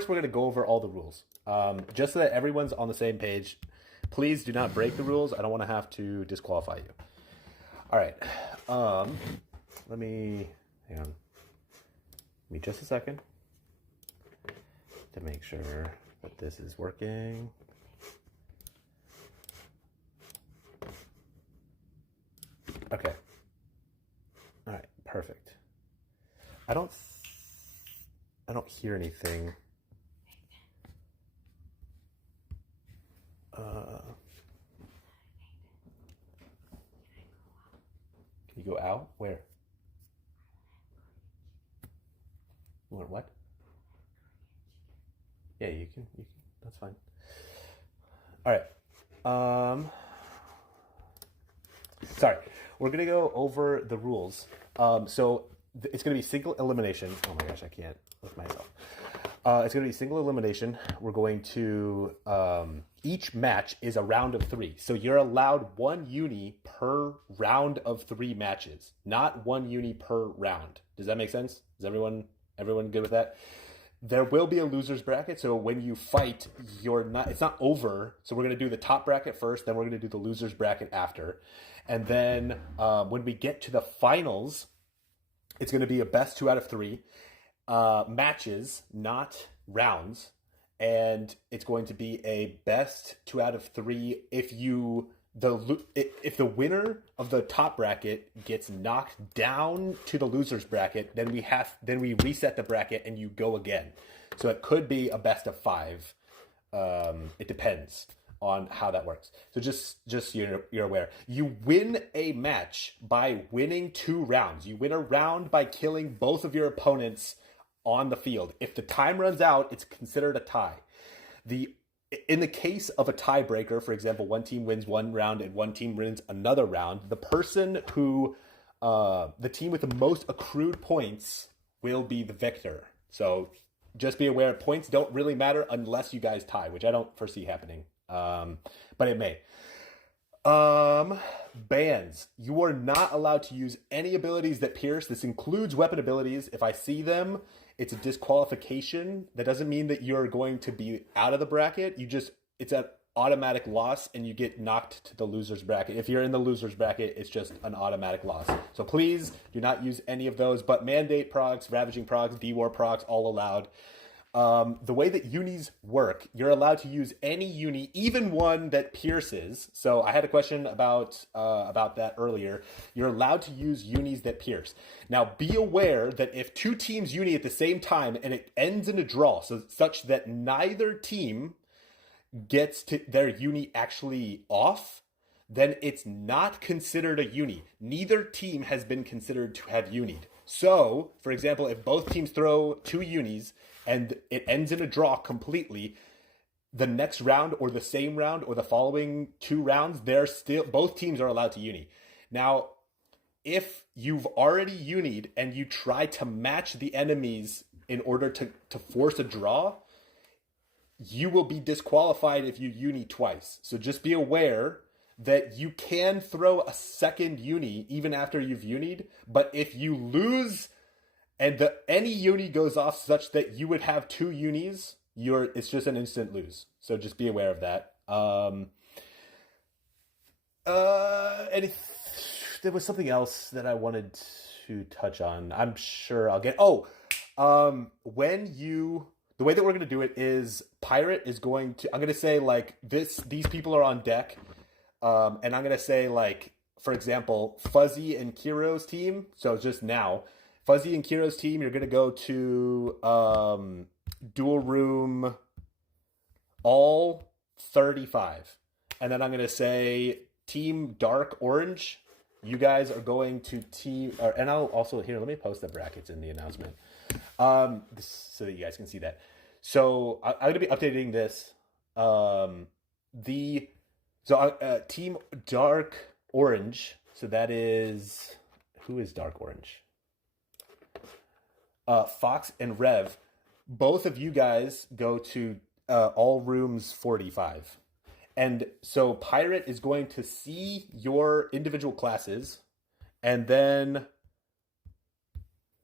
first we're going to go over all the rules, just so that everyone's on the same page. Please do not break the rules. I don't want to have to disqualify you. All right. Let me hang on. Give me just a second to make sure that this is working. Okay. All right. Perfect. I don't hear anything. Can you go out? Where? You want what? Yeah, you can. That's fine. All right. Sorry. We're gonna go over the rules. So it's gonna be single elimination. Oh my gosh, I can't lift myself. It's going to be single elimination. We're going to, each match is a round of 3. So you're allowed 1 uni per round of 3 matches, not 1 uni per round. Does that make sense? Is everyone good with that? There will be a loser's bracket. So when you fight, it's not over. So we're going to do the top bracket first, then we're going to do the loser's bracket after. And then when we get to the finals, it's going to be a best 2 out of 3. Matches, not rounds, and it's going to be a best 2 out of 3. If the winner of the top bracket gets knocked down to the loser's bracket, then we reset the bracket and you go again. So it could be a best of 5. It depends on how that works. So just so you're aware, you win a match by winning 2 rounds. You win a round by killing both of your opponents on the field. If the time runs out, it's considered a tie. In the case of a tiebreaker, for example, one team wins 1 round and one team wins another round, the person who, the team with the most accrued points will be the victor. So just be aware, points don't really matter unless you guys tie, which I don't foresee happening, but it may. Bans. You are not allowed to use any abilities that pierce. This includes weapon abilities. If I see them, it's a disqualification. That doesn't mean that you're going to be out of the bracket. It's an automatic loss and you get knocked to the loser's bracket. If you're in the loser's bracket, it's just an automatic loss. So please do not use any of those, but mandate procs, ravaging procs, D-war procs, all allowed. The way that unis work, you're allowed to use any uni, even one that pierces. So I had a question about that earlier. You're allowed to use unis that pierce. Now be aware that if 2 teams uni at the same time and it ends in a draw, so such that neither team gets to their uni actually off, then it's not considered a uni. Neither team has been considered to have unied. So, for example, if both teams throw 2 unis and it ends in a draw completely, the next round or the same round or the following 2 rounds, both teams are allowed to uni. Now, if you've already unied and you try to match the enemies in order to force a draw, you will be disqualified if you uni twice. So just be aware that you can throw a second uni even after you've unied, but if you lose and any uni goes off such that you would have 2 unis, it's just an instant lose. So just be aware of that. There was something else that I wanted to touch on. I'm sure I'll get. The way that we're going to do it is Pirate is going to. I'm going to say like this. These people are on deck, and I'm going to say like, for example, Fuzzy and Kiro's team. So just now, Fuzzy and Kiro's team, you're going to go to dual room all 35. And then I'm going to say Team Dark Orange, you guys are going to and I'll also, let me post the brackets in the announcement so that you guys can see that. So I'm going to be updating this. Team Dark Orange, so that is, who is Dark Orange? Fox and Rev, both of you guys go to all rooms 45. And so Pirate is going to see your individual classes, and then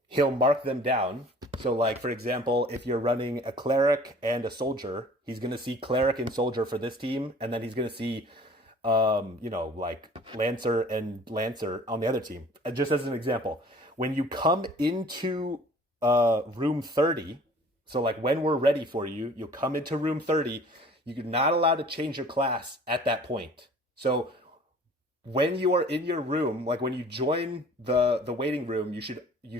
he'll mark them down. So, like, for example, if you're running a cleric and a soldier, he's going to see cleric and soldier for this team, and then he's going to see, like lancer and lancer on the other team. Just as an example, when you come into room 30, so like when we're ready for you, you'll come into room 30. You're not allowed to change your class at that point. So when you are in your room, like when you join the waiting room, you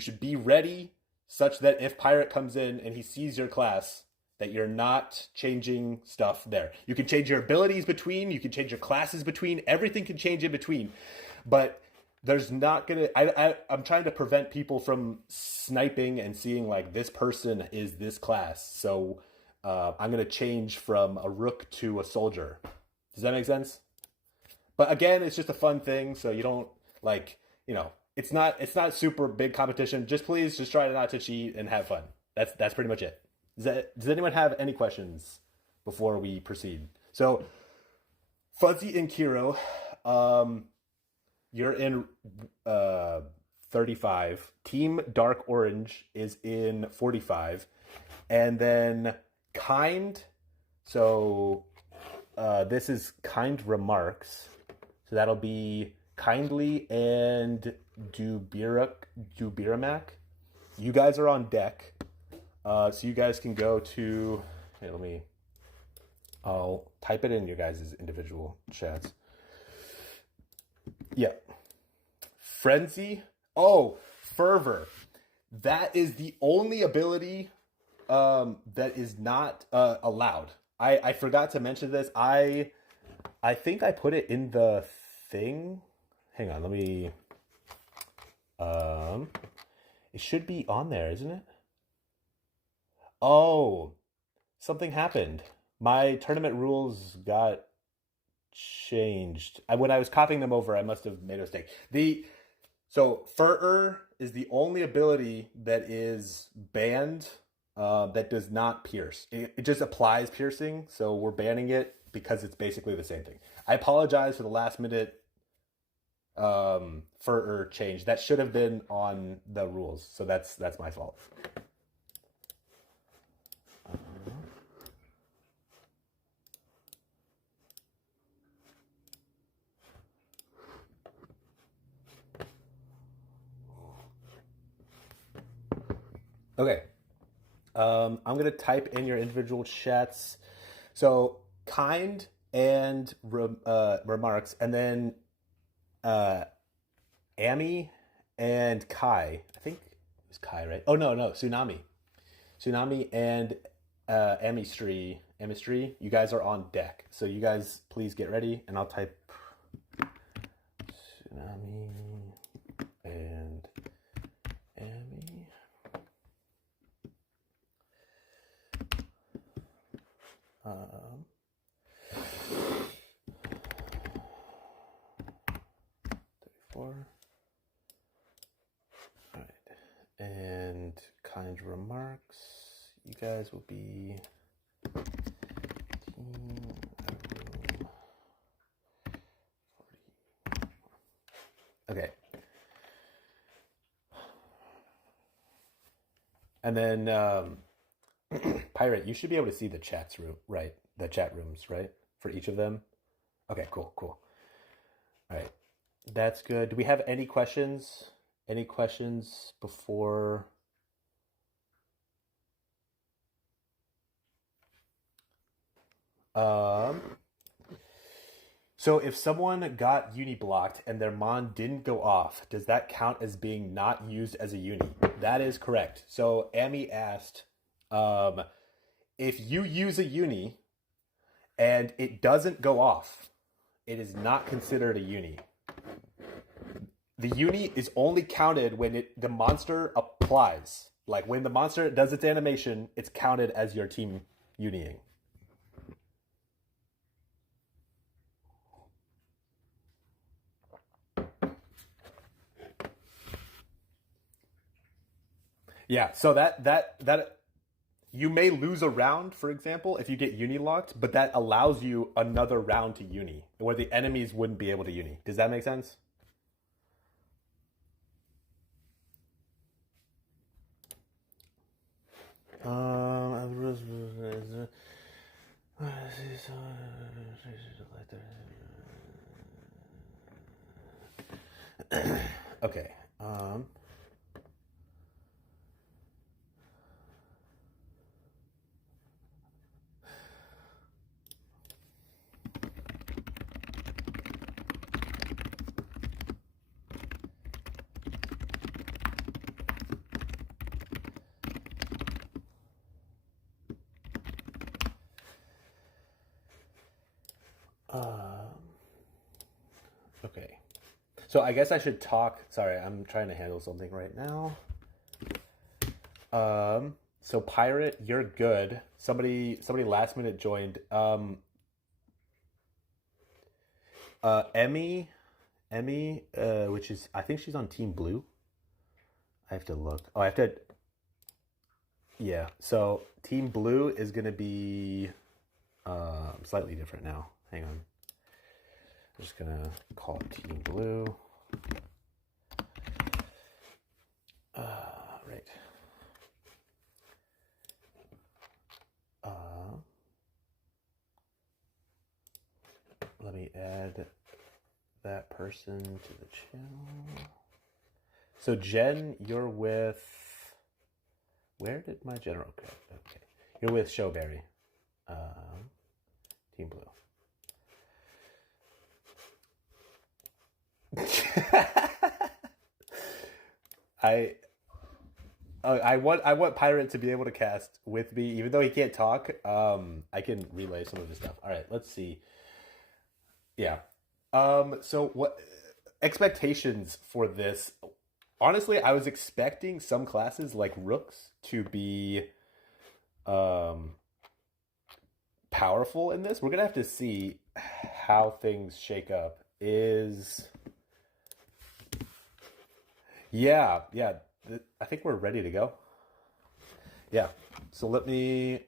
should be ready such that if pirate comes in and he sees your class, that you're not changing stuff there. You can change your abilities between, you can change your classes between, everything can change in between. But there's not gonna I'm trying to prevent people from sniping and seeing like this person is this class. So I'm gonna change from a rook to a soldier. Does that make sense? But again, it's just a fun thing, so you don't like, it's not super big competition. Just please just try not to cheat and have fun. That's pretty much it. Does anyone have any questions before we proceed? So Fuzzy and Kiro, you're in 35. Team Dark Orange is in 45. And then Kind, so this is Kind Remarks. So that'll be Kindly and Dubiramak. You guys are on deck. So you guys can go to... Hey, I'll type it in your guys' individual chats. Yeah. Frenzy. Oh, Fervor. That is the only ability that is not allowed. I forgot to mention this. I think I put it in the thing. Hang on, let me... it should be on there, isn't it? Oh, something happened. My tournament rules got changed. When I was copying them over, I must have made a mistake. So Fur'er is the only ability that is banned that does not pierce. It just applies piercing, so we're banning it because it's basically the same thing. I apologize for the last minute Fur'er change. That should have been on the rules, so that's my fault. Okay. I'm going to type in your individual chats. So, Kind and Remarks, and then Amy and Kai. I think it was Kai, right? Oh, no, Tsunami. Tsunami and Amistry. You guys are on deck. So, you guys please get ready, and I'll type Tsunami and Amy. All right, and Kind Remarks. You guys will be okay. And then Pirate, you should be able to see the chats room, right? The chat rooms, right? For each of them. Okay, cool. All right. That's good. Do we have any questions? Any questions before? So if someone got uni blocked and their mon didn't go off, does that count as being not used as a uni? That is correct. So Amy asked, if you use a uni and it doesn't go off, it is not considered a uni. The uni is only counted when the monster applies. Like when the monster does its animation, it's counted as your team uniing. Yeah, so that you may lose a round, for example, if you get uni locked, but that allows you another round to uni, where the enemies wouldn't be able to uni. Does that make sense? Okay. Okay. So I guess I should talk. Sorry, I'm trying to handle something right now. So Pirate, you're good. Somebody last minute joined. Emmy, which is I think she's on Team Blue. I have to look. Oh, I have to. Yeah. So Team Blue is gonna be slightly different now. Hang on. I'm just gonna call it Team Blue. Right. Let me add that person to the channel. So Jen, you're with. Where did my general go? Okay, you're with Showberry, Team Blue. I want Pirate to be able to cast with me, even though he can't talk. I can relay some of his stuff. All right, let's see. Yeah. So what expectations for this? Honestly, I was expecting some classes like Rooks to be powerful in this. We're gonna have to see how things shake up. Yeah, I think we're ready to go. Yeah. So let me.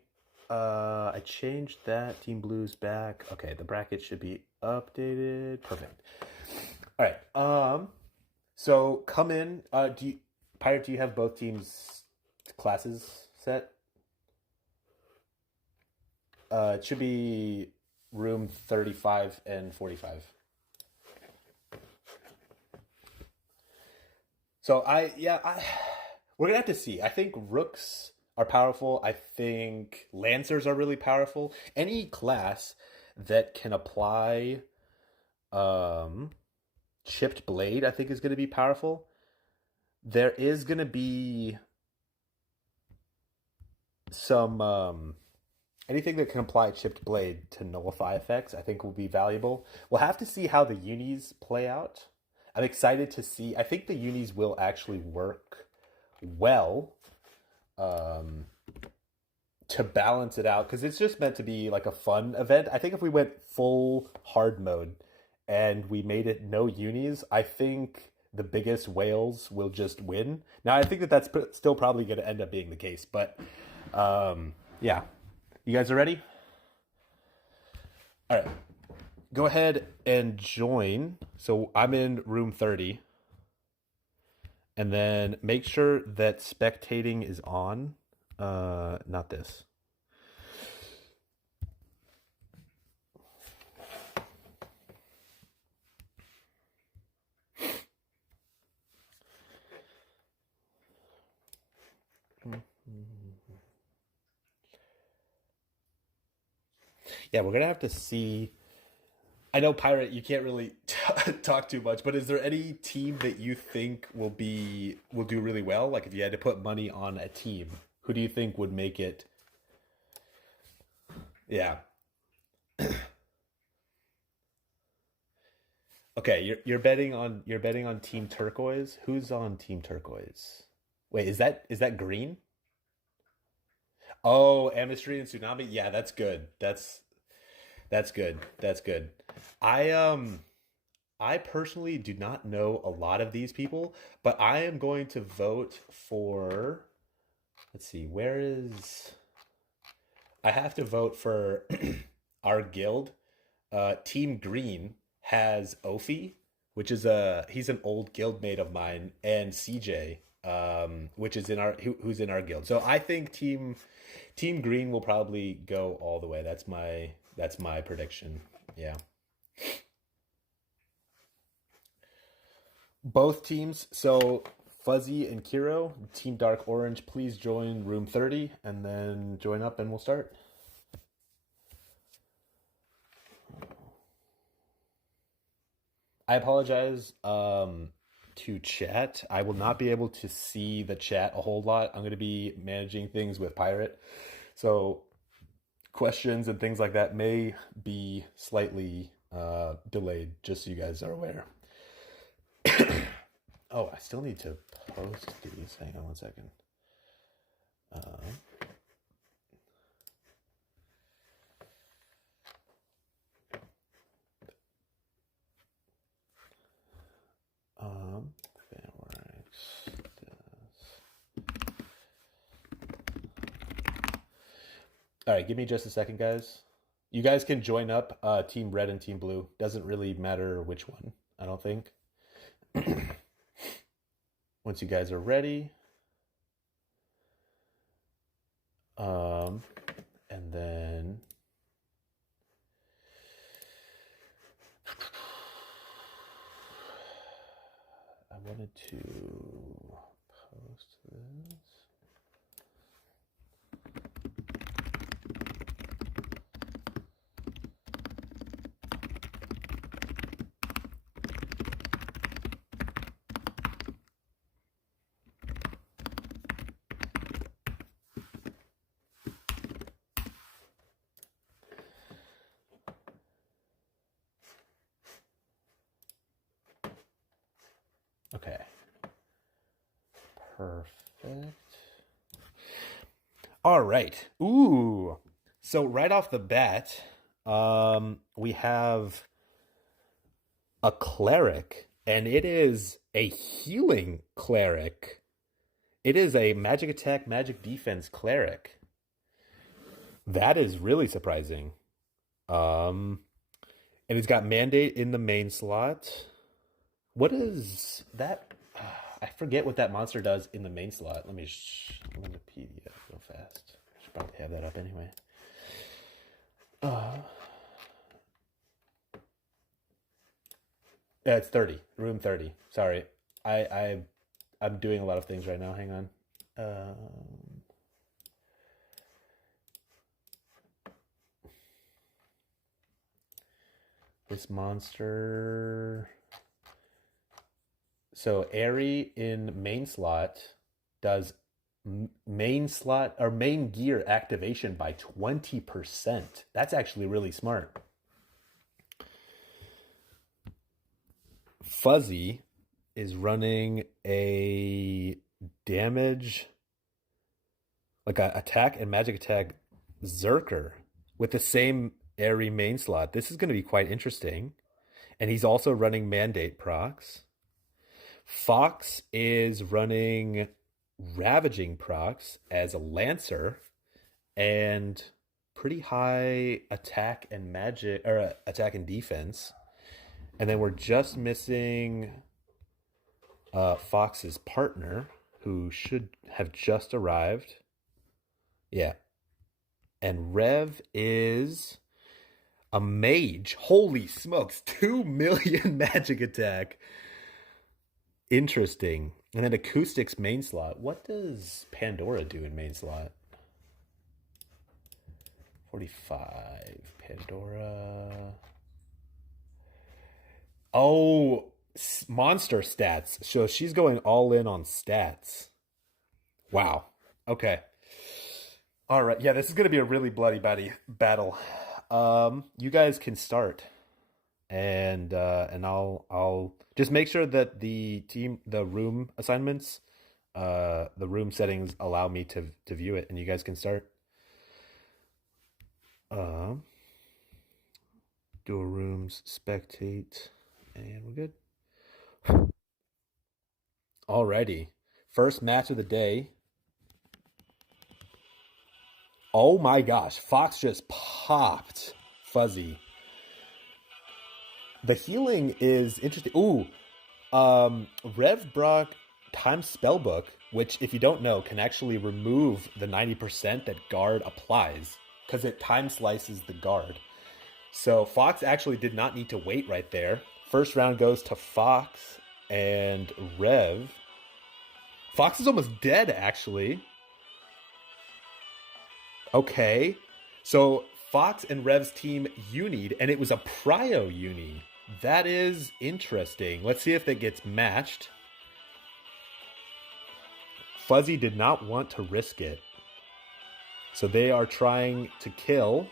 I changed that. Team Blue's back. Okay, the bracket should be updated. Perfect. All right. So come in. Pirate? Do you have both teams' classes set? It should be room 35 and 45. So we're gonna have to see. I think Rooks are powerful. I think Lancers are really powerful. Any class that can apply chipped blade, I think, is going to be powerful. There is going to be some anything that can apply chipped blade to nullify effects, I think will be valuable. We'll have to see how the unis play out. I'm excited to see. I think the unis will actually work well to balance it out, because it's just meant to be like a fun event. I think if we went full hard mode and we made it no unis, I think the biggest whales will just win. Now, I think that that's still probably going to end up being the case, but yeah. You guys are ready? All right. Go ahead and join. So I'm in room 30. And then make sure that spectating is on. Not this. Yeah, we're gonna have to see. I know Pirate, you can't really talk too much, but is there any team that you think will do really well? Like if you had to put money on a team, who do you think would make it? Yeah. Okay, you're betting on Team Turquoise. Who's on Team Turquoise? Wait, is that green? Oh, Amistry and Tsunami. Yeah, that's good. That's good. That's good. I I personally do not know a lot of these people, but I am going to vote for. Let's see, where is. I have to vote for our guild. Team Green has Ophi, which is he's an old guildmate of mine, and CJ. which is in our who's in our guild. So I think Team Green will probably go all the way. That's my prediction. Yeah. Both teams. So Fuzzy and Kiro, Team Dark Orange, please join room 30 and then join up and we'll start. I apologize to chat. I will not be able to see the chat a whole lot. I'm going to be managing things with Pirate. So questions and things like that may be slightly delayed, just so you guys are aware. Oh, I still need to post these. Hang on one second. That works. All right, give me just a second, guys. You guys can join up Team Red and Team Blue. Doesn't really matter which one, I don't think. Once you guys are ready. And then I wanted to post this. Okay. Perfect. All right. Ooh. So right off the bat, we have a cleric, and it is a healing cleric. It is a magic attack, magic defense cleric. That is really surprising. And it's got mandate in the main slot. What is that? I forget what that monster does in the main slot. Let me PDF real fast. I should probably have that up anyway. Yeah, it's 30. Room 30. Sorry. I'm doing a lot of things right now. Hang on. This monster. So Airy in main slot does main slot or main gear activation by 20%. That's actually really smart. Fuzzy is running a damage, like a attack and magic attack Zerker with the same Airy main slot. This is going to be quite interesting. And he's also running mandate procs. Fox is running ravaging procs as a lancer and pretty high attack and magic, or attack and defense. And then we're just missing Fox's partner, who should have just arrived. Yeah. And Rev is a mage. Holy smokes, 2 million magic attack. Interesting. And then Acoustics main slot. What does Pandora do in main slot? 45. Pandora. Oh, monster stats. So she's going all in on stats. Wow. Okay. All right. Yeah, this is going to be a really bloody battle. You guys can start. And I'll just make sure that the room assignments, the room settings allow me to view it, and you guys can start. Dual rooms, spectate, and we're good. Alrighty, first match of the day. Oh my gosh, Fox just popped Fuzzy. The healing is interesting. Ooh, Rev Brock Time Spellbook which, if you don't know, can actually remove the 90% that guard applies because it time slices the guard. So Fox actually did not need to wait right there. First round goes to Fox and Rev. Fox is almost dead, actually. Okay. So Fox and Rev's team unied, and it was a prio uni. That is interesting. Let's see if that gets matched. Fuzzy did not want to risk it. So they are trying to kill.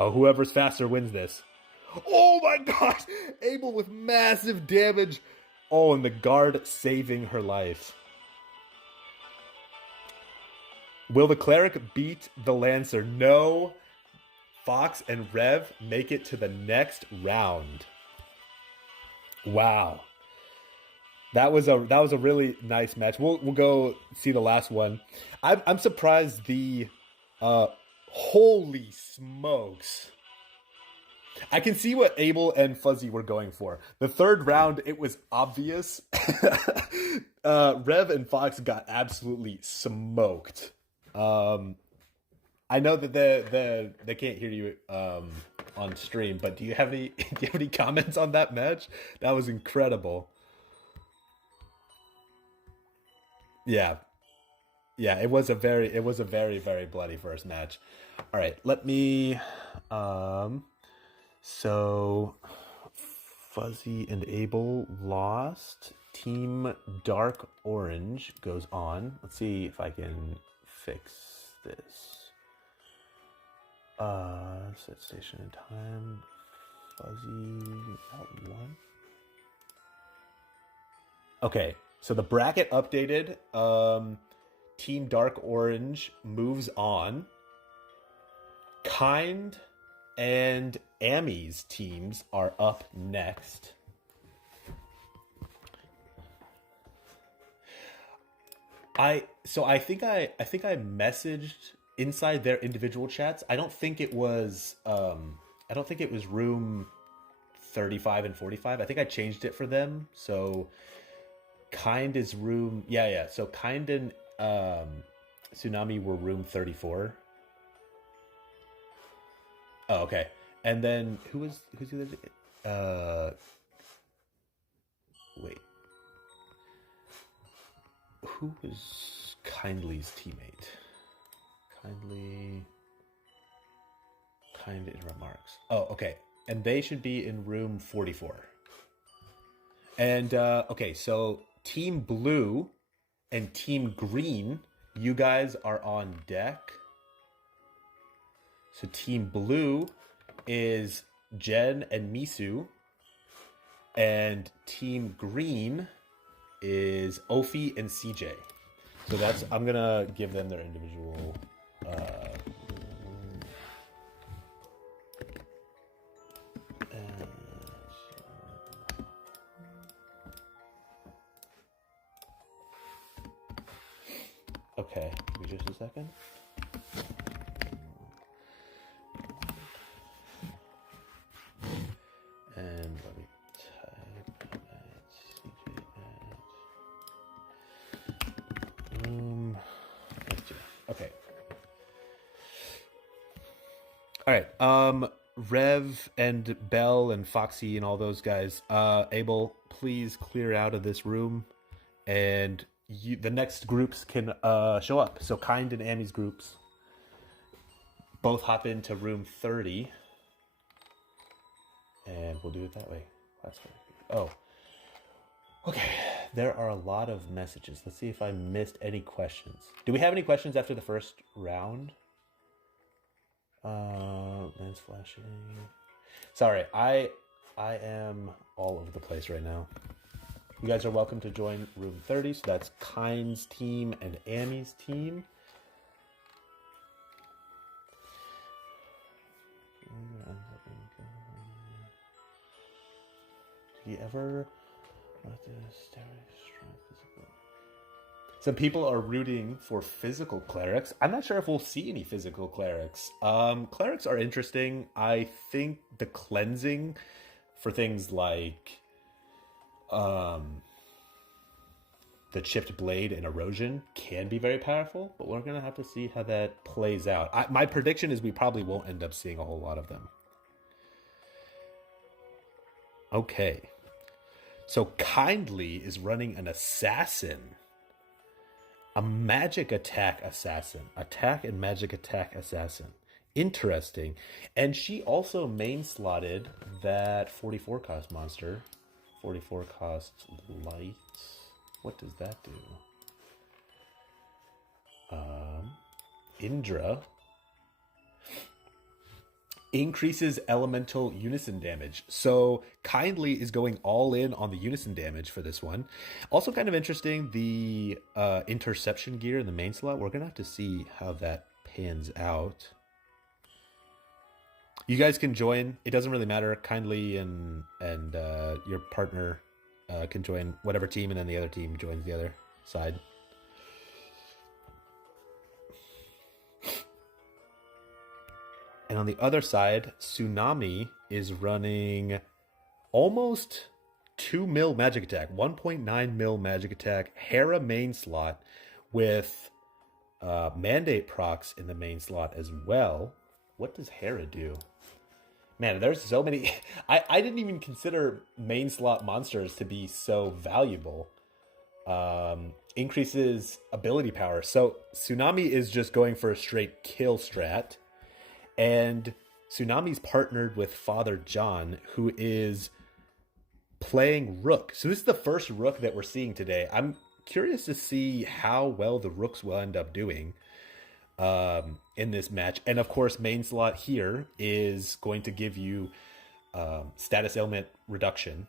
Oh, whoever's faster wins this. Oh my gosh! Abel with massive damage. Oh, and the guard saving her life. Will the cleric beat the Lancer? No. Fox and Rev make it to the next round. Wow. That was a really nice match. We'll go see the last one. I'm surprised the holy smokes. I can see what Abel and Fuzzy were going for. The third round, it was obvious. Rev and Fox got absolutely smoked. I know that they can't hear you on stream, but do you have any comments on that match? That was incredible. Yeah. Yeah, it was a very very bloody first match. All right, let me so Fuzzy and Abel lost. Team Dark Orange goes on. Let's see if I can fix this. Set station and time. Fuzzy out one. Okay, so the bracket updated. Team Dark Orange moves on. Kind and Amy's teams are up next. I think I messaged inside their individual chats. I don't think it was room 35 and 45. I think I changed it for them. So Kind is room So Kind and Tsunami were room 34. Oh, okay. And then who's the other? Wait. Who was Kindly's teammate? Kind in remarks. Oh, okay. And they should be in room 44. And okay, so Team Blue and Team Green, you guys are on deck. So Team Blue is Jen and Misu. And Team Green is Ophi and CJ. So I'm gonna give them their individual okay, give me just a second. And let me type CJ okay. All right. Rev and Bell and Foxy and all those guys. Abel, please clear out of this room, and the next groups can show up. So Kind and Amy's groups both hop into room 30, and we'll do it that way. Oh, okay. There are a lot of messages. Let's see if I missed any questions. Do we have any questions after the first round? Lens flashing. Sorry, I am all over the place right now. You guys are welcome to join room 30. So that's Kind's team and Amy's team. Did you ever let the Some people are rooting for physical clerics. I'm not sure if we'll see any physical clerics. Clerics are interesting. I think the cleansing for things like the chipped blade and erosion can be very powerful, but we're gonna have to see how that plays out. My prediction is we probably won't end up seeing a whole lot of them. Okay, so Kindly is running an assassin, a magic attack assassin, attack and magic attack assassin. Interesting. And she also main slotted that 44 cost monster. 44 cost light. What does that do? Indra increases elemental unison damage. So Kindly is going all in on the unison damage for this one. Also kind of interesting, the interception gear in the main slot. We're going to have to see how that pans out. You guys can join. It doesn't really matter. Kindly and your partner can join whatever team, and then the other team joins the other side. And on the other side, Tsunami is running almost 2 mil magic attack, 1.9 mil magic attack, Hera main slot with mandate procs in the main slot as well. What does Hera do? Man, there's so many. I didn't even consider main slot monsters to be so valuable. Increases ability power. So Tsunami is just going for a straight kill strat. And Tsunami's partnered with Father John, who is playing Rook. So this is the first Rook that we're seeing today. I'm curious to see how well the Rooks will end up doing in this match. And of course, main slot here is going to give you status ailment reduction.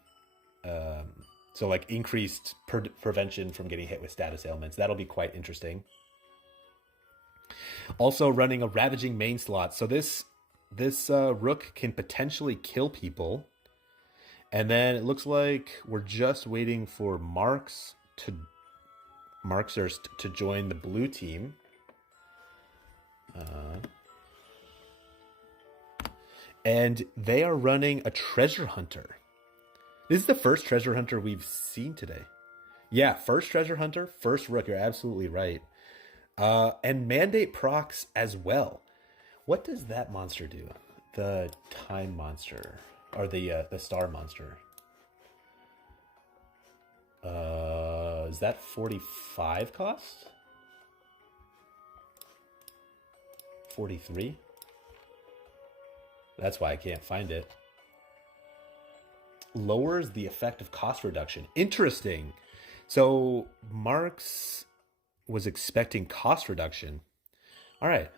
So like increased prevention from getting hit with status ailments. That'll be quite interesting. Also running a ravaging main slot. So this Rook can potentially kill people. And then it looks like we're just waiting for Marxers to join the blue team. And they are running a treasure hunter. This is the first treasure hunter we've seen today. Yeah, first treasure hunter, first Rook. You're absolutely right. And mandate procs as well. What does that monster do? The time monster, or the star monster. Is that 45 cost? 43? That's why I can't find it. Lowers the effect of cost reduction. Interesting. So Marx was expecting cost reduction. All right.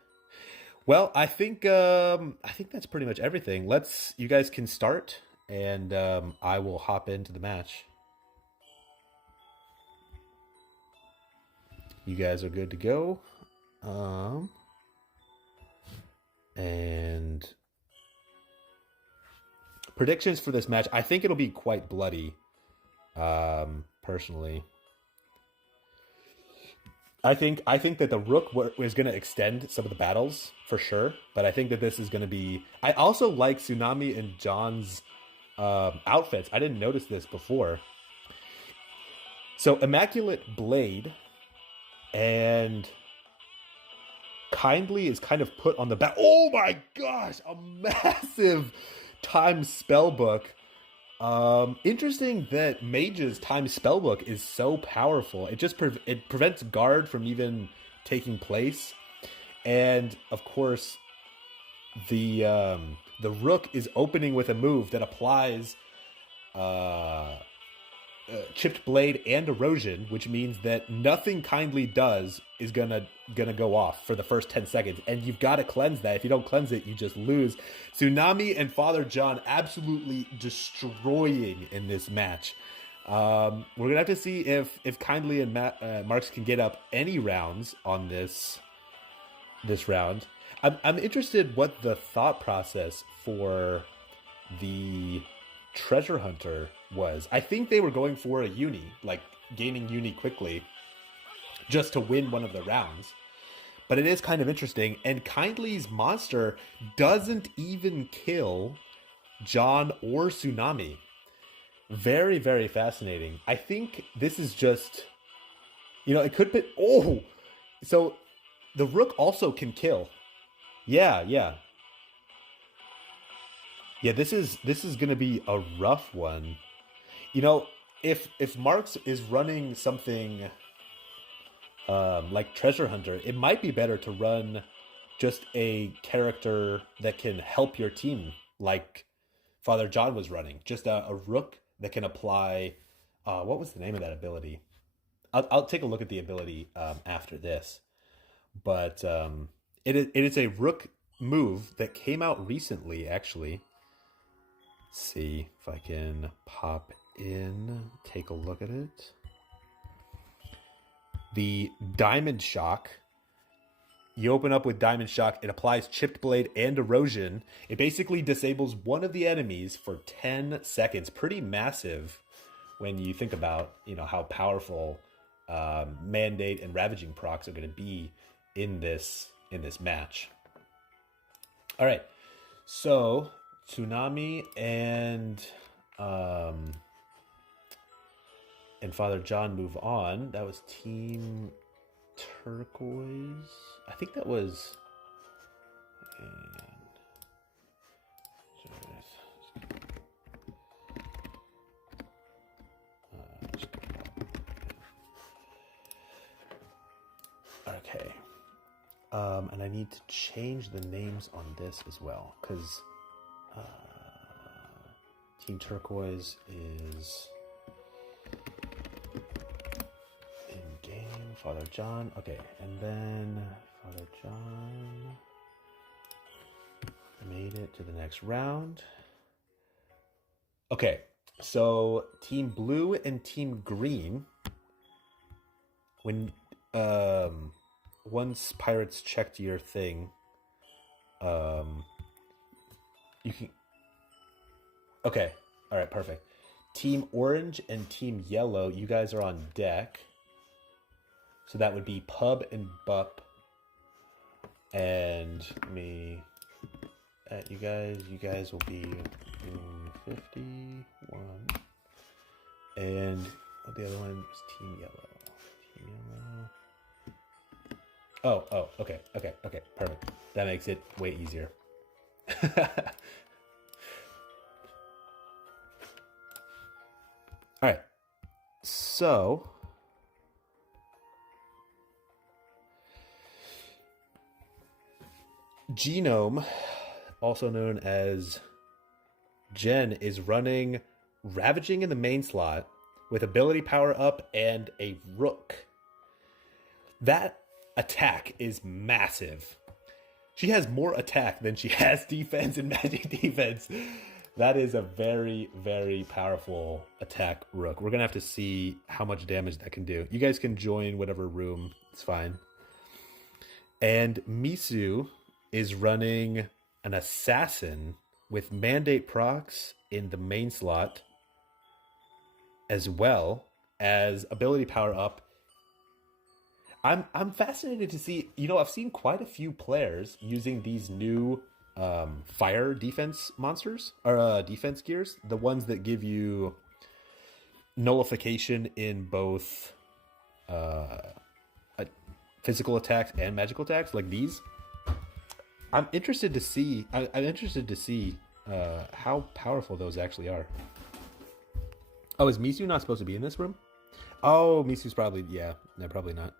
Well, I think that's pretty much everything. You guys can start, and I will hop into the match. You guys are good to go. And predictions for this match. I think it'll be quite bloody. Personally. I think that the Rook is going to extend some of the battles for sure, but I think that this is going to be. I also like Tsunami and John's outfits. I didn't notice this before. So Immaculate Blade and Kindly is kind of put on the back. Oh my gosh, a massive time spellbook. Interesting that Mage's time spellbook is so powerful. It just it prevents guard from even taking place, and of course, the Rook is opening with a move that applies chipped blade and erosion, which means that nothing Kindly does is gonna go off for the first 10 seconds, and you've got to cleanse that. If you don't cleanse it, you just lose. Tsunami and Father John absolutely destroying in this match. We're gonna have to see if Kindly and Marx can get up any rounds on this round. I'm interested what the thought process for the treasure hunter was. I think they were going for a uni, like gaining uni quickly just to win one of the rounds. But it is kind of interesting, and Kindly's monster doesn't even kill John or Tsunami. Very, very fascinating. I think this is just It could be. Oh, so the rook also can kill. Yeah, yeah, yeah. This is gonna be a rough one. You know, if Marx is running something like Treasure Hunter, it might be better to run just a character that can help your team, like Father John was running. Just a rook that can apply. What was the name of that ability? I'll take a look at the ability after this. But it is a rook move that came out recently, actually. Let's see if I can pop in, take a look at it. The Diamond Shock. You open up with Diamond Shock. It applies Chipped Blade and Erosion. It basically disables one of the enemies for 10 seconds. Pretty massive when you think about, how powerful Mandate and Ravaging procs are going to be in this match. All right. So, Tsunami and Father John move on. That was Team Turquoise. I think that was. Okay. And I need to change the names on this as well, because Team Turquoise is in game. Father John. Okay, and then Father John made it to the next round. Okay, so Team Blue and Team Green, when once pirates checked your thing, you can. Okay, all right, perfect. Team Orange and Team Yellow, you guys are on deck. So that would be Pub and Bup, and me. You guys will be 51, and the other one is Team Yellow. Team Yellow. Oh, okay, perfect. That makes it way easier. All right, so Genome, also known as Jen, is running Ravaging in the main slot with ability power up and a rook. That attack is massive. She has more attack than she has defense and magic defense. That is a very, very powerful attack rook. We're going to have to see how much damage that can do. You guys can join whatever room. It's fine. And Misu is running an assassin with mandate procs in the main slot, as well as ability power up. I'm fascinated to see, I've seen quite a few players using these new fire defense monsters, or defense gears, the ones that give you nullification in both physical attacks and magical attacks, like these. I'm interested to see how powerful those actually are. Oh, is Misu not supposed to be in this room? Oh, Misu's probably, yeah. No, probably not.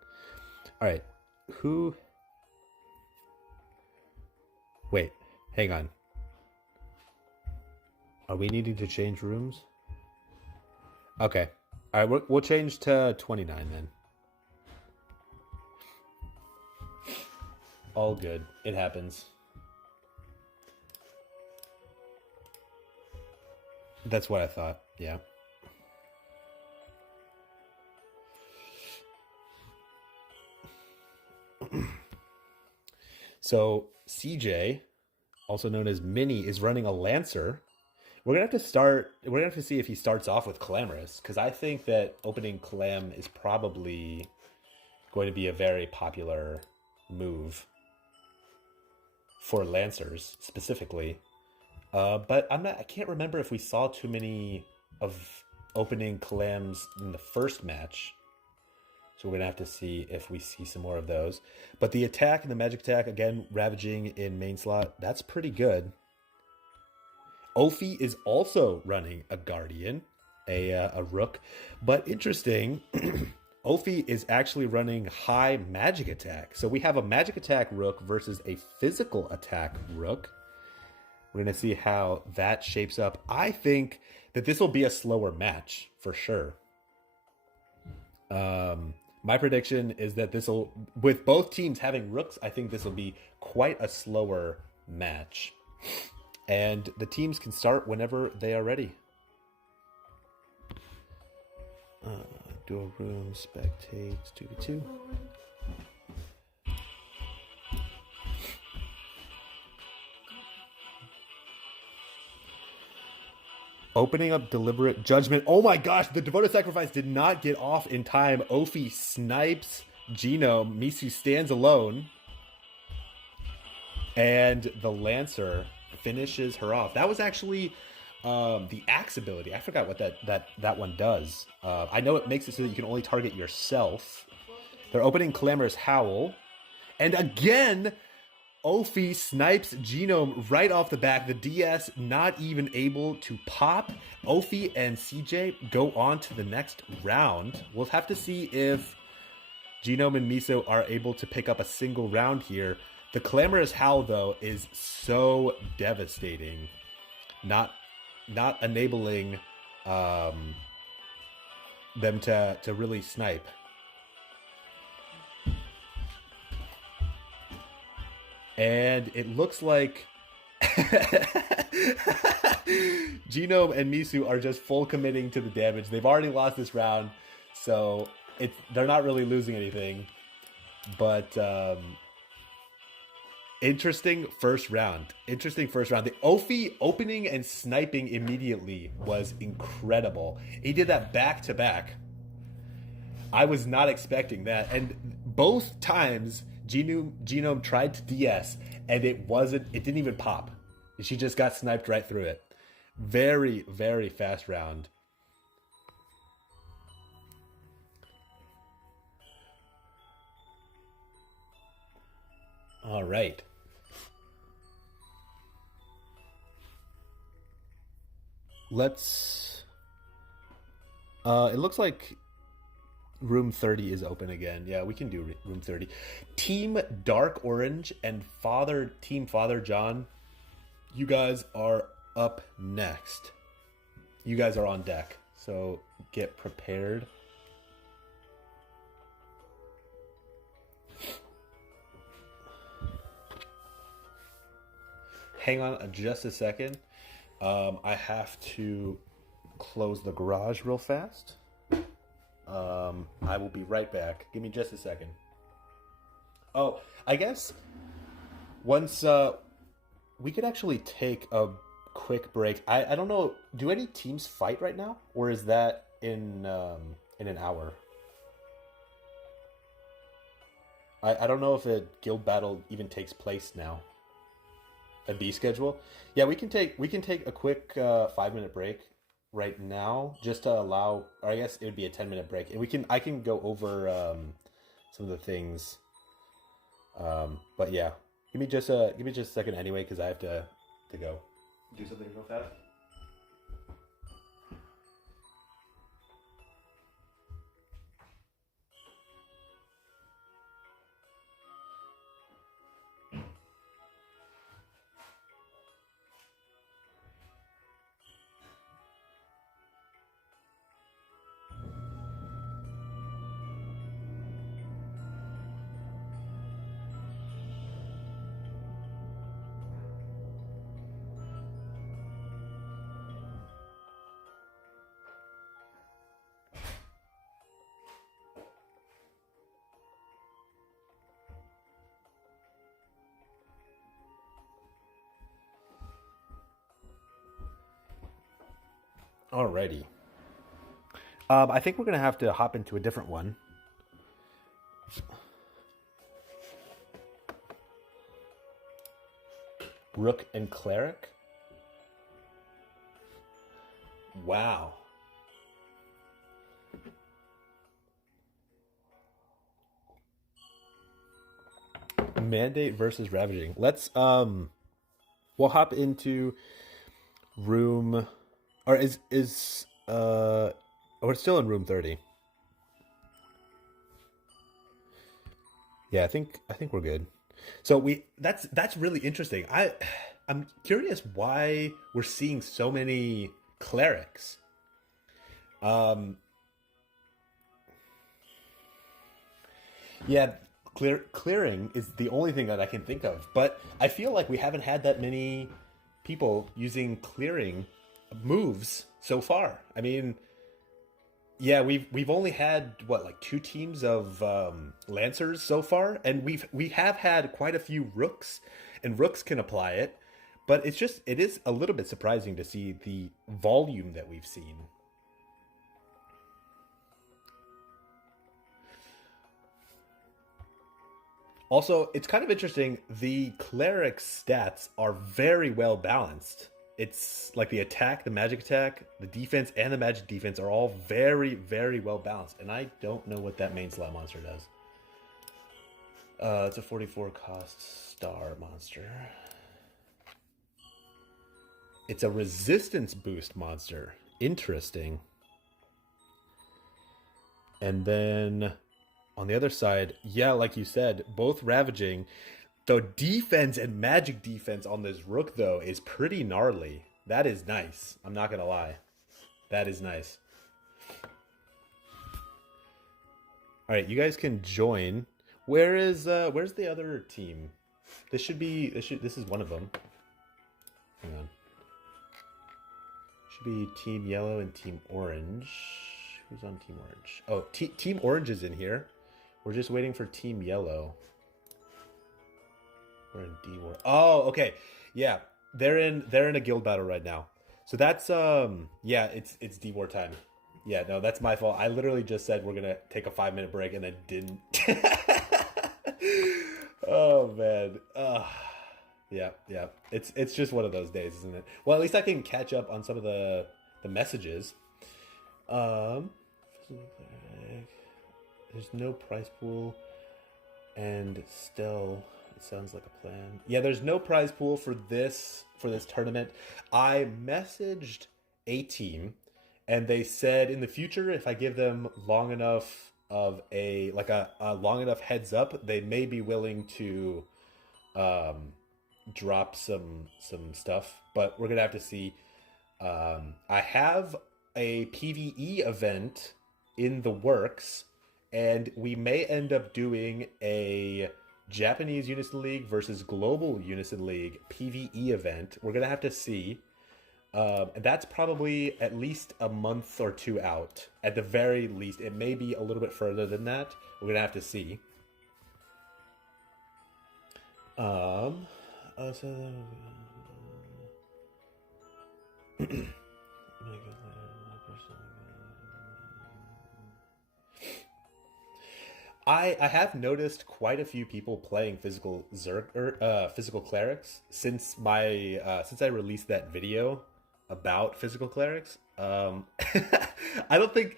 All right. Wait, hang on. Are we needing to change rooms? Okay. All right, we'll change to 29 then. All good. It happens. That's what I thought. Yeah. So CJ, also known as Mini, is running a Lancer. We're gonna have to see if he starts off with Clamorous, because I think that opening Clam is probably going to be a very popular move for Lancers specifically. But I can't remember if we saw too many of opening Clams in the first match. So we're going to have to see if we see some more of those. But the attack and the magic attack, again, ravaging in main slot, that's pretty good. Ophi is also running a guardian, a rook. But interesting, Ophi is actually running high magic attack. So we have a magic attack rook versus a physical attack rook. We're going to see how that shapes up. I think that this will be a slower match for sure. My prediction is that this will, with both teams having rooks, I think this will be quite a slower match. And the teams can start whenever they are ready. Dual room, spectate, 2v2. Opening up deliberate judgment. Oh my gosh, the devoted sacrifice did not get off in time. Ophi snipes Genome. Misu stands alone. And the Lancer finishes her off. That was actually the axe ability. I forgot what that one does. I know it makes it so that you can only target yourself. They're opening Clamorous Howl. And again, Ophi snipes Genome right off the back. The DS not even able to pop. Ophi and CJ go on to the next round. We'll have to see if Genome and Miso are able to pick up a single round here. The Clamorous Howl, though, is so devastating. Not enabling them to really snipe. And it looks like Genome and Misu are just full committing to the damage. They've already lost this round, so they're not really losing anything. But interesting first round. The Ophi opening and sniping immediately was incredible. He did that back to back. I was not expecting that. And both times Genome tried to DS and it didn't even pop. She just got sniped right through it. Very, very fast round. All right. Let's it looks like room 30 is open again. Yeah, we can do room 30. Team Dark Orange and Team Father John, you guys are up next. You guys are on deck, so get prepared. Hang on just a second. I have to close the garage real fast. I will be right back. Give me just a second. Oh, I guess once we could actually take a quick break. I don't know. Do any teams fight right now, or is that in an hour? I don't know if a guild battle even takes place now. A B schedule. Yeah, we can take a quick 5-minute break right now, just to allow, or I guess it would be a 10-minute break, and I can go over some of the things. But yeah, give me just a second anyway, because I have to go do something real fast. Alrighty. I think we're going to have to hop into a different one. Rook and Cleric. Wow. Mandate versus ravaging. Let's we'll hop into room, or we're still in room 30. Yeah, I think we're good. So that's really interesting. I'm curious why we're seeing so many clerics. Um yeah, clearing is the only thing that I can think of. But I feel like we haven't had that many people using clearing moves so far. I mean, yeah, we've only had what, like two teams of lancers so far, and we have had quite a few rooks, and rooks can apply it, but it is a little bit surprising to see the volume that we've seen. Also, it's kind of interesting. The cleric stats are very well balanced. It's like the attack, the magic attack, the defense, and the magic defense are all very, very well balanced. And I don't know what that main slot monster does. It's a 44 cost star monster. It's a resistance boost monster. Interesting. And then on the other side, yeah, like you said, both ravaging. The defense and magic defense on this rook, though, is pretty gnarly. That is nice. I'm not gonna lie. That is nice. All right, you guys can join. Where's the other team? This is one of them. Hang on. Should be Team Yellow and Team Orange. Who's on Team Orange? Oh, Team Orange is in here. We're just waiting for Team Yellow. We're in D War. Oh, okay. Yeah. They're in a guild battle right now. So that's yeah, it's D War time. Yeah, no, that's my fault. I literally just said we're gonna take a 5-minute break and then didn't. Oh man. Yeah, yeah. It's just one of those days, isn't it? Well, at least I can catch up on some of the messages. There's no prize pool, and still it sounds like a plan. Yeah, there's no prize pool for this tournament. I messaged a team, and they said in the future, if I give them long enough of a long enough heads up, they may be willing to drop some stuff. But we're gonna have to see. I have a PvE event in the works, and we may end up doing a Japanese Unison League versus Global Unison League PvE event. We're gonna have to see. And that's probably at least a month or two out. At the very least, it may be a little bit further than that. We're gonna have to see. I have noticed quite a few people playing physical physical clerics since I released that video about physical clerics. I don't think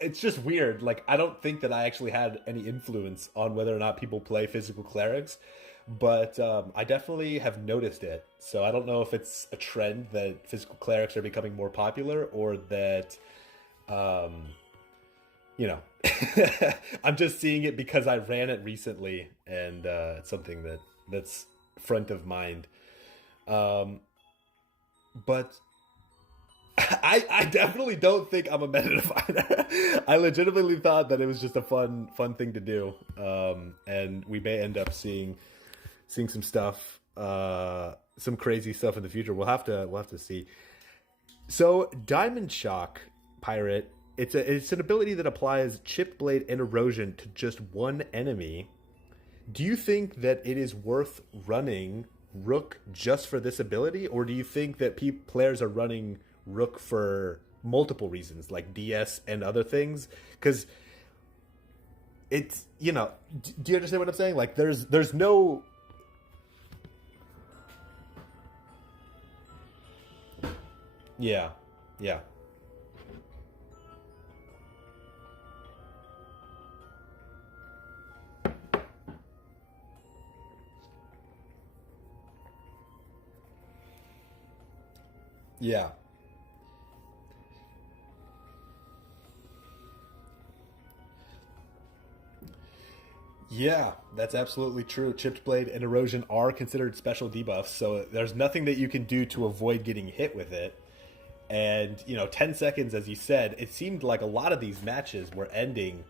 it's just weird. Like, I don't think that I actually had any influence on whether or not people play physical clerics, but I definitely have noticed it. So I don't know if it's a trend that physical clerics are becoming more popular, or that you know, I'm just seeing it because I ran it recently, and it's something that's front of mind. But I definitely don't think I'm a meta definer. I legitimately thought that it was just a fun thing to do, and we may end up seeing some stuff, some crazy stuff in the future. We'll have to see. So Diamond Shock Pirate. It's an ability that applies Chipped Blade and Erosion to just one enemy. Do you think that it is worth running Rook just for this ability, or do you think that players are running Rook for multiple reasons, like DS and other things? Because it's, do you understand what I'm saying? Like, there's no... Yeah, yeah. Yeah. Yeah, that's absolutely true. Chipped blade and erosion are considered special debuffs, so there's nothing that you can do to avoid getting hit with it. And, 10 seconds, as you said, it seemed like a lot of these matches were ending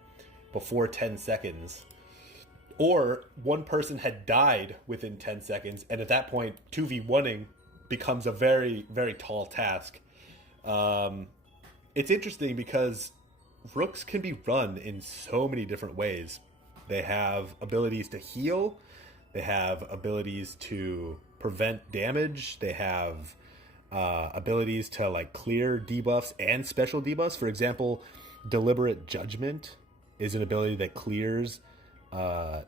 before 10 seconds. Or one person had died within 10 seconds, and at that point, 2v1ing becomes a very, very tall task. Um, it's interesting because rooks can be run in so many different ways. They have abilities to heal, they have abilities to prevent damage, they have abilities to like clear debuffs and special debuffs. For example, deliberate judgment is an ability that clears uh,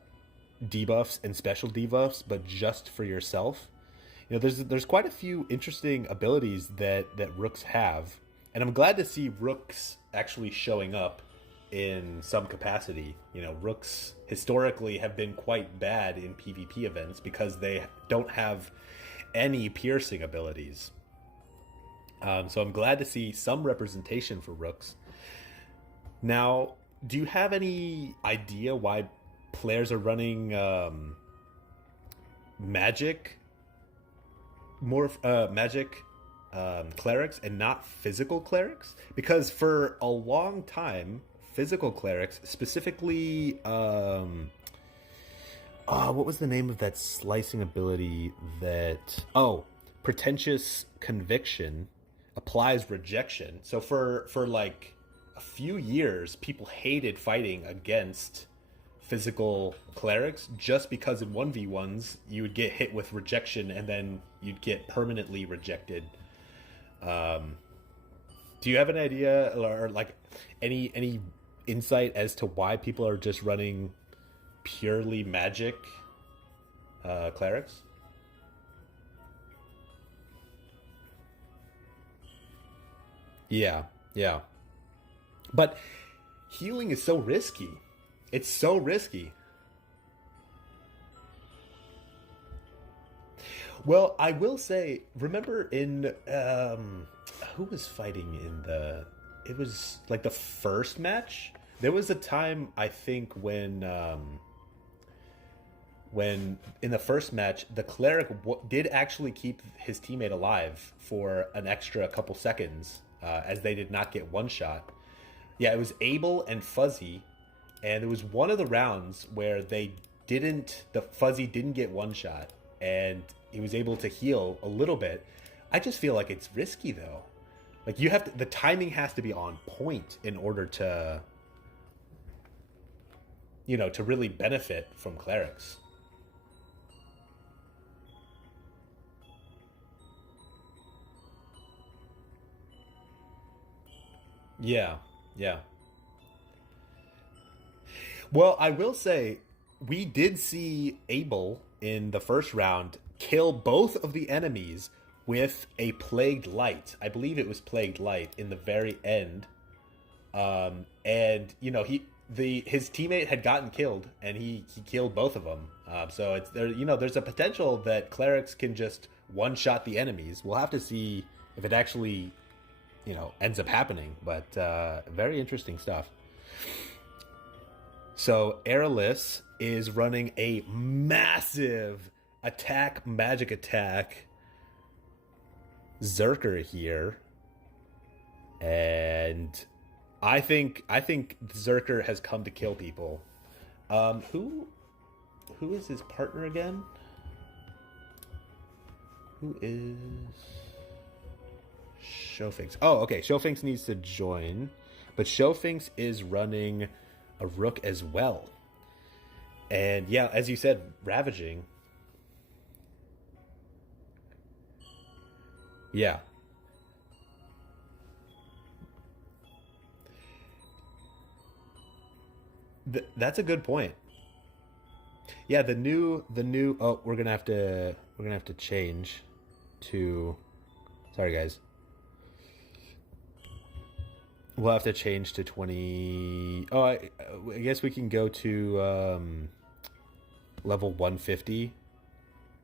debuffs and special debuffs, but just for yourself. There's quite a few interesting abilities that rooks have, and I'm glad to see rooks actually showing up in some capacity. Rooks historically have been quite bad in PvP events because they don't have any piercing abilities. So I'm glad to see some representation for rooks. Now, do you have any idea why players are running magic magic clerics and not physical clerics? Because for a long time, physical clerics, specifically, what was the name of that slicing ability that? Oh, pretentious conviction applies rejection. So for like a few years, people hated fighting against physical clerics just because in 1v1s you would get hit with rejection and then you'd get permanently rejected. Do you have an idea or like any insight as to why people are just running purely magic clerics? Yeah, yeah. But healing is so risky. It's so risky. Well, I will say, remember in who was fighting in the? It was like the first match. There was a time I think when in the first match the cleric did actually keep his teammate alive for an extra couple seconds as they did not get one shot. Yeah, it was Abel and Fuzzy, and it was one of the rounds where the Fuzzy didn't get one shot, and he was able to heal a little bit. I just feel like it's risky though. Like the timing has to be on point in order to, to really benefit from clerics. Yeah, yeah. Well, I will say we did see Abel in the first round kill both of the enemies with a plagued light. I believe it was plagued light in the very end. And his teammate had gotten killed, and he killed both of them. So it's there. There's a potential that clerics can just one shot the enemies. We'll have to see if it actually ends up happening. But very interesting stuff. So Aerolus is running a massive magic attack Zerker here, and I think Zerker has come to kill people. Who is his partner again? Who is Showfinks? Oh, okay. Showfinks needs to join, but Showfinks is running a rook as well. And yeah, as you said, ravaging. Yeah, that's a good point. Yeah, the new. Oh, we're gonna have to change to. Sorry, guys. We'll have to change to 20. Oh, I guess we can go to level 150.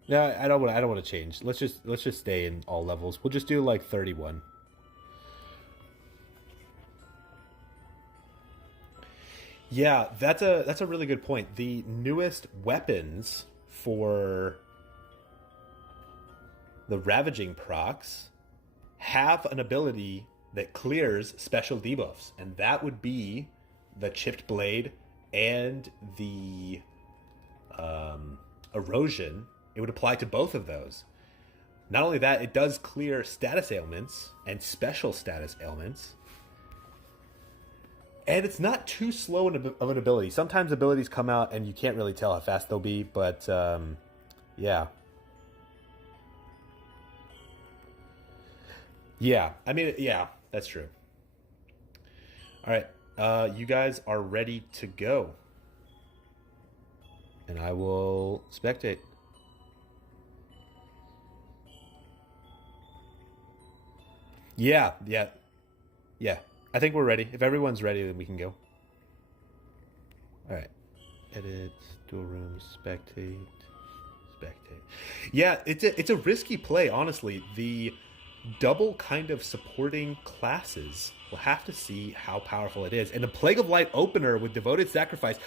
No, I don't want. I don't want to change. Let's just stay in all levels. We'll just do like 31. Yeah, that's a really good point. The newest weapons for the ravaging procs have an ability that clears special debuffs, and that would be the chipped blade and the erosion. It would apply to both of those. Not only that, it does clear status ailments and special status ailments. And it's not too slow of an ability. Sometimes abilities come out and you can't really tell how fast they'll be, but yeah. Yeah, I mean, yeah, that's true. All right, you guys are ready to go. And I will spectate. Yeah, yeah, yeah. I think we're ready. If everyone's ready, then we can go. All right. Edit, dual room, spectate, spectate. Yeah, it's a risky play, honestly. The double kind of supporting classes. We'll have to see how powerful it is. And the Plague of Light opener with Devoted Sacrifice.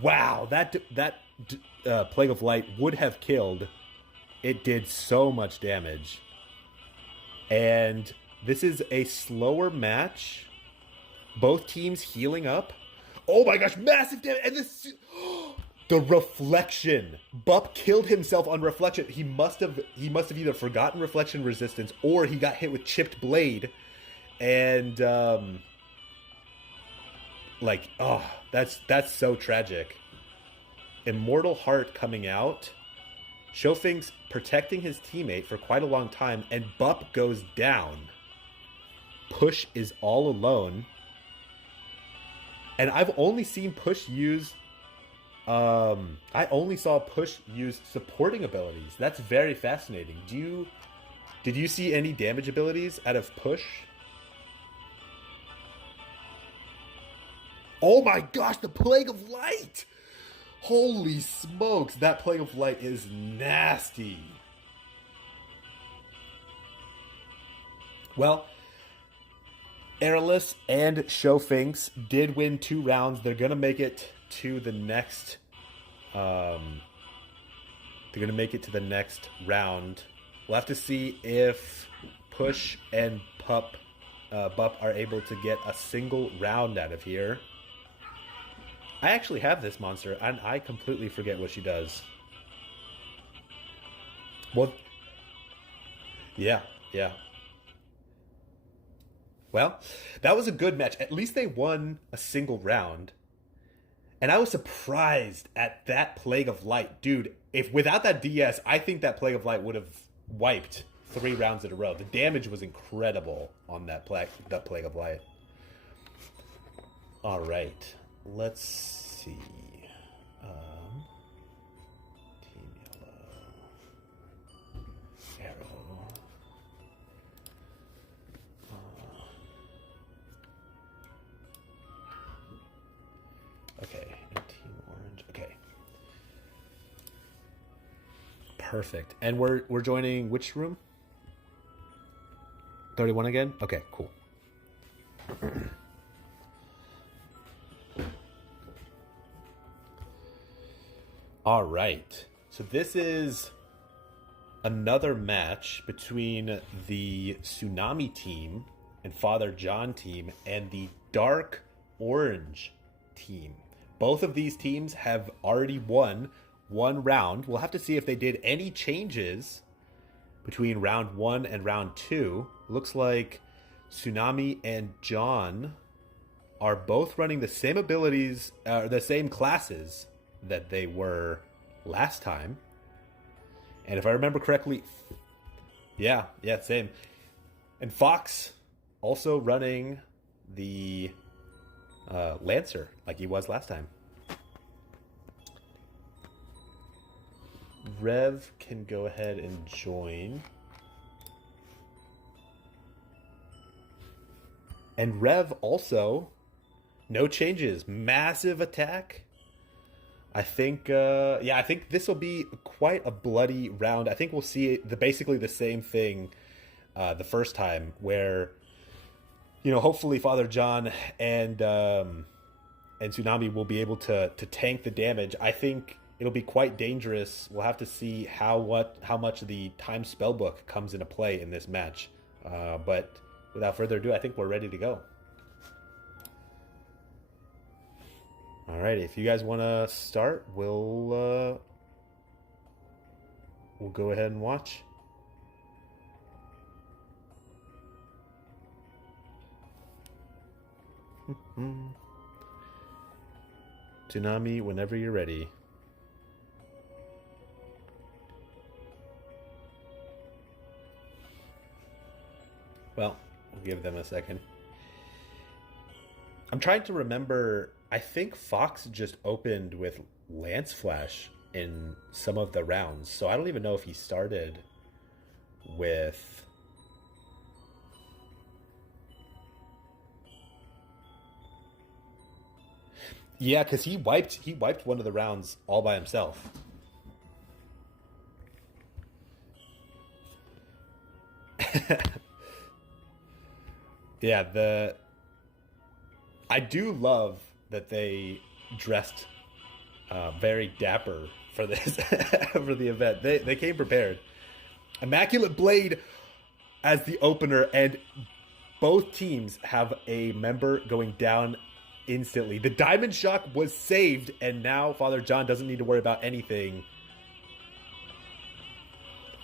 Wow, that Plague of Light would have killed. It did so much damage. And this is a slower match. Both teams healing up. Oh my gosh, massive damage. And this... The reflection. Bup killed himself on reflection. He must have either forgotten reflection resistance or he got hit with chipped blade. And that's so tragic. Immortal Heart coming out. Shofing's protecting his teammate for quite a long time, and Bup goes down. Push is all alone. And I've only seen Push use... I only saw Push use supporting abilities. That's very fascinating. Did you see any damage abilities out of Push? Oh my gosh, the Plague of Light! Holy smokes, that Plague of Light is nasty. Well, Airless and Shofinks did win 2 rounds. They're going to make it to the next round. We'll have to see if Push and Bup are able to get a single round out of here. I actually have this monster, and I completely forget what she does. Well, yeah. Well, that was a good match. At least they won a single round. And I was surprised at that Plague of Light. Dude, if without that DS, I think that Plague of Light would have wiped 3 rounds in a row. The damage was incredible on that Plague of Light. All right. Let's see. Team Yellow. Arrow. Okay. And Team Orange. Okay. Perfect. And we're joining which room? 31 again? Okay, cool. All right. So this is another match between the Tsunami team and Father John team and the Dark Orange team. Both of these teams have already won 1 round. We'll have to see if they did any changes between round 1 and round 2. Looks like Tsunami and John are both running the same abilities, the same classes that they were last time. And if I remember correctly, yeah, same. And Fox also running the Lancer like he was last time. Rev can go ahead and join. And Rev also, no changes. Massive attack. I think, yeah, I think this will be quite a bloody round. I think we'll see basically the same thing the first time, where hopefully Father John and Tsunami will be able to tank the damage. I think it'll be quite dangerous. We'll have to see how much the time spellbook comes into play in this match. But without further ado, I think we're ready to go. All right, if you guys want to start, we'll go ahead and watch. Tsunami, whenever you're ready. Well, we'll give them a second. I'm trying to remember. I think Fox just opened with Lance Flash in some of the rounds, so I don't even know if he started with. Yeah, because he wiped one of the rounds all by himself. Yeah, I do love that they dressed very dapper for this for the event. They came prepared. Immaculate Blade as the opener, and both teams have a member going down instantly. The Diamond Shock was saved, and now Father John doesn't need to worry about anything.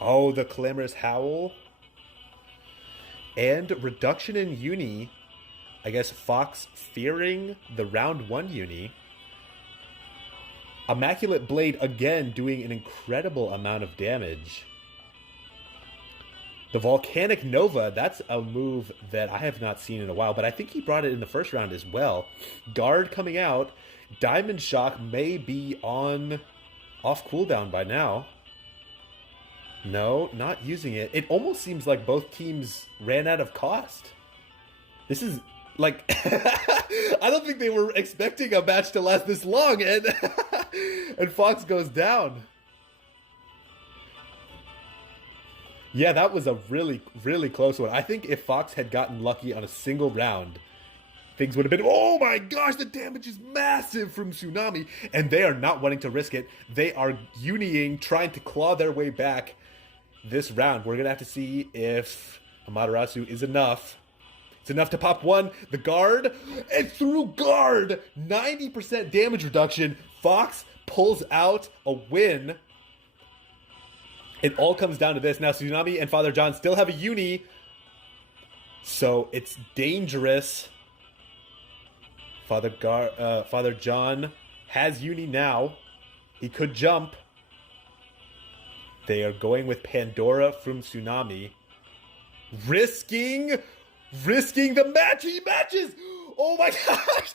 Oh, the Clamorous Howl. And reduction in uni. I guess Fox fearing the round 1 uni. Immaculate Blade again doing an incredible amount of damage. The Volcanic Nova, that's a move that I have not seen in a while, but I think he brought it in the first round as well. Guard coming out. Diamond Shock may be off cooldown by now. No, not using it. It almost seems like both teams ran out of cost. This is like I don't think they were expecting a match to last this long, and and Fox goes down. Yeah, that was a really, really close one. I think if Fox had gotten lucky on a single round, things would have been, oh my gosh, the damage is massive from Tsunami. And they are not wanting to risk it. They are uniing, trying to claw their way back this round. We're going to have to see if Amaterasu is enough. It's enough to pop one. The guard, and through guard, 90% damage reduction. Fox pulls out a win. It all comes down to this. Now, Tsunami and Father John still have a uni, so it's dangerous. Father John has uni now. He could jump. They are going with Pandora from Tsunami. Risking the match. He matches. Oh my gosh.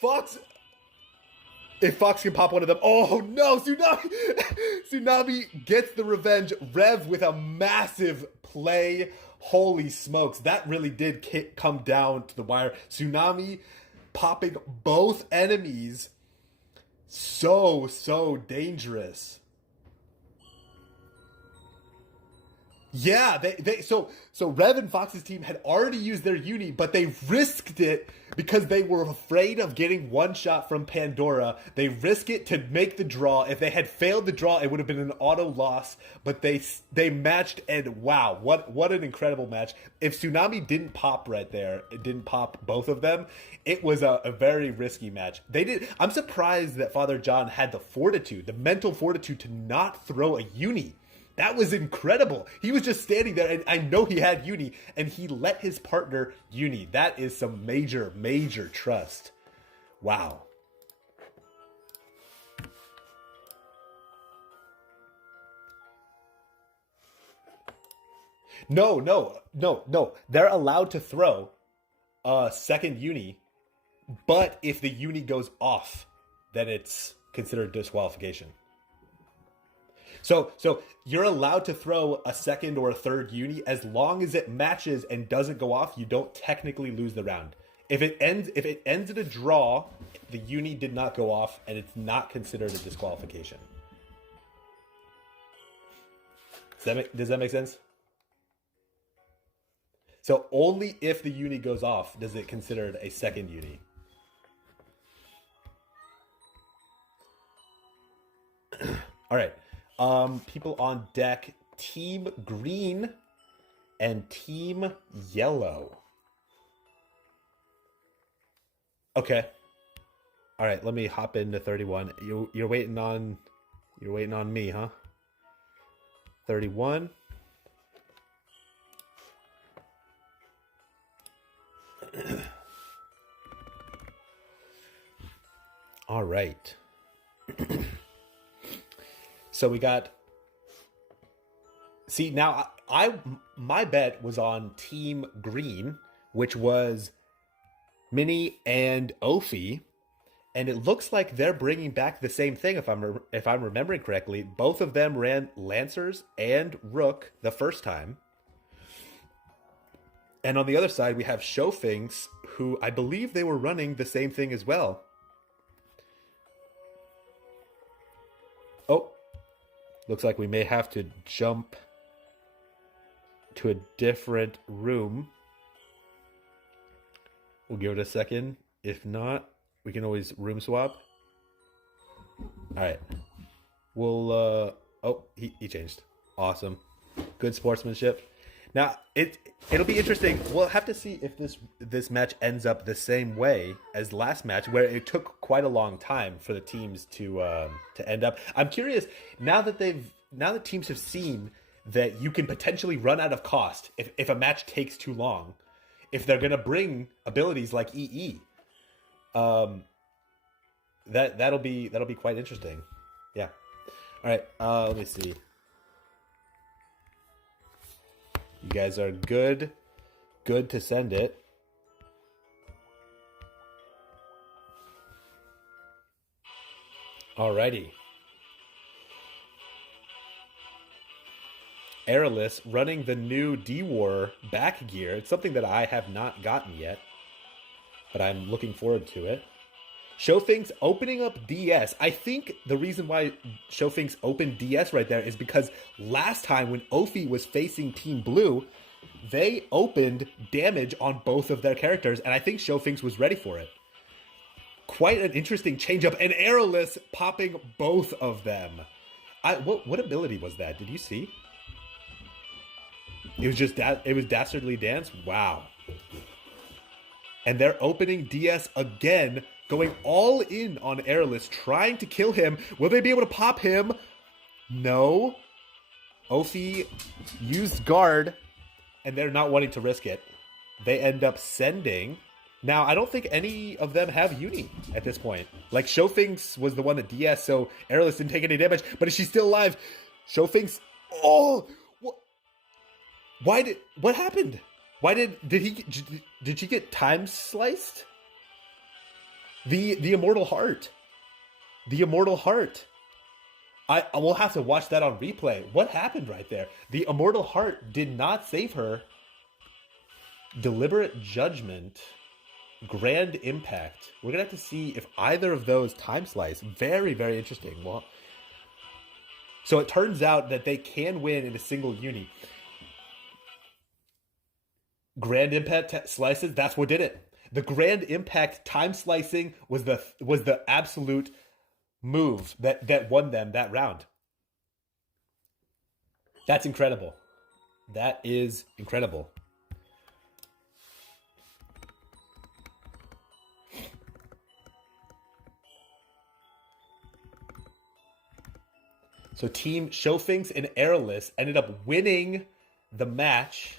Fox. If Fox can pop one of them. Oh no, Tsunami gets the revenge. Rev with a massive play. Holy smokes. That really did come down to the wire. Tsunami popping both enemies. So dangerous. Yeah, so Rev and Fox's team had already used their uni, but they risked it because they were afraid of getting one shot from Pandora. They risk it to make the draw. If they had failed the draw, it would have been an auto loss, but they matched, and wow, what an incredible match. If Tsunami didn't pop right there, it didn't pop both of them, it was a very risky match. I'm surprised that Father John had the mental fortitude to not throw a uni. That was incredible. He was just standing there, and I know he had uni, and he let his partner uni. That is some major, major trust. Wow. No. They're allowed to throw a second uni, but if the uni goes off, then it's considered disqualification. So you're allowed to throw a second or a third uni as long as it matches and doesn't go off. You don't technically lose the round. If it ends in a draw, the uni did not go off, and it's not considered a disqualification. Does that make sense? So only if the uni goes off does it considered a second uni. All right. People on deck: Team Green and Team Yellow. Okay. All right. Let me hop into 31. You're waiting on me, huh? 31. All right. So we got. See, now my bet was on Team Green, which was Minnie and Ophi, and it looks like they're bringing back the same thing. If I'm remembering correctly, both of them ran Lancers and Rook the first time. And on the other side, we have Showfinks, who I believe they were running the same thing as well. Oh, looks like we may have to jump to a different room. We'll give it a second. If not, we can always room swap. All right. We'll, oh, he changed. Awesome. Good sportsmanship. Now, it'll be interesting. We'll have to see if this match ends up the same way as last match, where it took quite a long time for the teams to end up. I'm curious, now that teams have seen that you can potentially run out of cost if a match takes too long, if they're gonna bring abilities like EE. That'll be quite interesting. Yeah. All right. Let me see. You guys are good to send it. Alrighty. Airless running the new D-War back gear. It's something that I have not gotten yet, but I'm looking forward to it. Showfinks opening up DS. I think the reason why Showfinks opened DS right there is because last time when Ophi was facing Team Blue, they opened damage on both of their characters, and I think Showfinks was ready for it. Quite an interesting change-up, and Airless popping both of them. What ability was that? Did you see? It was just it was Dastardly Dance? Wow. And they're opening DS again, going all in on Airless, trying to kill him. Will they be able to pop him? No. Ophi used guard, and they're not wanting to risk it. They end up sending. Now, I don't think any of them have Uni at this point. Like, Showfinks was the one that DS, so Airless didn't take any damage, but is she still alive? Showfinks. Oh! What happened? Did she get time sliced? The Immortal Heart. The Immortal Heart. I will have to watch that on replay. What happened right there? The Immortal Heart did not save her. Deliberate Judgment. Grand Impact. We're going to have to see if either of those time slice. Very, very interesting. Well, so it turns out that they can win in a single uni. Grand Impact slices, that's what did it. The Grand Impact time slicing was the absolute move that won them that round. That's incredible. That is incredible. So Team Showfinks and Airless ended up winning the match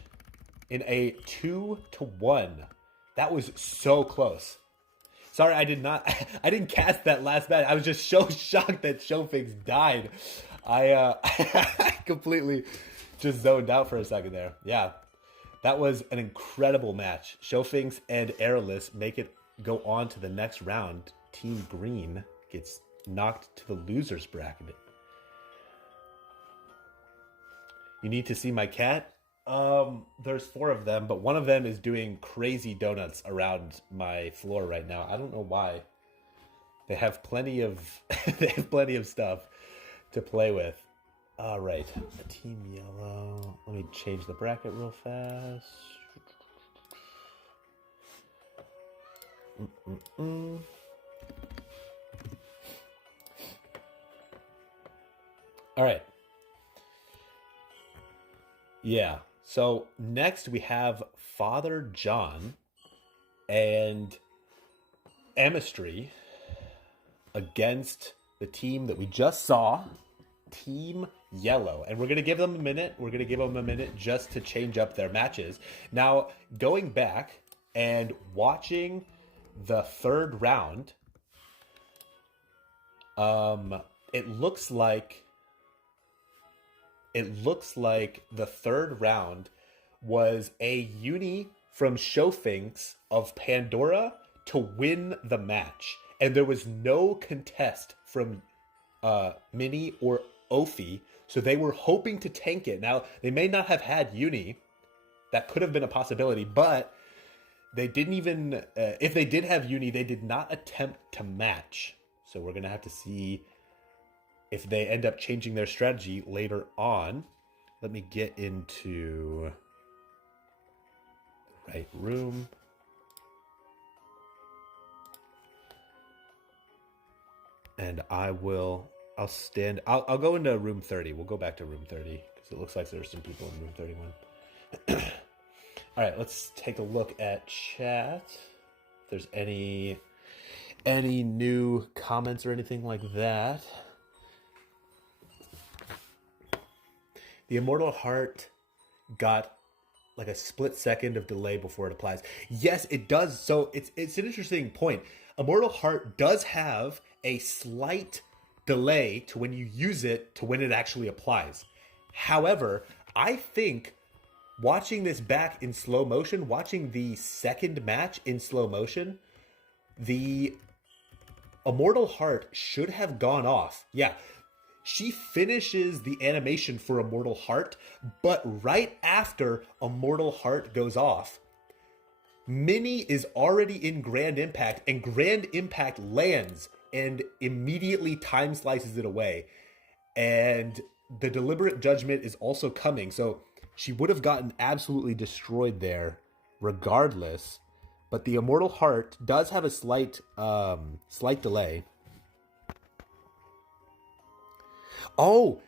in a 2-1. That was so close. Sorry, I didn't cast that last bet. I was just so shocked that Showfinks died. I completely just zoned out for a second there. Yeah, that was an incredible match. Showfinks and Airless make it go on to the next round. Team Green gets knocked to the loser's bracket. You need to see my cat? There's four of them, but one of them is doing crazy donuts around my floor right now. I don't know why. They have plenty of they have plenty of stuff to play with. All right, Team Yellow. Let me change the bracket real fast. All right. Yeah. So next we have Father John and Emistry against the team that we just saw, Team Yellow. And we're going to give them a minute. We're going to give them a minute just to change up their matches. Now, going back and watching the third round, it looks like the third round was a uni from Showfinks of Pandora to win the match. And there was no contest from Minnie or Ophi, so they were hoping to tank it. Now, they may not have had uni. That could have been a possibility, but they didn't even... if they did have uni, they did not attempt to match. So we're going to have to see if they end up changing their strategy later on. Let me get into the right room. And I'll go into room 30. We'll go back to room 30 because it looks like there's some people in room 31. All right, let's take a look at chat. If there's any new comments or anything like that. The Immortal Heart got like a split second of delay before it applies. Yes, it does. So it's an interesting point. Immortal Heart does have a slight delay to when you use it to when it actually applies. However, I think watching this back in slow motion, watching the second match in slow motion, the Immortal Heart should have gone off. Yeah, she finishes the animation for Immortal Heart, but right after Immortal Heart goes off, Minnie is already in Grand Impact, and Grand Impact lands and immediately time slices it away. And the Deliberate Judgment is also coming, so she would have gotten absolutely destroyed there regardless. But the Immortal Heart does have a slight delay. Oh,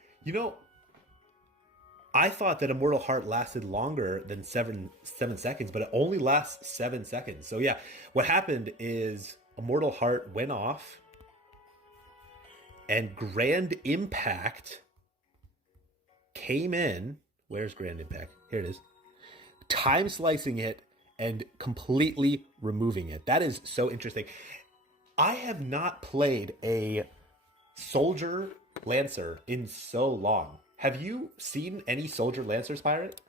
I thought that Immortal Heart lasted longer than 7 seconds, but it only lasts 7 seconds. So yeah, what happened is Immortal Heart went off, and Grand Impact came in. Where's Grand Impact? Here it is. Time slicing it and completely removing it. That is so interesting. I have not played a Soldier Lancer in so long. Have you seen any Soldier Lancers, Pirate?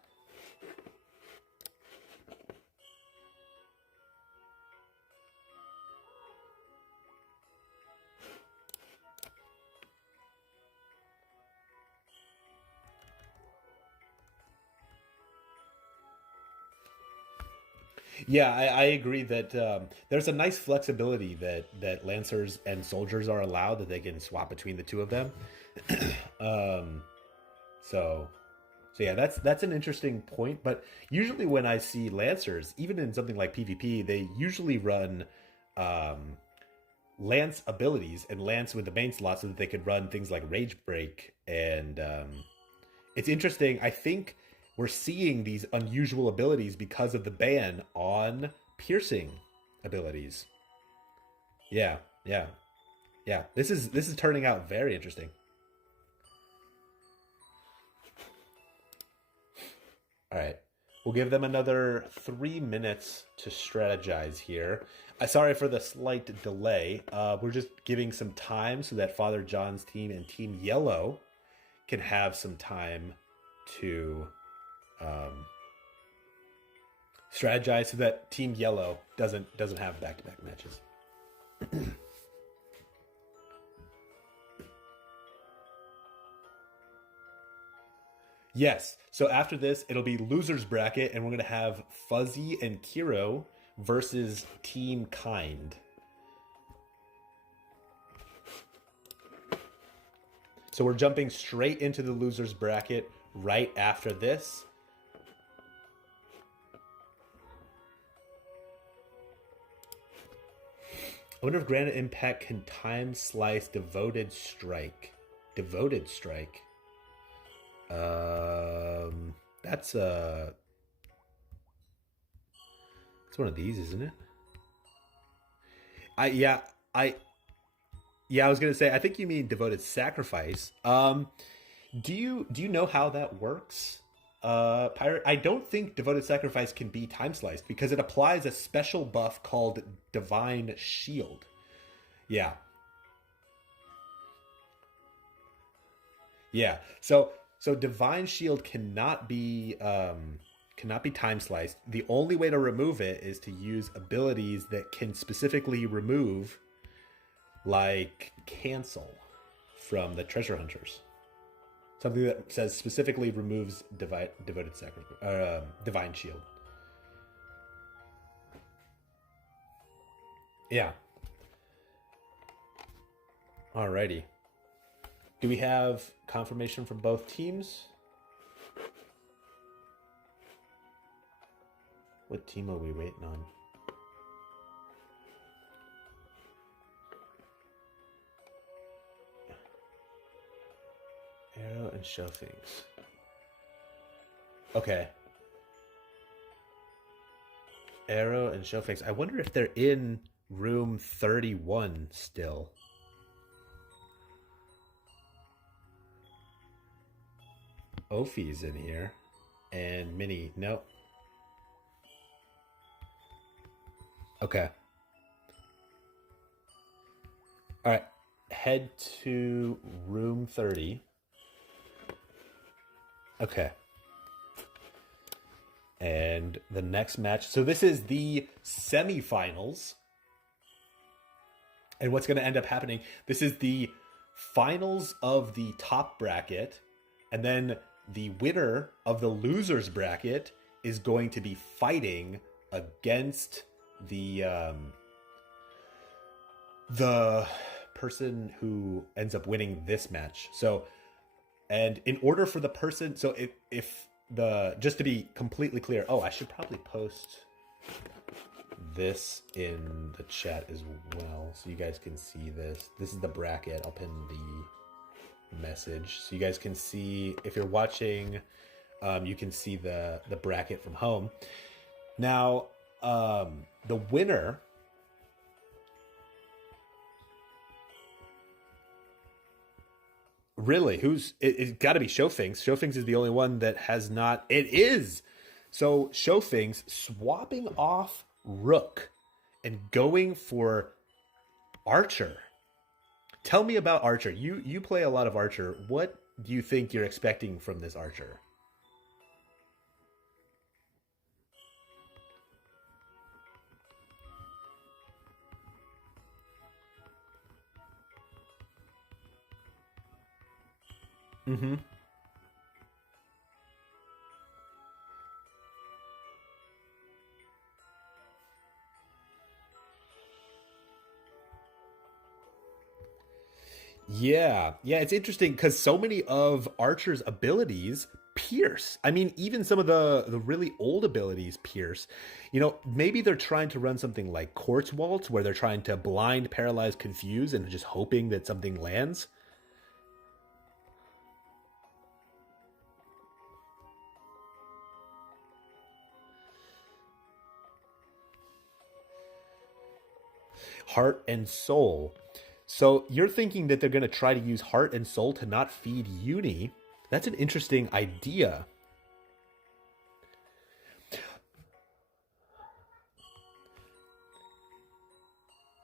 Yeah, I agree that there's a nice flexibility that Lancers and Soldiers are allowed, that they can swap between the two of them. So yeah, that's an interesting point. But usually when I see Lancers, even in something like PvP, they usually run Lance abilities and Lance with the main slot so that they could run things like Rage Break. And it's interesting. I think we're seeing these unusual abilities because of the ban on piercing abilities. Yeah. This is turning out very interesting. All right. We'll give them another 3 minutes to strategize here. Sorry for the slight delay. We're just giving some time so that Father John's team and Team Yellow can have some time to strategize so that Team Yellow doesn't have back-to-back matches. Yes. So after this, it'll be losers bracket, and we're gonna have Fuzzy and Kiro versus Team Kind. So we're jumping straight into the losers bracket right after this. I wonder if Granite Impact can time slice Devoted Strike. Devoted Strike. That's it's one of these, isn't it? I I was gonna say I think you mean Devoted Sacrifice. Do you know how that works? Pirate, I don't think Devoted Sacrifice can be time sliced because it applies a special buff called Divine Shield. Yeah. Yeah. So Divine Shield cannot be time sliced. The only way to remove it is to use abilities that can specifically remove, like cancel from the treasure hunters. Something that says specifically removes devoted sacrifice, divine shield. Yeah. Alrighty. Do we have confirmation from both teams? What team are we waiting on? Arrow and show things. Okay. Arrow and show things. I wonder if they're in room 31 still. Ophi's in here. And Minnie. Nope. Okay. All right. Head to room 30. Okay. And the next match. So this is the semifinals. And what's going to end up happening, this is the finals of the top bracket. And then the winner of the losers bracket is going to be fighting against the person who ends up winning this match. So, and in order for the person, so if the, just to be completely clear, oh, I should probably post this in the chat as well so you guys can see this. This is the bracket. I'll pin the message so you guys can see. If you're watching, you can see the bracket from home. Now, the winner really, it's got to be Showthings. Showthings is the only one that has not. It is. So Showthings swapping off Rook and going for Archer. Tell me about Archer. You play a lot of Archer. What do you think you're expecting from this Archer? Mm-hmm. Yeah, it's interesting because so many of Archer's abilities pierce. I mean, even some of the really old abilities pierce. You know, maybe they're trying to run something like Quartz Waltz, where they're trying to blind, paralyze, confuse, and just hoping that something lands. Heart and Soul. So you're thinking that they're going to try to use Heart and Soul to not feed Uni. That's an interesting idea.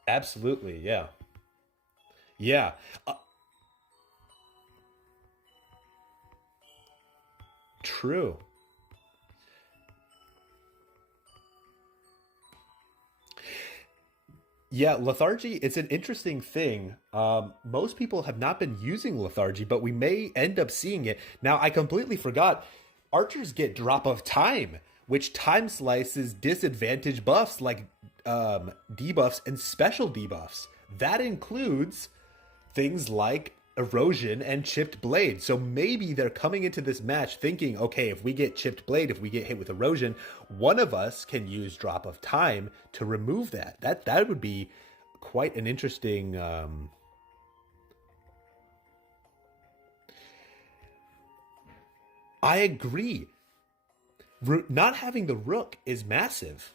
Absolutely, yeah. Yeah. True. Yeah, lethargy, it's an interesting thing. Most people have not been using lethargy, but we may end up seeing it. Now, I completely forgot. Archers get drop of time, which time slices disadvantage buffs like debuffs and special debuffs. That includes things like erosion and chipped blade. So maybe they're coming into this match thinking, okay, if we get chipped blade, if we get hit with erosion, one of us can use drop of time to remove that. That would be quite an interesting. I agree. Not having the rook is massive.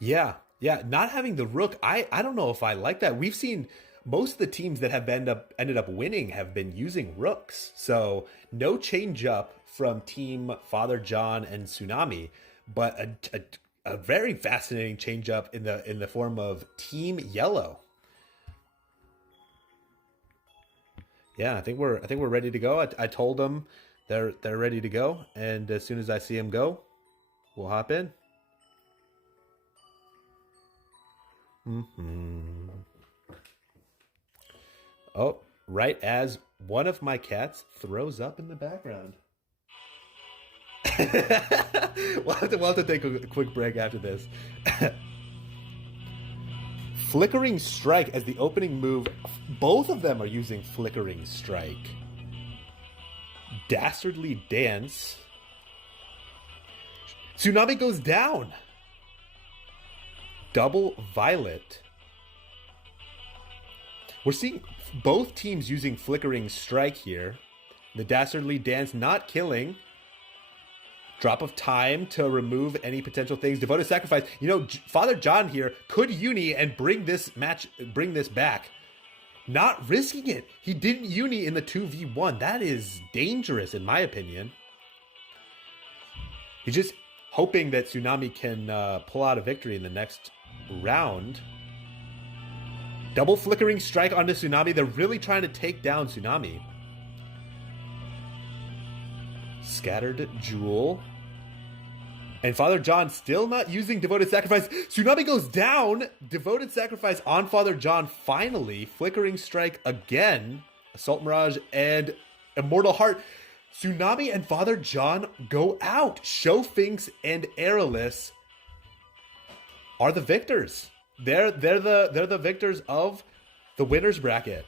Yeah, yeah. Not having the rook, I don't know if I like that. We've seen most of the teams that have ended up winning have been using rooks. So no change up from Team Father John and Tsunami, but a very fascinating change up in the form of Team Yellow. Yeah, I think we're ready to go. I told them they're ready to go, and as soon as I see them go, we'll hop in. Hmm. Oh, right as one of my cats throws up in the background. We'll have to take a quick break after this. Flickering Strike as the opening move. Both of them are using Flickering Strike. Dastardly Dance. Tsunami goes down. Double Violet. We're seeing both teams using Flickering Strike here. The Dastardly Dance not killing. Drop of time to remove any potential things. Devoted Sacrifice. You know, Father John here could uni and bring this back. Not risking it. He didn't uni in the 2v1. That is dangerous in my opinion. He's just hoping that Tsunami can pull out a victory in the next round. Double Flickering Strike onto Tsunami. They're really trying to take down Tsunami. Scattered Jewel. And Father John still not using Devoted Sacrifice. Tsunami goes down. Devoted Sacrifice on Father John finally. Flickering Strike again. Assault Mirage and Immortal Heart. Tsunami and Father John go out. Showfinks and Aerolus are the victors. They're the victors of the winners bracket.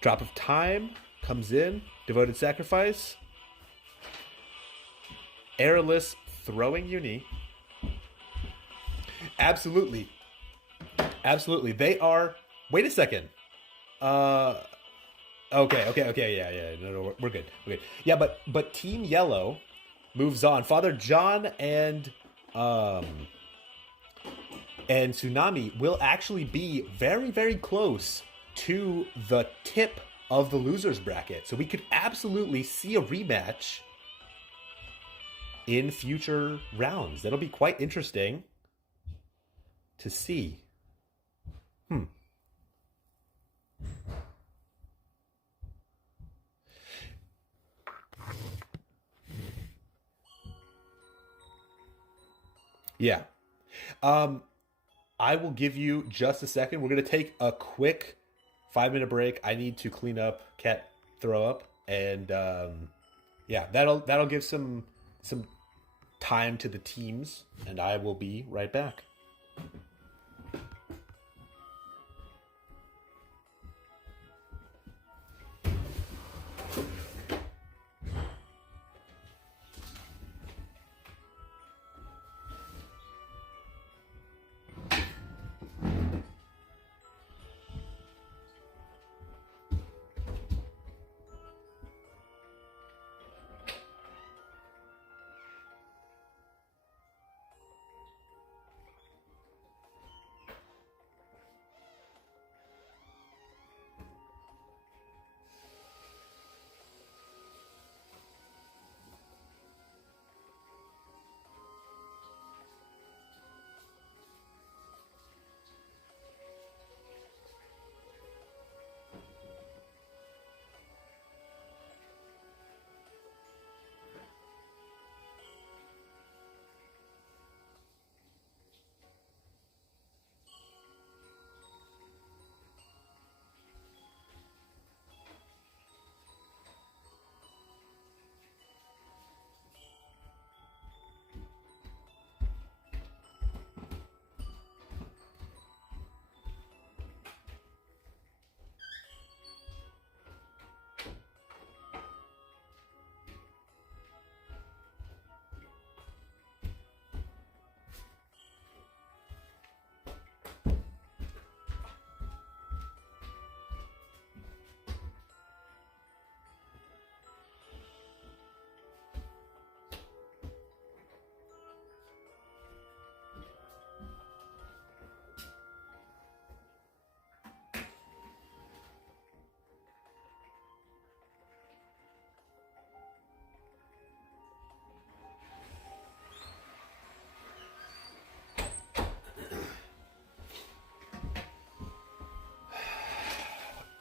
Drop of Time comes in. Devoted Sacrifice. Aerolus throwing uni. Absolutely. Absolutely. They are. Wait a second. Okay. Yeah. No, we're good. We're good. Yeah, but Team Yellow moves on. Father John and Tsunami will actually be very, very close to the tip of the losers bracket. So we could absolutely see a rematch in future rounds. That'll be quite interesting to see. Yeah. I will give you just a second. We're going to take a quick 5-minute break. I need to clean up cat throw up, and yeah, that'll give some time to the teams, and I will be right back.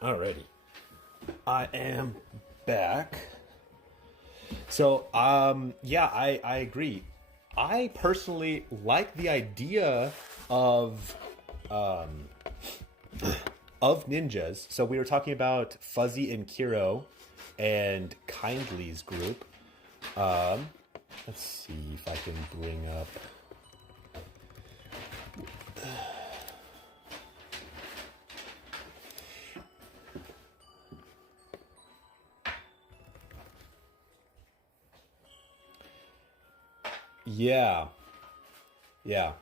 Alrighty. I am back. So, yeah, I agree. I personally like the idea of ninjas. So we were talking about Fuzzy and Kiro and Kindly's group. Let's see if I can bring up. Yeah. Yeah.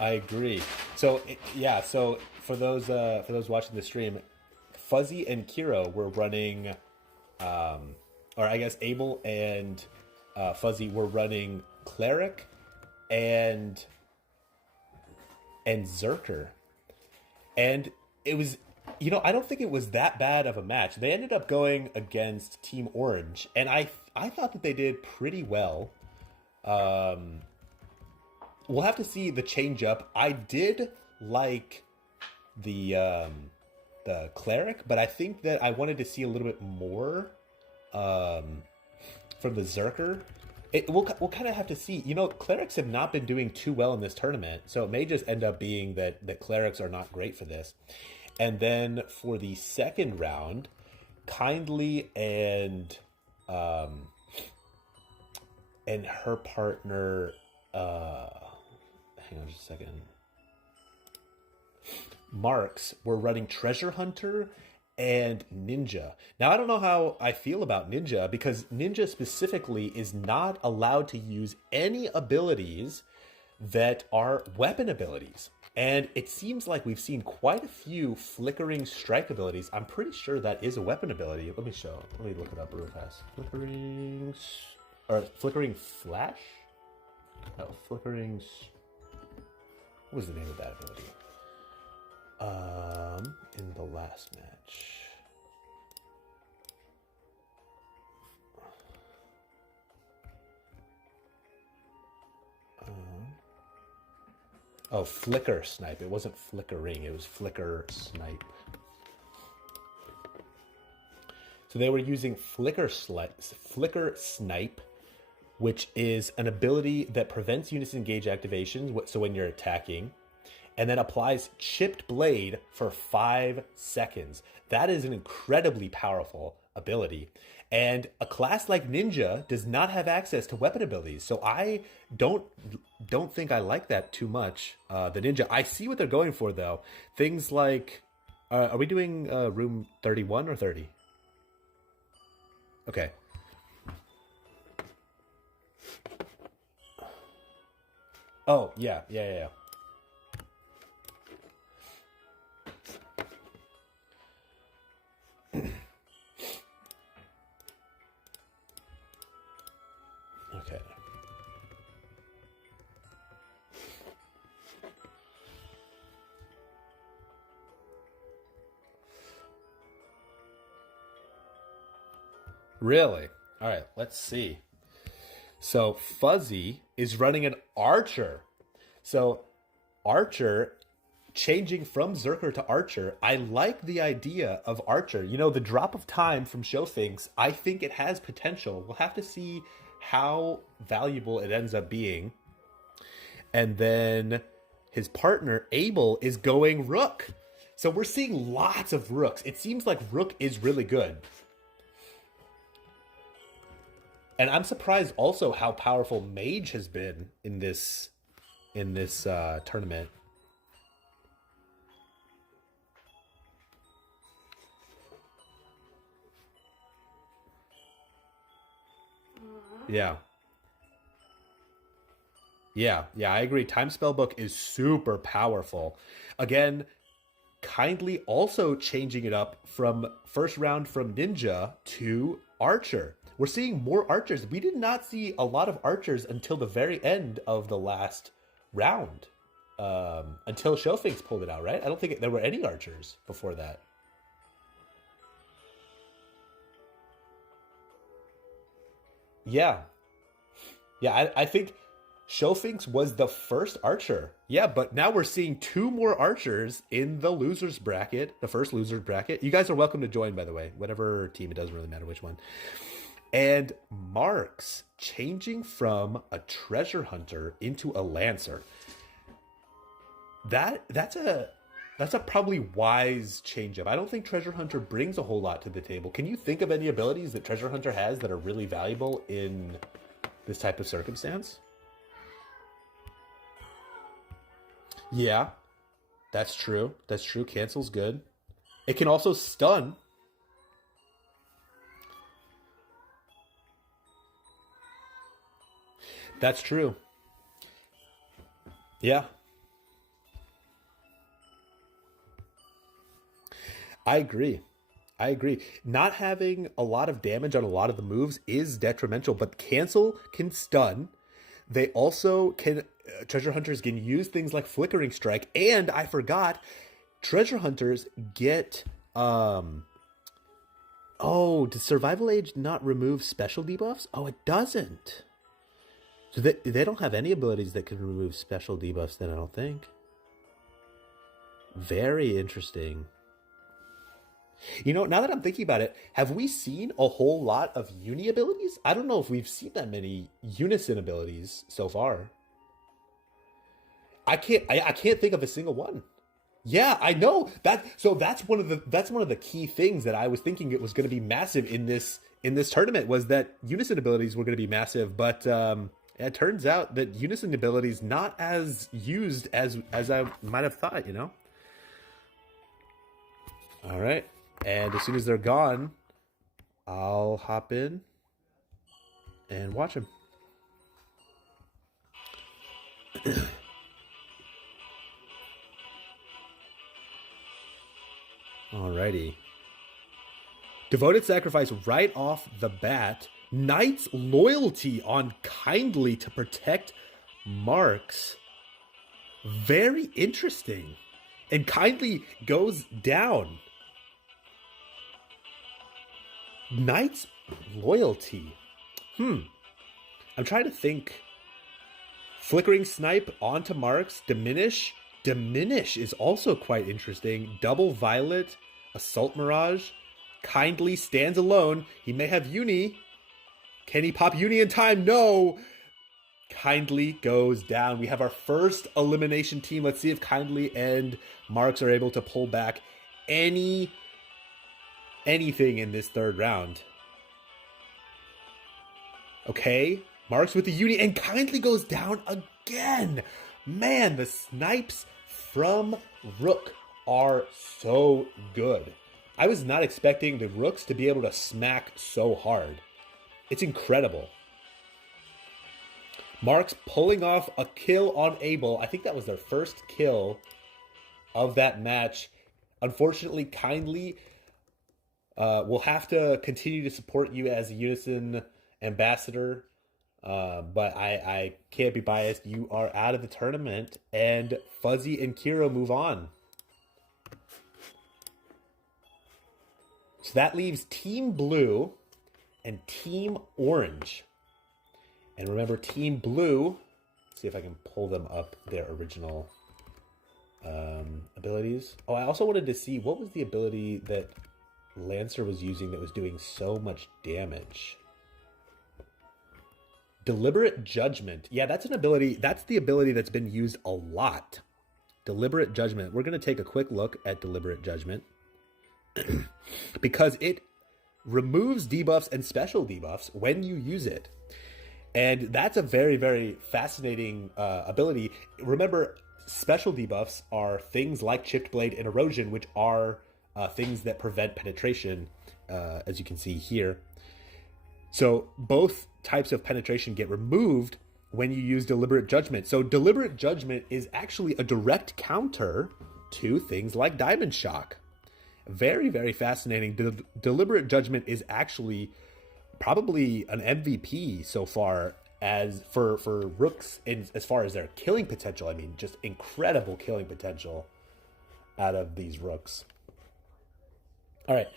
I agree. So yeah, so for those watching the stream, Fuzzy and Kiro were running, or I guess Abel and Fuzzy were running Cleric and Zerker, and it was, I don't think it was that bad of a match. They ended up going against Team Orange, and I thought that they did pretty well. We'll have to see the change up. I did like the Cleric, but I think that I wanted to see a little bit more from the Zerker. We'll kind of have to see. Clerics have not been doing too well in this tournament, so it may just end up being that Clerics are not great for this. And then for the second round, Kindly and her partner, hang on just a second, Marks, were running Treasure Hunter and Ninja. Now, I don't know how I feel about Ninja, because Ninja specifically is not allowed to use any abilities that are weapon abilities. And it seems like we've seen quite a few flickering strike abilities. I'm pretty sure that is a weapon ability. Let me look it up real fast. Flickering flash? Oh, flickering... What was the name of that ability? In the last match. Flicker Snipe. It wasn't flickering, it was Flicker Snipe. So they were using Flicker Snipe, which is an ability that prevents Unison Gauge activations, so when you're attacking, and then applies Chipped Blade for 5 seconds. That is an incredibly powerful ability. And a class like Ninja does not have access to weapon abilities, so I don't think I like that too much. The Ninja, I see what they're going for though. Things like, are we doing room 31 or 30? Okay. Oh yeah. Okay. Really? All right, let's see. So Fuzzy is running an Archer. So Archer, changing from Zerker to Archer, I like the idea of Archer. The drop of time from Showfinks, I think it has potential. We'll have to see how valuable it ends up being. And then his partner, Abel, is going Rook. So we're seeing lots of Rooks. It seems like Rook is really good. And I'm surprised also how powerful Mage has been in this tournament. Yeah, I agree. Time Spellbook is super powerful. Again, Kindly also changing it up from first round from Ninja to Archer. We're seeing more Archers. We did not see a lot of Archers until the very end of the last round. Until Showfinks pulled it out, right? I don't think there were any Archers before that. Yeah. Yeah, I think Shofinks was the first archer. Yeah, but now we're seeing two more archers in the losers bracket, the first losers bracket. You guys are welcome to join, by the way. Whatever team, it doesn't really matter which one. And Marks changing from a treasure hunter into a lancer. That's a probably wise change up. I don't think treasure hunter brings a whole lot to the table. Can you think of any abilities that treasure hunter has that are really valuable in this type of circumstance? Yeah, that's true. That's true. Cancel's good. It can also stun. That's true. Yeah, I agree. I agree. Not having a lot of damage on a lot of the moves is detrimental, but cancel can stun. They also can, treasure hunters can use things like flickering strike, and I forgot, treasure hunters get oh, does survival age not remove special debuffs? Oh, it doesn't. So they don't have any abilities that can remove special debuffs then, I don't think. Very interesting. You know, now that I'm thinking about it, have we seen a whole lot of uni abilities? I don't know if we've seen that many unison abilities so far. I can't think of a single one. Yeah, I know. That's one of the key things that I was thinking it was going to be massive in this tournament was that unison abilities were going to be massive, but it turns out that unison abilities not as used as I might have thought, you know. All right. And as soon as they're gone, I'll hop in and watch them. Alrighty. Devoted sacrifice right off the bat. Knight's loyalty on kindly to protect Marks. Very interesting. And kindly goes down. Knight's loyalty. I'm trying to think. Flickering snipe onto Marks. Diminish. Diminish is also quite interesting. Double violet. Assault mirage. Kindly stands alone. He may have uni. Can he pop uni in time? No. Kindly goes down. We have our first elimination team. Let's see if Kindly and Marks are able to pull back anything in this third round. Okay, Marks with the uni, and Kindly goes down again. Man, the snipes from Rook are so good. I was not expecting the Rooks to be able to smack so hard. It's incredible. Marks pulling off a kill on Abel. I think that was their first kill of that match. Unfortunately, Kindly will have to continue to support you as a Unison ambassador. But I can't be biased. You are out of the tournament, and Fuzzy and Kiro move on. So that leaves Team Blue and Team Orange. And remember, Team Blue, let's see if I can pull them up their original abilities. Oh, I also wanted to see what was the ability that Lancer was using that was doing so much damage. Deliberate Judgment. Yeah, that's an ability. That's the ability that's been used a lot. Deliberate Judgment. We're going to take a quick look at Deliberate Judgment because it removes debuffs and special debuffs when you use it. And that's a very, very fascinating ability. Remember, special debuffs are things like Chipped Blade and Erosion, which are things that prevent penetration, as you can see here. So both types of penetration get removed when you use Deliberate Judgment. So Deliberate Judgment is actually a direct counter to things like Diamond Shock. Very, very fascinating. Deliberate Judgment is actually probably an MVP so far as for Rooks as far as their killing potential. I mean, just incredible killing potential out of these Rooks. All right.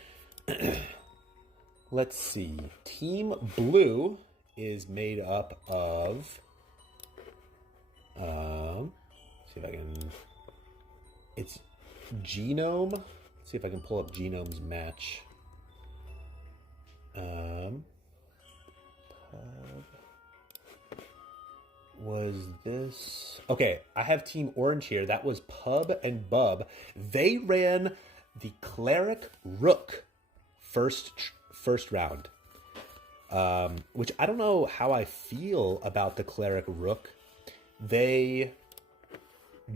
Let's see. Team Blue is made up of. See if I can. It's Genome. Let's see if I can pull up Genome's match. Was this okay? I have Team Orange here. That was Pub and Bub. They ran the Cleric Rook first round, which I don't know how I feel about the Cleric Rook. They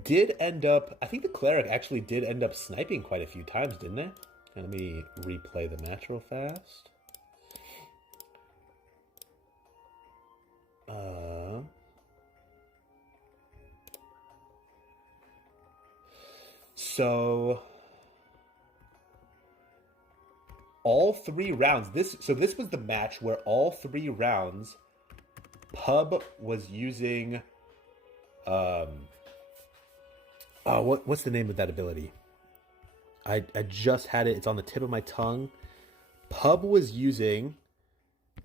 did end up. I think the Cleric actually did end up sniping quite a few times, didn't they? Let me replay the match real fast. So all 3 rounds. This was the match where all 3 rounds, Pub was using. What's the name of that ability? I just had it. It's on the tip of my tongue. Pub was using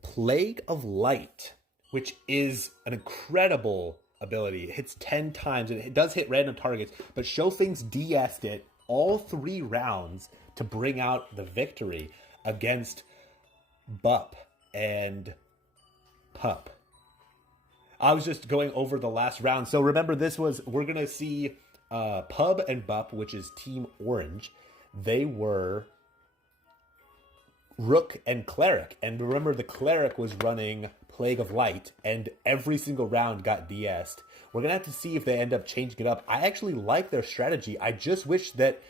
Plague of Light, which is an incredible ability. It hits 10 times, and it does hit random targets, but Show Things DS'd it all 3 rounds to bring out the victory against Bup and Pup. I was just going over the last round. So remember, we're going to see Pub and Bup, which is Team Orange. They were Rook and Cleric. And remember, the Cleric was running Plague of Light, and every single round got DS'd. We're going to have to see if they end up changing it up. I actually like their strategy. I just wish that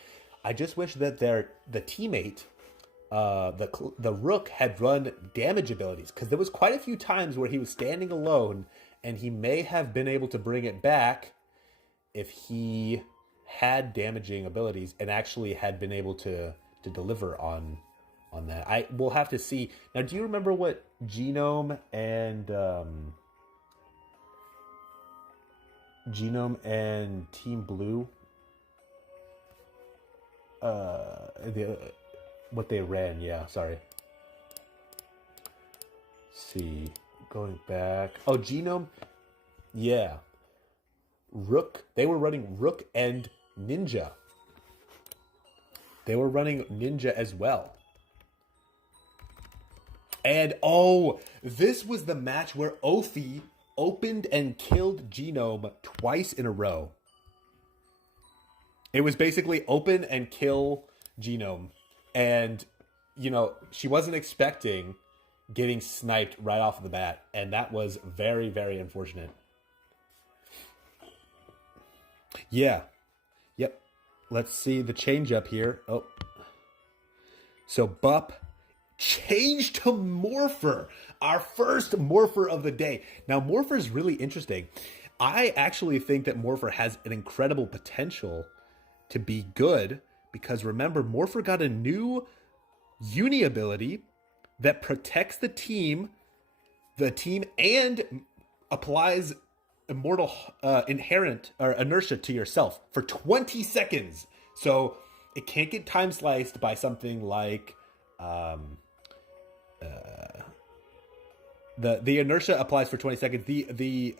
the teammate, the Rook, had run damage abilities, because there was quite a few times where he was standing alone, and he may have been able to bring it back if he had damaging abilities and actually had been able to deliver on that. We'll have to see. Now, do you remember what Genome and Team Blue what they ran? Yeah, sorry. Let's see, going back. Oh, Genome. Yeah. Rook. They were running Rook and Ninja. They were running Ninja as well. And this was the match where Ophi opened and killed Genome twice in a row. It was basically open and kill Genome. And, she wasn't expecting getting sniped right off the bat. And that was very, very unfortunate. Yeah. Yep. Let's see the change up here. Oh. So Bup changed to Morpher, our first Morpher of the day. Now, Morpher is really interesting. I actually think that Morpher has an incredible potential to be good, because remember, Morpher got a new uni ability that protects the team and applies inherent or inertia to yourself for 20 seconds. So it can't get time sliced by something like the inertia applies for 20 seconds. The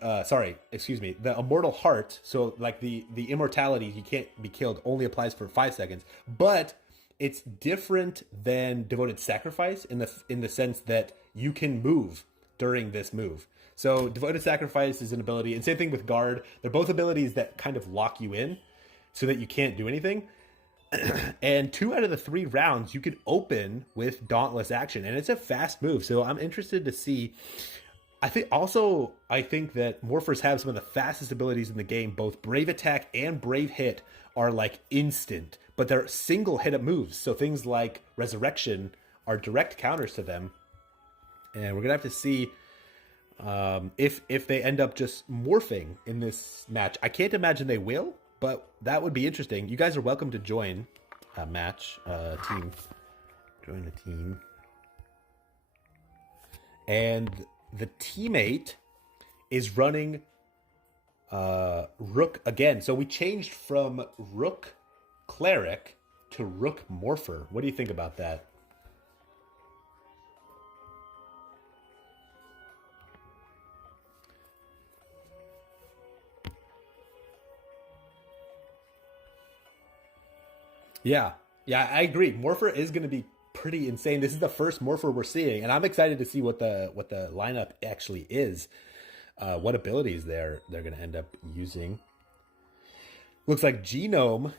immortal heart, so like the immortality, you can't be killed, only applies for 5 seconds. But it's different than devoted sacrifice in the sense that you can move during this move. So devoted sacrifice is an ability, and same thing with guard. They're both abilities that kind of lock you in so that you can't do anything. And 2 out of the 3 rounds you can open with Dauntless Action, and it's a fast move. So I'm interested to see. I think that Morphers have some of the fastest abilities in the game. Both Brave Attack and Brave Hit are like instant, but they're single hit up moves. So things like Resurrection are direct counters to them. And we're gonna have to see if they end up just morphing in this match. I can't imagine they will, but that would be interesting. You guys are welcome to join a match, team. Join the team. And the teammate is running Rook again. So we changed from Rook Cleric to Rook Morpher. What do you think about that? Yeah, yeah, I agree. Morpher is going to be pretty insane. This is the first Morpher we're seeing, and I'm excited to see what the lineup actually is. What abilities they're going to end up using. Looks like Genome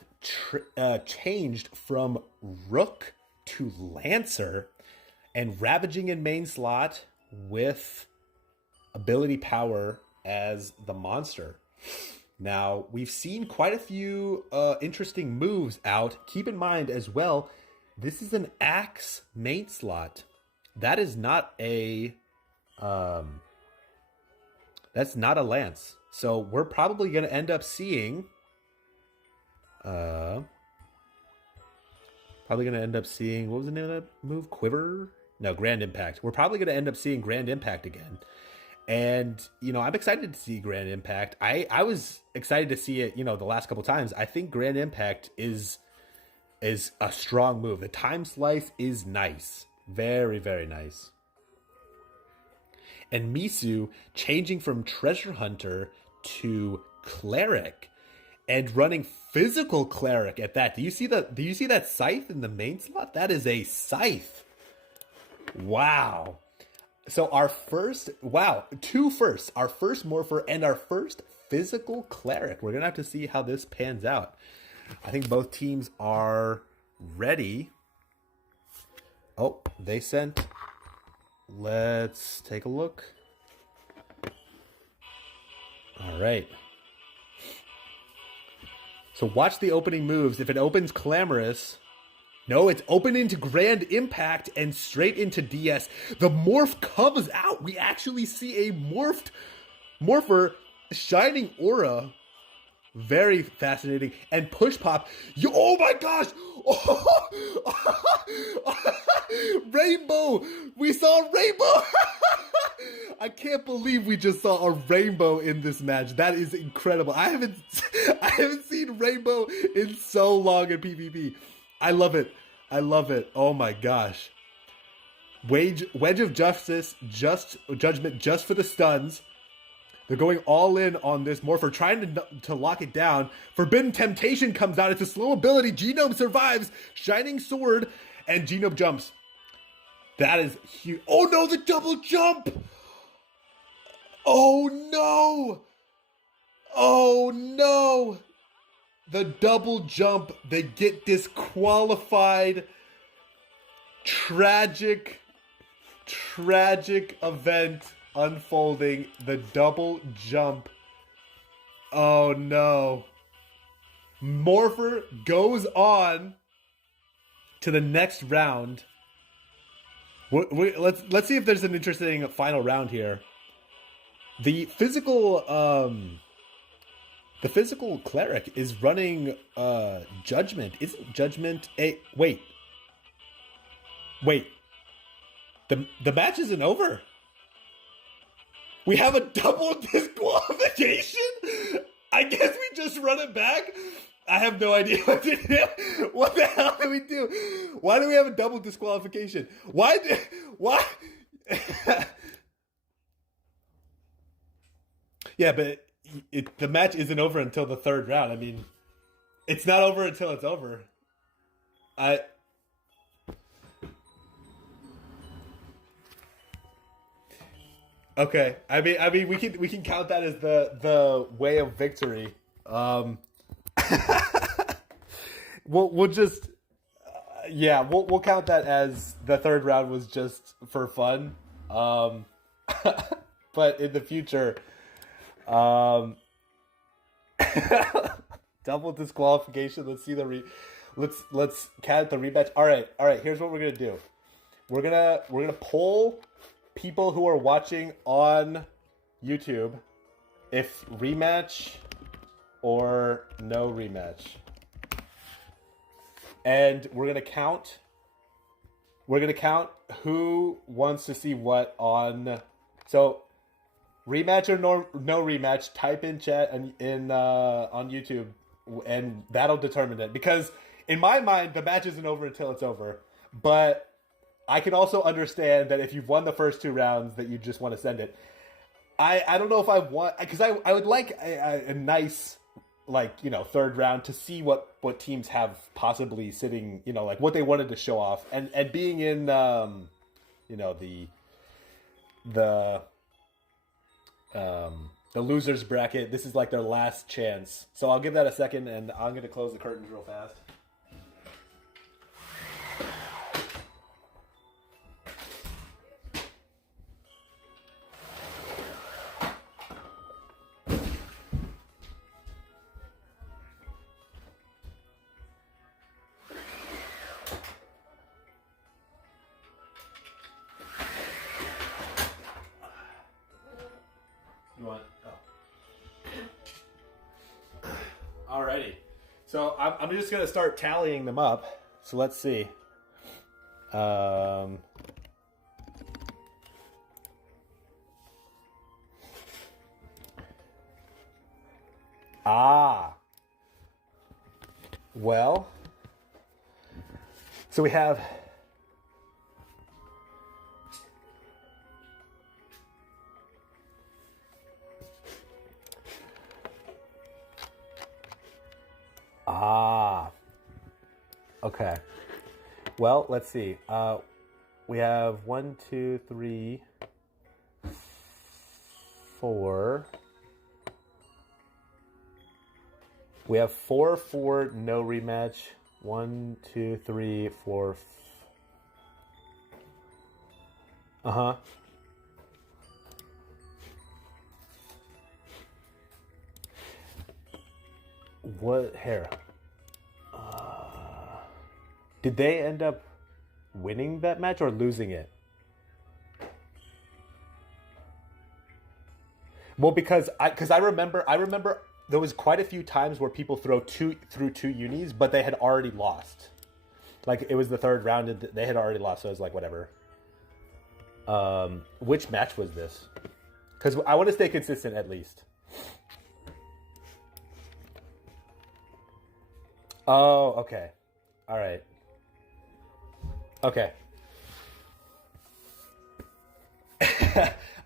changed from Rook to Lancer, and Ravaging in main slot with ability power as the monster. Now, we've seen quite a few interesting moves out. Keep in mind as well, this is an Axe main slot. That is not a that's not a Lance. So we're probably going to end up seeing probably going to end up seeing, what was the name of that move? Quiver? No, Grand Impact. We're probably going to end up seeing Grand Impact again. And, I'm excited to see Grand Impact. I was excited to see it, the last couple times. I think Grand Impact is a strong move. The time slice is nice. Very, very nice. And Misu changing from Treasure Hunter to Cleric and running physical Cleric at that. Do you see that scythe in the main slot? That is a scythe. Wow. So two firsts. Our first Morpher and our first physical Cleric. We're going to have to see how this pans out. I think both teams are ready. Oh, they sent. Let's take a look. All right. So watch the opening moves. If it opens Clamorous... No, it's open into Grand Impact and straight into DS. The morph comes out. We actually see a Morpher, Shining Aura. Very fascinating. And Push Pop. Oh my gosh! Oh. Rainbow! We saw Rainbow! I can't believe we just saw a Rainbow in this match. That is incredible. I haven't seen Rainbow in so long in PvP. I love it. Oh my gosh. Wedge of Justice, Judgment just for the stuns. They're going all in on this Morpher, trying to lock it down. Forbidden Temptation comes out. It's a slow ability. Genome survives. Shining Sword, and Genome jumps. That is huge. Oh no, the double jump! Oh no! Oh no! The double jump, they get disqualified. Tragic event unfolding. The double jump. Oh no. Morpher goes on to the next round. Let's see if there's an interesting final round here. The physical Cleric is running Judgment. Isn't Judgment a... Wait. The match isn't over. We have a double disqualification? I guess we just run it back? I have no idea what to do. What the hell do we do? Why do we have a double disqualification? Why? Yeah, but the match isn't over until the third round. I mean, it's not over until it's over. Okay. I mean, we can count that as the way of victory. We'll just we'll count that as the third round was just for fun. But in the future, double disqualification. Let's see let's count the rematch. All right. Here's what we're gonna do. We're gonna poll people who are watching on YouTube if rematch or no rematch, and we're gonna count who wants to see what on. So rematch or no rematch, type in chat and on YouTube, and that'll determine it. Because in my mind, the match isn't over until it's over. But I can also understand that if you've won the first two rounds, that you just want to send it. I don't know if I want, because I would like a nice like, you know, third round to see what teams have possibly sitting, you know, like what they wanted to show off, and being in you know, the losers bracket. This is like their last chance, so I'll give that a second, and I'm going to close the curtains real fast. You want? Oh. Alrighty. So I'm just gonna start tallying them up. So let's see. Well. So we have. Okay. Well, let's see. We have 1, 2, 3, 4. We have 4 for no rematch. 1, 2, 3, 4. Uh-huh. What hair? Did they end up winning that match or losing it? Well, because I remember there was quite a few times where people threw two unis, but they had already lost. Like, it was the third round and they had already lost, so it was like, whatever. Which match was this? Because I want to stay consistent at least. Oh, okay. All right. Okay.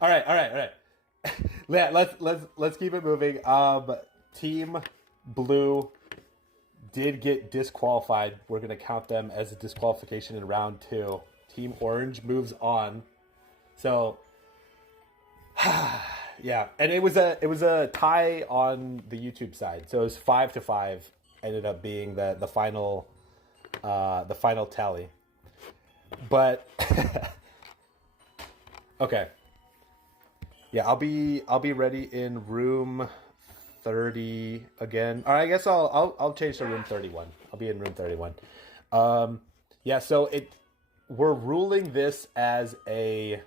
all right. Yeah, let's keep it moving. Team Blue did get disqualified. We're gonna count them as a disqualification in round 2. Team Orange moves on. So, yeah, and it was a tie on the YouTube side. So it was 5-5. Ended up being the final tally. But okay. Yeah, I'll be ready in room 30 again. Or I guess I'll change to room 31. I'll be in room 31. Yeah, so we're ruling this as a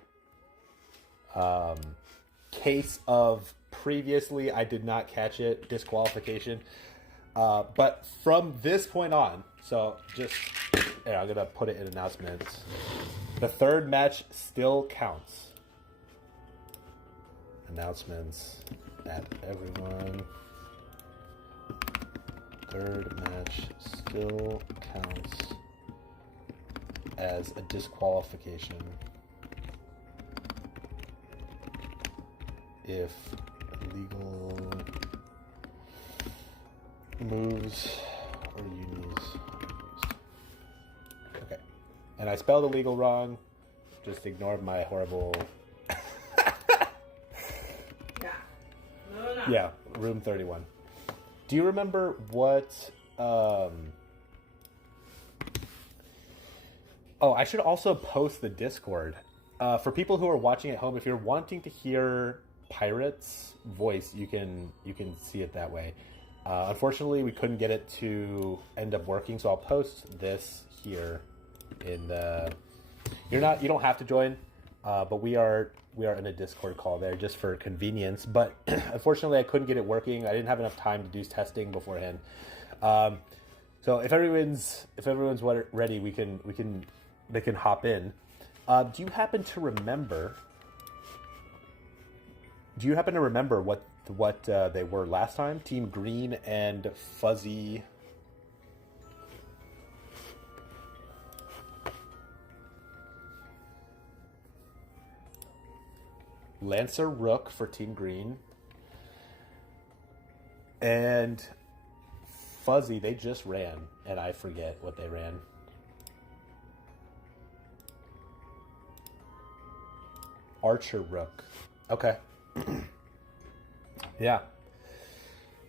case of previously I did not catch it, disqualification. But from this point on, so just I'm gonna put it in announcements. The third match still counts. Announcements at everyone. Third match still counts as a disqualification if illegal moves or unis. Okay. And I spelled illegal wrong. Just ignore my horrible... Yeah, room 31. Do you remember what... Oh, I should also post the Discord. For people who are watching at home, if you're wanting to hear Pirate's voice, you can see it that way. Unfortunately, we couldn't get it to end up working, so I'll post this here in the... You don't have to join, but we are in a Discord call there just for convenience. But unfortunately, I couldn't get it working. I didn't have enough time to do testing beforehand. So if everyone's ready, they can hop in. Do you happen to remember what they were last time? Team Green and Fuzzy. Lancer Rook for Team Green. And Fuzzy, they just ran, and I forget what they ran. Archer Rook. Okay. Yeah.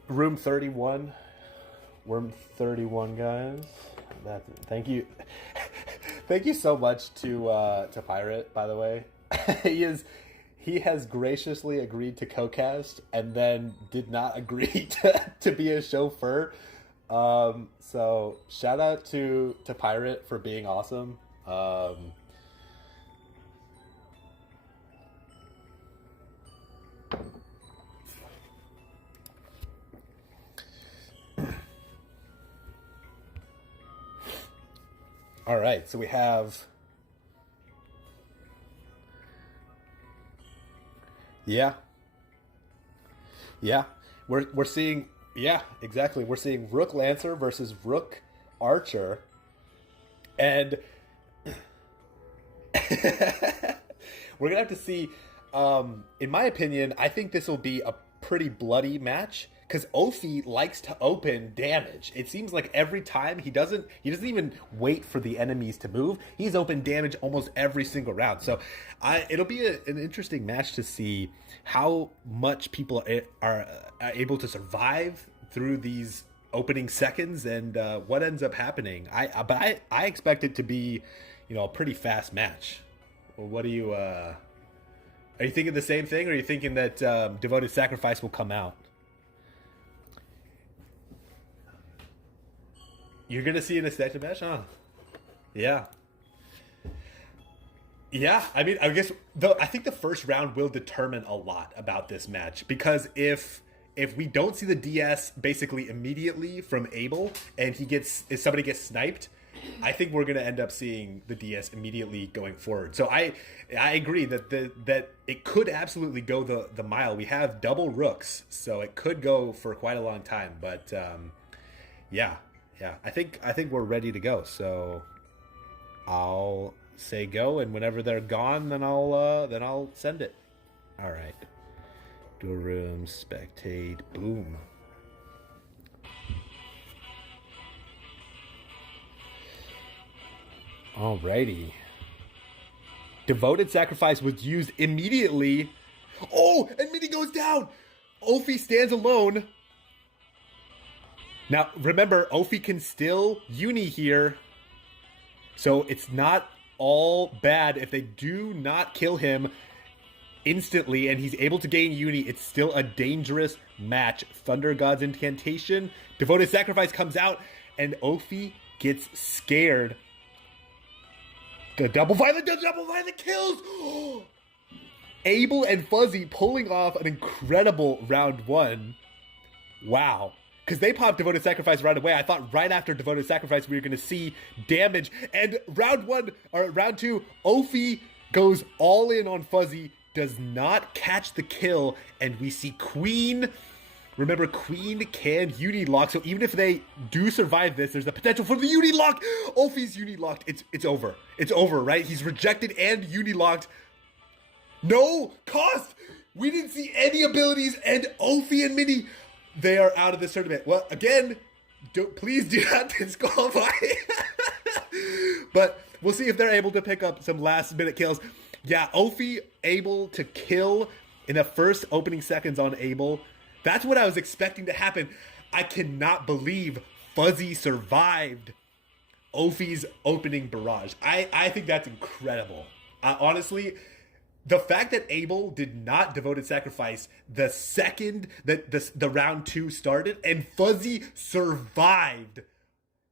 Room 31. Room 31, guys. Thank you. Thank you so much to Pirate, by the way. He has graciously agreed to co-cast and then did not agree to be a chauffeur. So shout out to Pirate for being awesome. All right, so we have... Yeah. We're seeing... Yeah, exactly. We're seeing Rook Lancer versus Rook Archer. And... we're going to have to see... in my opinion, I think this will be a pretty bloody match. Because Ophi likes to open damage. It seems like every time he doesn't even wait for the enemies to move. He's opened damage almost every single round. So it'll be an interesting match to see how much people are able to survive through these opening seconds and what ends up happening. I expect it to be, a pretty fast match. Well, what do you? Are you thinking the same thing, or are you thinking that Devoted Sacrifice will come out? You're going to see an extension match, huh? Yeah. Yeah, I mean, I guess, though, I think the first round will determine a lot about this match. Because if we don't see the DS basically immediately from Abel, and if somebody gets sniped, I think we're going to end up seeing the DS immediately going forward. So I agree that it could absolutely go the mile. We have double rooks, so it could go for quite a long time. But, yeah. Yeah, I think we're ready to go. So I'll say go, and whenever they're gone, then I'll send it. All right. Dual room, spectate, boom. Alrighty. Devoted Sacrifice was used immediately. Oh, and Mini goes down. Ophi stands alone. Now, remember, Ophi can still uni here, so it's not all bad if they do not kill him instantly and he's able to gain uni. It's still a dangerous match. Thunder God's Incantation, Devoted Sacrifice comes out, and Ophi gets scared. The double violet kills! Abel and Fuzzy pulling off an incredible round one. Wow. Because they popped Devoted Sacrifice right away. I thought right after Devoted Sacrifice we were going to see damage. And round two, Ophi goes all in on Fuzzy, does not catch the kill, and we see Queen. Remember, Queen can uni lock, so even if they do survive this, there's the potential for the uni lock. Ophi's uni locked. It's over. It's over, right? He's rejected and uni locked. No cost. We didn't see any abilities, and Ophi and Mini, they are out of this tournament. Well, again, please do not disqualify. But we'll see if they're able to pick up some last-minute kills. Yeah, Ophi able to kill in the first opening seconds on Abel. That's what I was expecting to happen. I cannot believe Fuzzy survived Ophi's opening barrage. I think that's incredible. Honestly, the fact that Abel did not Devoted Sacrifice the second that the round two started and Fuzzy survived,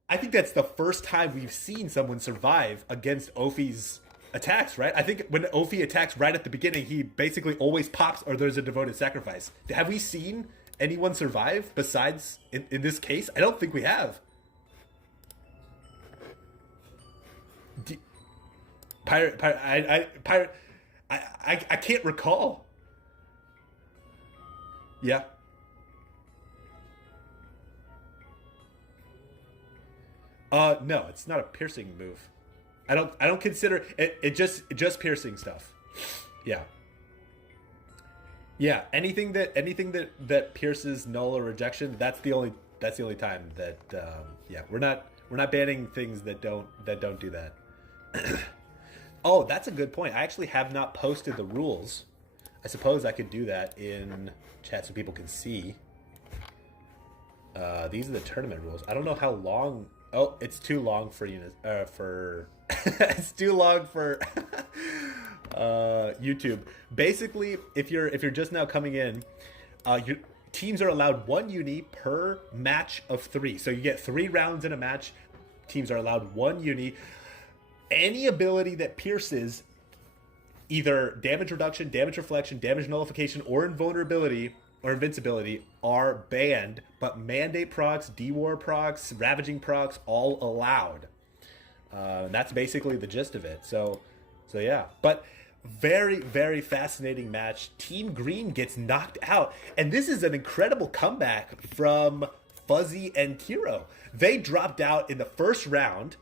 I think that's the first time we've seen someone survive against Ophi's attacks, right? I think when Ophi attacks right at the beginning, he basically always pops or there's a Devoted Sacrifice. Have we seen anyone survive besides in this case? I don't think we have. Pirate, I can't recall. Yeah. No, it's not a piercing move. I don't consider it just piercing stuff. Yeah. Yeah, anything that pierces null or rejection, that's the only That's the only time that yeah, we're not banning things that don't do that. Oh, that's a good point. I actually have not posted the rules. I suppose I could do that in chat so people can see. These are the tournament rules. I don't know how long. Oh, it's too long for it's too long for YouTube. Basically, if you're just now coming in, your teams are allowed 1 uni per match of 3. So you get 3 rounds in a match. Teams are allowed 1 uni. Any ability that pierces either damage reduction, damage reflection, damage nullification, or invulnerability or invincibility are banned, but mandate procs, D-War procs, ravaging procs, all allowed. That's basically the gist of it. So yeah. But very, very fascinating match. Team Green gets knocked out, and this is an incredible comeback from Fuzzy and Kiro. They dropped out in the first round,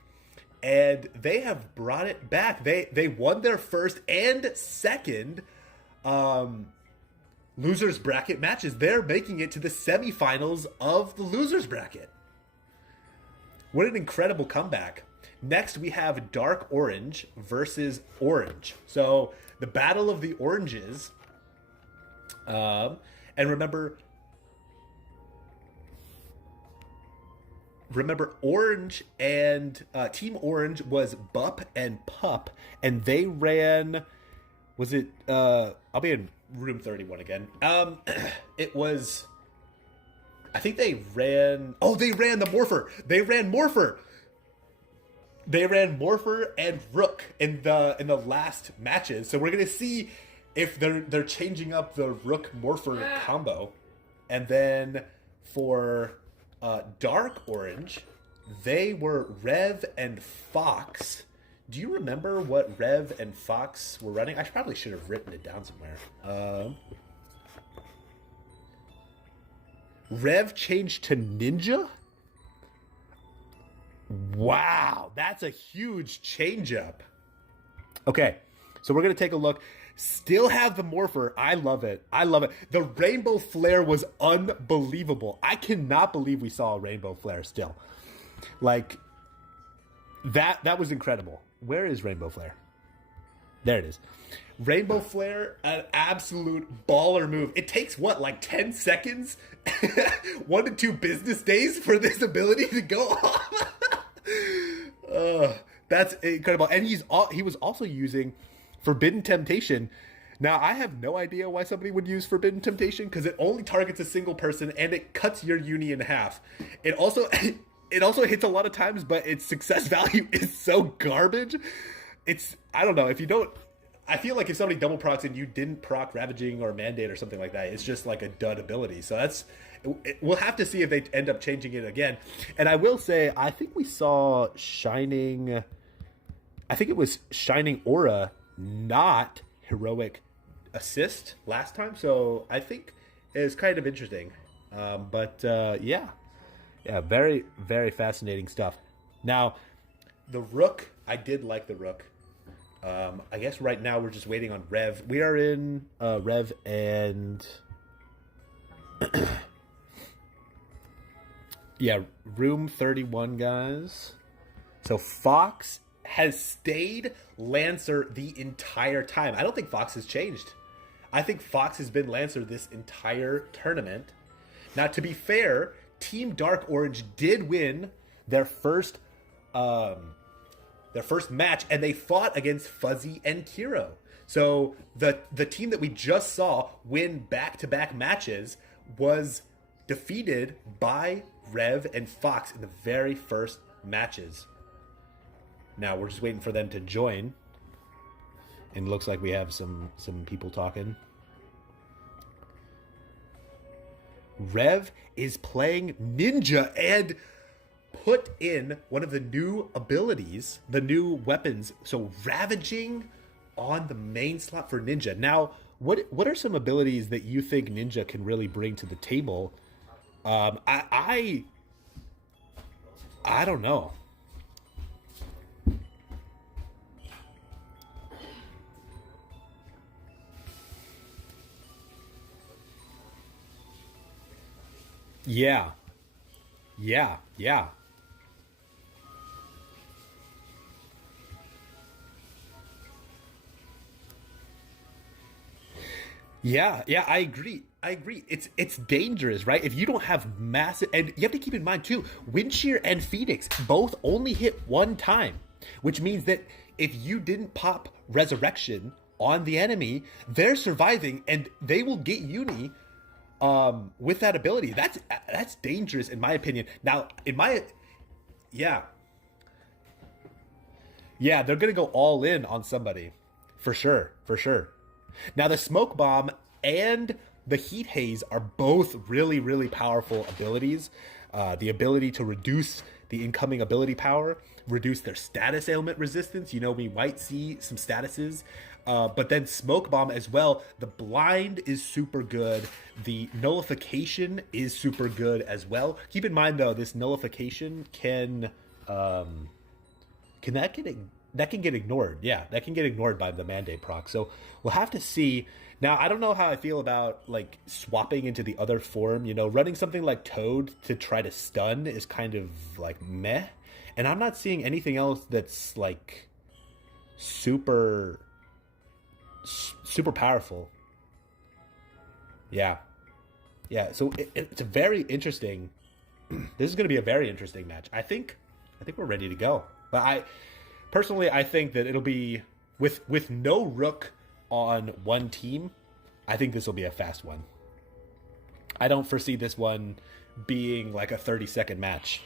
and they have brought it back. They won their first and second losers bracket matches. They're making it to the semifinals of the losers bracket. What an incredible comeback. Next, we have Dark Orange versus Orange. So the battle of the oranges. And remember, Orange and Team Orange was Bup and Pup, and they ran. Was it? I'll be in room 31 again. It was. I think they ran. Oh, they ran the Morpher. They ran Morpher and Rook in the last matches. So we're gonna see if they're changing up the Rook Morpher combo, and then for Dark Orange, they were Rev and Fox. Do you remember what Rev and Fox were running? I probably should have written it down somewhere. Rev changed to Ninja? Wow, that's a huge change up. Okay, so we're going to take a look. Still have the Morpher. I love it. The Rainbow Flare was unbelievable. I cannot believe we saw a Rainbow Flare still. Like, that was incredible. Where is Rainbow Flare? There it is. Rainbow Flare, an absolute baller move. It takes, what, like 10 seconds? 1 to 2 business days for this ability to go off? That's incredible. And he was also using Forbidden Temptation. Now, I have no idea why somebody would use Forbidden Temptation, because it only targets a single person and it cuts your uni in half. It also hits a lot of times, but its success value is so garbage. I don't know, if you don't... I feel like if somebody double procs and you didn't proc Ravaging or Mandate or something like that, it's just like a dud ability. So we'll have to see if they end up changing it again. And I will say, I think we saw Shining... I think it was Shining Aura, not Heroic Assist last time. So I think it's kind of interesting. Yeah, very, very fascinating stuff. Now, the Rook, I did like the Rook. I guess right now we're just waiting on Rev. We are in Rev and yeah, room 31, guys. So Fox has stayed Lancer the entire time. I don't think Fox has changed. I think Fox has been Lancer this entire tournament. Now, to be fair, Team Dark Orange did win their first match, and they fought against Fuzzy and Kiro. So the team that we just saw win back-to-back matches was defeated by Rev and Fox in the very first matches. Now we're just waiting for them to join, and it looks like we have some people talking. Rev is playing Ninja and put in one of the new abilities, the new weapons. So Ravaging on the main slot for Ninja. Now, what are some abilities that you think Ninja can really bring to the table? I don't know. Yeah. Yeah, yeah. Yeah, yeah, I agree. I agree. It's dangerous, right? If you don't have massive, and you have to keep in mind too, Windshear and Phoenix both only hit one time, which means that if you didn't pop Resurrection on the enemy, they're surviving and they will get Uni with that ability. That's dangerous in my opinion. Now, in my yeah, yeah, they're gonna go all in on somebody, for sure, for sure. Now, the smoke bomb and the heat haze are both really, really powerful abilities. The ability to reduce the incoming ability power, reduce their status ailment resistance. You know, we might see some statuses, but then smoke bomb as well. The blind is super good. The nullification is super good as well. Keep in mind though, this nullification can that can get ignored. Yeah, that can get ignored by the mandate proc. So we'll have to see. Now, I don't know how I feel about like swapping into the other form. You know, running something like Toad to try to stun is kind of like meh. And I'm not seeing anything else that's like super super powerful. Yeah. Yeah, so it's a very interesting. This is going to be a very interesting match. I think we're ready to go. But personally, I think that it'll be with no rook on one team. I think this will be a fast one. I don't foresee this one being like a 30-second match.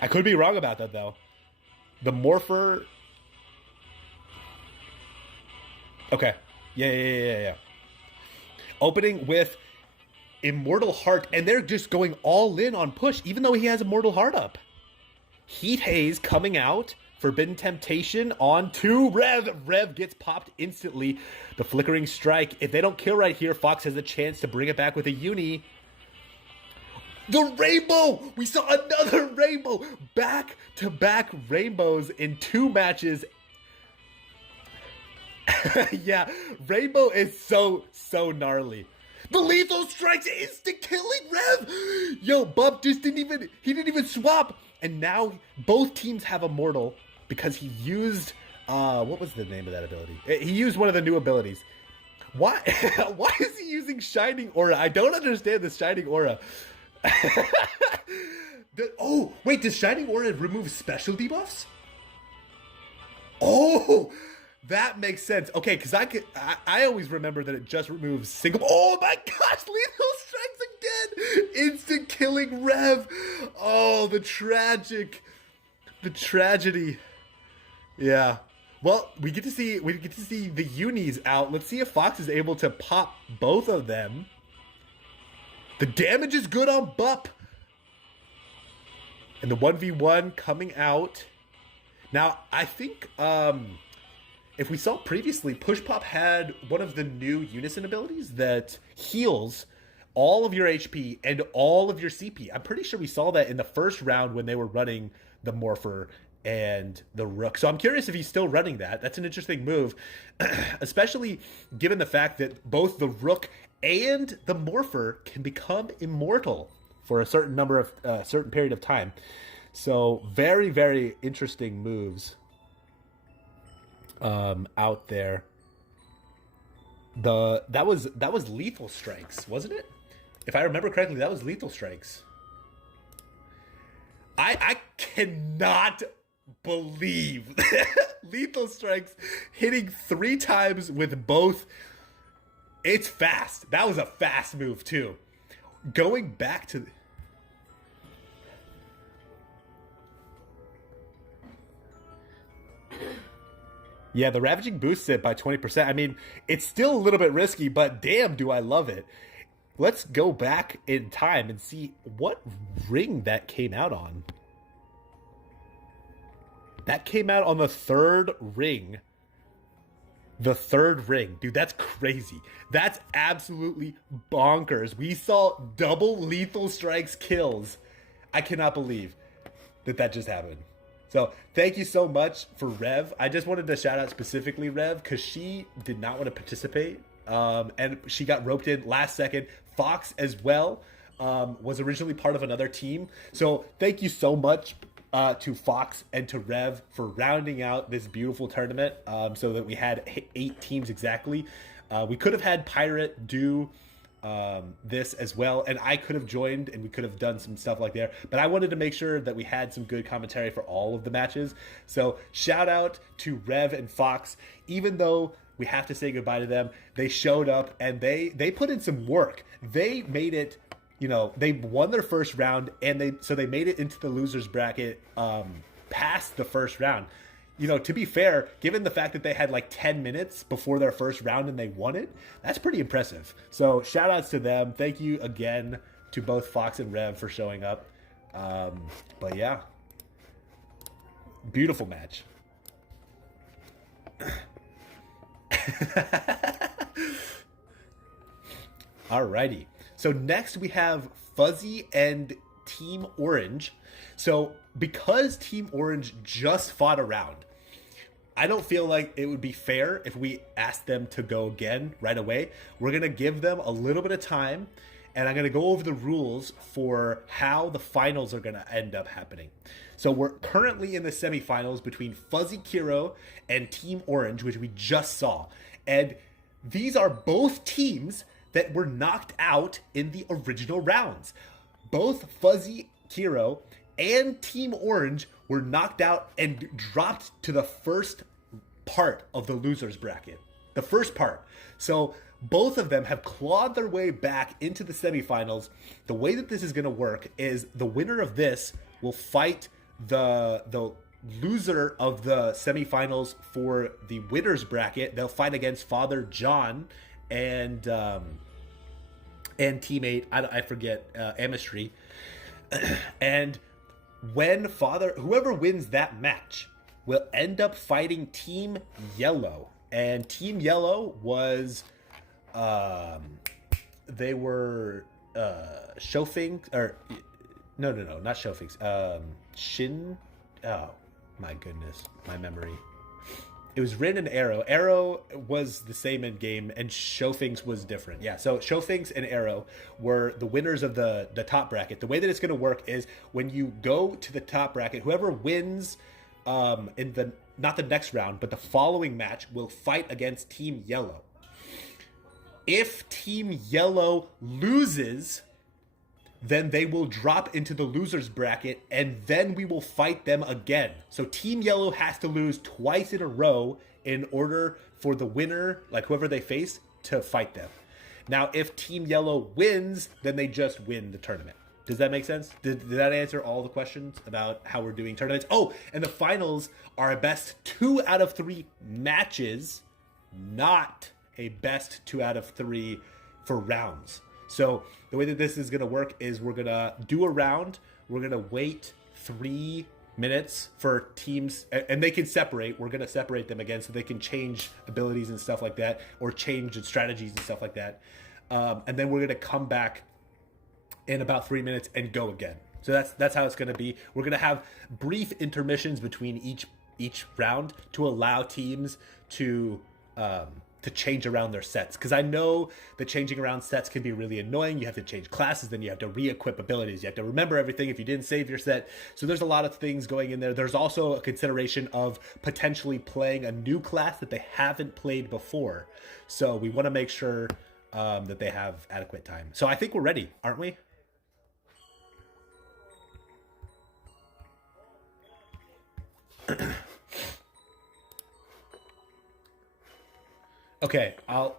I could be wrong about that though. The Morpher. Okay. Yeah. Opening with Immortal Heart, and they're just going all in on push, even though he has Immortal Heart up. Heat Haze coming out. Forbidden Temptation on to Rev. Rev gets popped instantly. The Flickering Strike. If they don't kill right here, Fox has a chance to bring it back with a Uni. The Rainbow! We saw another Rainbow! Back-to-back Rainbows in 2 matches. Yeah, Rainbow is so gnarly. The Lethal Strike's instant killing Rev! Yo, Bub just didn't even swap. And now both teams have Immortal because he used, what was the name of that ability? He used one of the new abilities. Why is he using Shining Aura? I don't understand this Shining Aura. Oh, wait, does Shining Aura remove special debuffs? Oh, that makes sense. Okay, because I always remember that it just removes single. Oh my gosh, Lethal Strikes again! Instant killing Rev. Oh, the tragedy. Yeah. Well, we get to see the Unis out. Let's see if Fox is able to pop both of them. The damage is good on Bup. And the 1v1 coming out. Now, I think if we saw previously, Push Pop had one of the new Unison abilities that heals all of your HP and all of your CP. I'm pretty sure we saw that in the first round when they were running the Morpher and the Rook. So I'm curious if he's still running that. That's an interesting move, especially given the fact that both the Rook and the Morpher can become immortal for a certain number of certain period of time. So very, very interesting moves out there. That was Lethal Strikes, wasn't it? If I remember correctly, that was Lethal Strikes. I cannot believe Lethal Strikes hitting 3 times with both. It's fast. That was a fast move too. Going back to yeah, the Ravaging boosts it by 20%. I mean, it's still a little bit risky, but damn, do I love it. Let's go back in time and see what ring that came out on. That came out on the 3rd ring. The 3rd ring. Dude, that's crazy. That's absolutely bonkers. We saw double Lethal Strikes kills. I cannot believe that just happened. So thank you so much for Rev. I just wanted to shout out specifically Rev because she did not want to participate. And she got roped in last second. Fox as well. was originally part of another team. So thank you so much to Fox and to Rev for rounding out this beautiful tournament, so that we had 8 teams exactly. We could have had Pirate do this as well, and I could have joined and we could have done some stuff like there, but I wanted to make sure that we had some good commentary for all of the matches. So shout out to Rev and Fox. Even though we have to say goodbye to them, they showed up and they put in some work. They made it, they won their first round, and they made it into the losers bracket past the first round. To be fair, given the fact that they had like 10 minutes before their first round and they won it, that's pretty impressive. So shout outs to them. Thank you again to both Fox and Rev for showing up. But yeah, beautiful match. Alrighty. So next we have Fuzzy and Team Orange. So because Team Orange just fought a round, I don't feel like it would be fair if we asked them to go again right away. We're going to give them a little bit of time, and I'm going to go over the rules for how the finals are going to end up happening. So we're currently in the semifinals between Fuzzy Kiro and Team Orange, which we just saw. And these are both teams that were knocked out in the original rounds. Both Fuzzy Kiro and Team Orange were knocked out and dropped to the first part of the losers bracket. The first part. So both of them have clawed their way back into the semifinals. The way that this is going to work is the winner of this will fight the loser of the semifinals for the winners bracket. They'll fight against Father John and teammate, I forget, Amistry. And when whoever wins that match will end up fighting Team Yellow. And Team Yellow was, they were Shofing, or no, not Shofings. Shin, oh my goodness, my memory. It was Rin and Arrow. Arrow was the same in game, and Shofings was different. Yeah, so Shofings and Arrow were the winners of the top bracket. The way that it's going to work is when you go to the top bracket, whoever wins in the, not the next round, but the following match will fight against Team Yellow. If Team Yellow loses, then they will drop into the losers bracket, and then we will fight them again. So Team Yellow has to lose twice in a row in order for the winner, like whoever they face, to fight them. Now, if Team Yellow wins, then they just win the tournament. Does that make sense? Did that answer all the questions about how we're doing tournaments? Oh, and the finals are a best 2 out of 3 matches, not a best 2 out of 3 for rounds. So the way that this is going to work is we're going to do a round. We're going to wait 3 minutes for teams, and they can separate. We're going to separate them again so they can change abilities and stuff like that, or change strategies and stuff like that. And then we're going to come back in about 3 minutes and go again. So that's how it's going to be. We're going to have brief intermissions between each round to allow teams to change around their sets, because I know that changing around sets can be really annoying. You have to change classes, then you have to re-equip abilities, you have to remember everything if you didn't save your set. So there's a lot of things going in there. There's also a consideration of potentially playing a new class that they haven't played before, so we want to make sure that they have adequate time. So I think we're ready, aren't we? Okay, I'll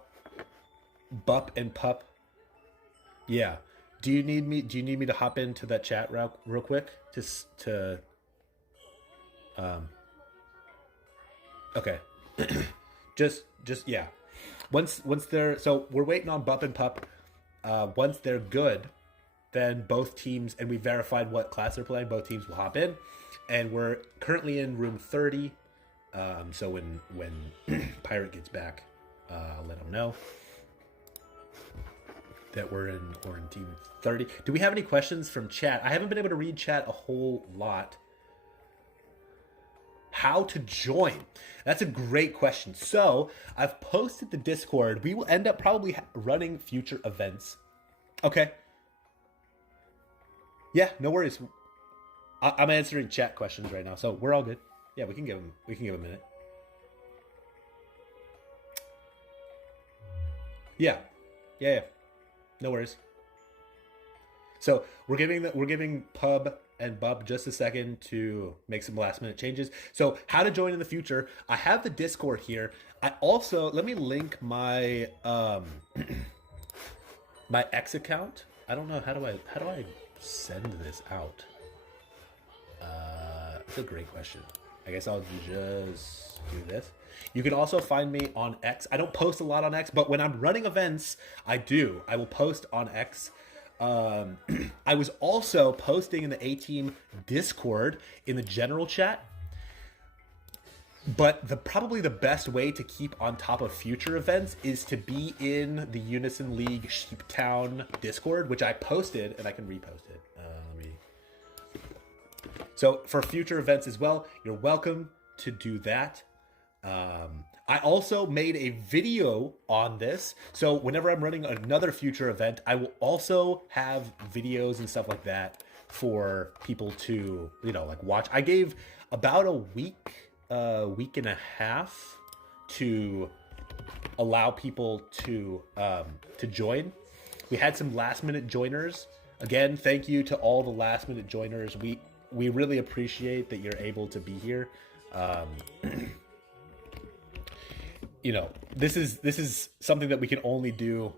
bup and pup. Yeah. Do you need me to hop into that chat real quick? Okay. just yeah. Once they're, so we're waiting on bup and pup. Once they're good, then both teams, and we verified what class they're playing, both teams will hop in. And we're currently in room 30. So when Pirate gets back, I'll let them know that we're in team 30. Do we have any questions from chat? I haven't been able to read chat a whole lot. How to join? That's a great question. So I've posted the Discord. We will end up probably running future events. Okay. Yeah, no worries. I'm answering chat questions right now, so we're all good. Yeah, we can give him a minute. Yeah, yeah, yeah. No worries. So we're giving Pub and Bub just a second to make some last minute changes. So how to join in the future? I have the Discord here. I also let me link my my X account. I don't know how do I send this out. It's a great question. I guess I'll just do this. You can also find me on X. I don't post a lot on X, but when I'm running events, I do. I will post on X. I was also posting in the A-Team Discord in the general chat. But probably the best way to keep on top of future events is to be in the Unison League Sheeptown Discord, which I posted, and I can repost it. So for future events as well, you're welcome to do that. I also made a video on this. So whenever I'm running another future event, I will also have videos and stuff like that for people to, like watch. I gave about a week and a half to allow people to join. We had some last minute joiners. Again, thank you to all the last minute joiners. We really appreciate that you're able to be here. This is something that we can only do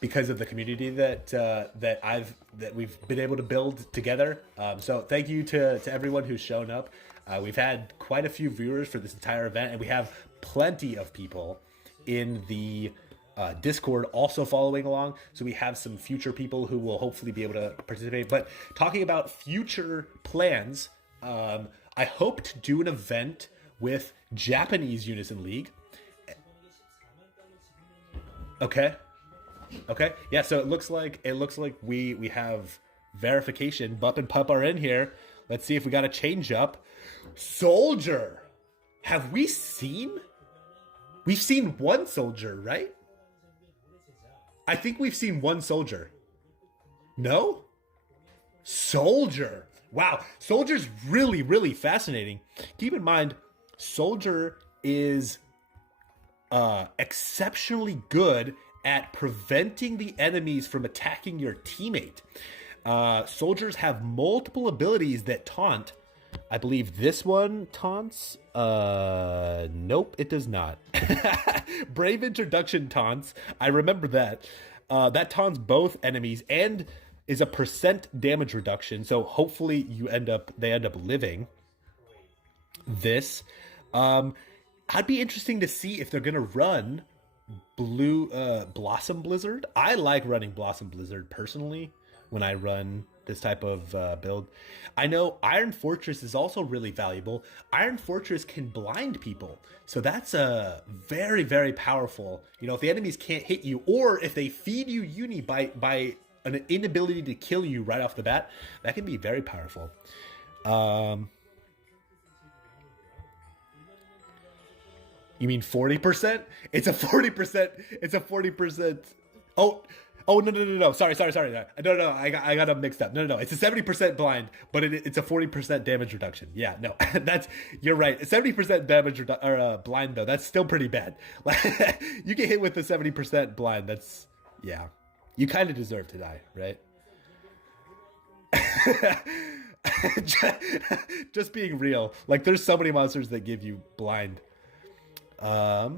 because of the community that we've been able to build together. So thank you to everyone who's shown up. We've had quite a few viewers for this entire event, and we have plenty of people in the Discord also following along. So we have some future people who will hopefully be able to participate. But talking about future plans, I hope to do an event with Japanese Unison League. Okay. Yeah, so it looks like we have verification. Bup and Pup are in here. Let's see if we got a change up. Soldier. Have we seen? We've seen one soldier, right? I think we've seen one soldier. No? Soldier. Wow. Soldier's really, really fascinating. Keep in mind, Soldier is exceptionally good at preventing the enemies from attacking your teammate. Soldiers have multiple abilities that taunt. I believe this one taunts. Nope, it does not. Brave introduction taunts. I remember that. That taunts both enemies and is a % damage reduction. So hopefully they end up living. This. I'd be interesting to see if they're gonna run Blossom Blizzard. I like running Blossom Blizzard personally when I run this type of build. I know Iron Fortress is also really valuable. Iron Fortress can blind people, so that's very, very powerful. If the enemies can't hit you, or if they feed you uni by an inability to kill you right off the bat, that can be very powerful. You mean 40%? It's a 40%. It's a 40%. Oh no. Sorry. No. I got them mixed up. No. It's a 70% blind, but it's a 40% damage reduction. Yeah, no. You're right. 70% damage blind though. That's still pretty bad. You get hit with the 70% blind. Yeah. You kind of deserve to die, right? Just being real. There's so many monsters that give you blind. I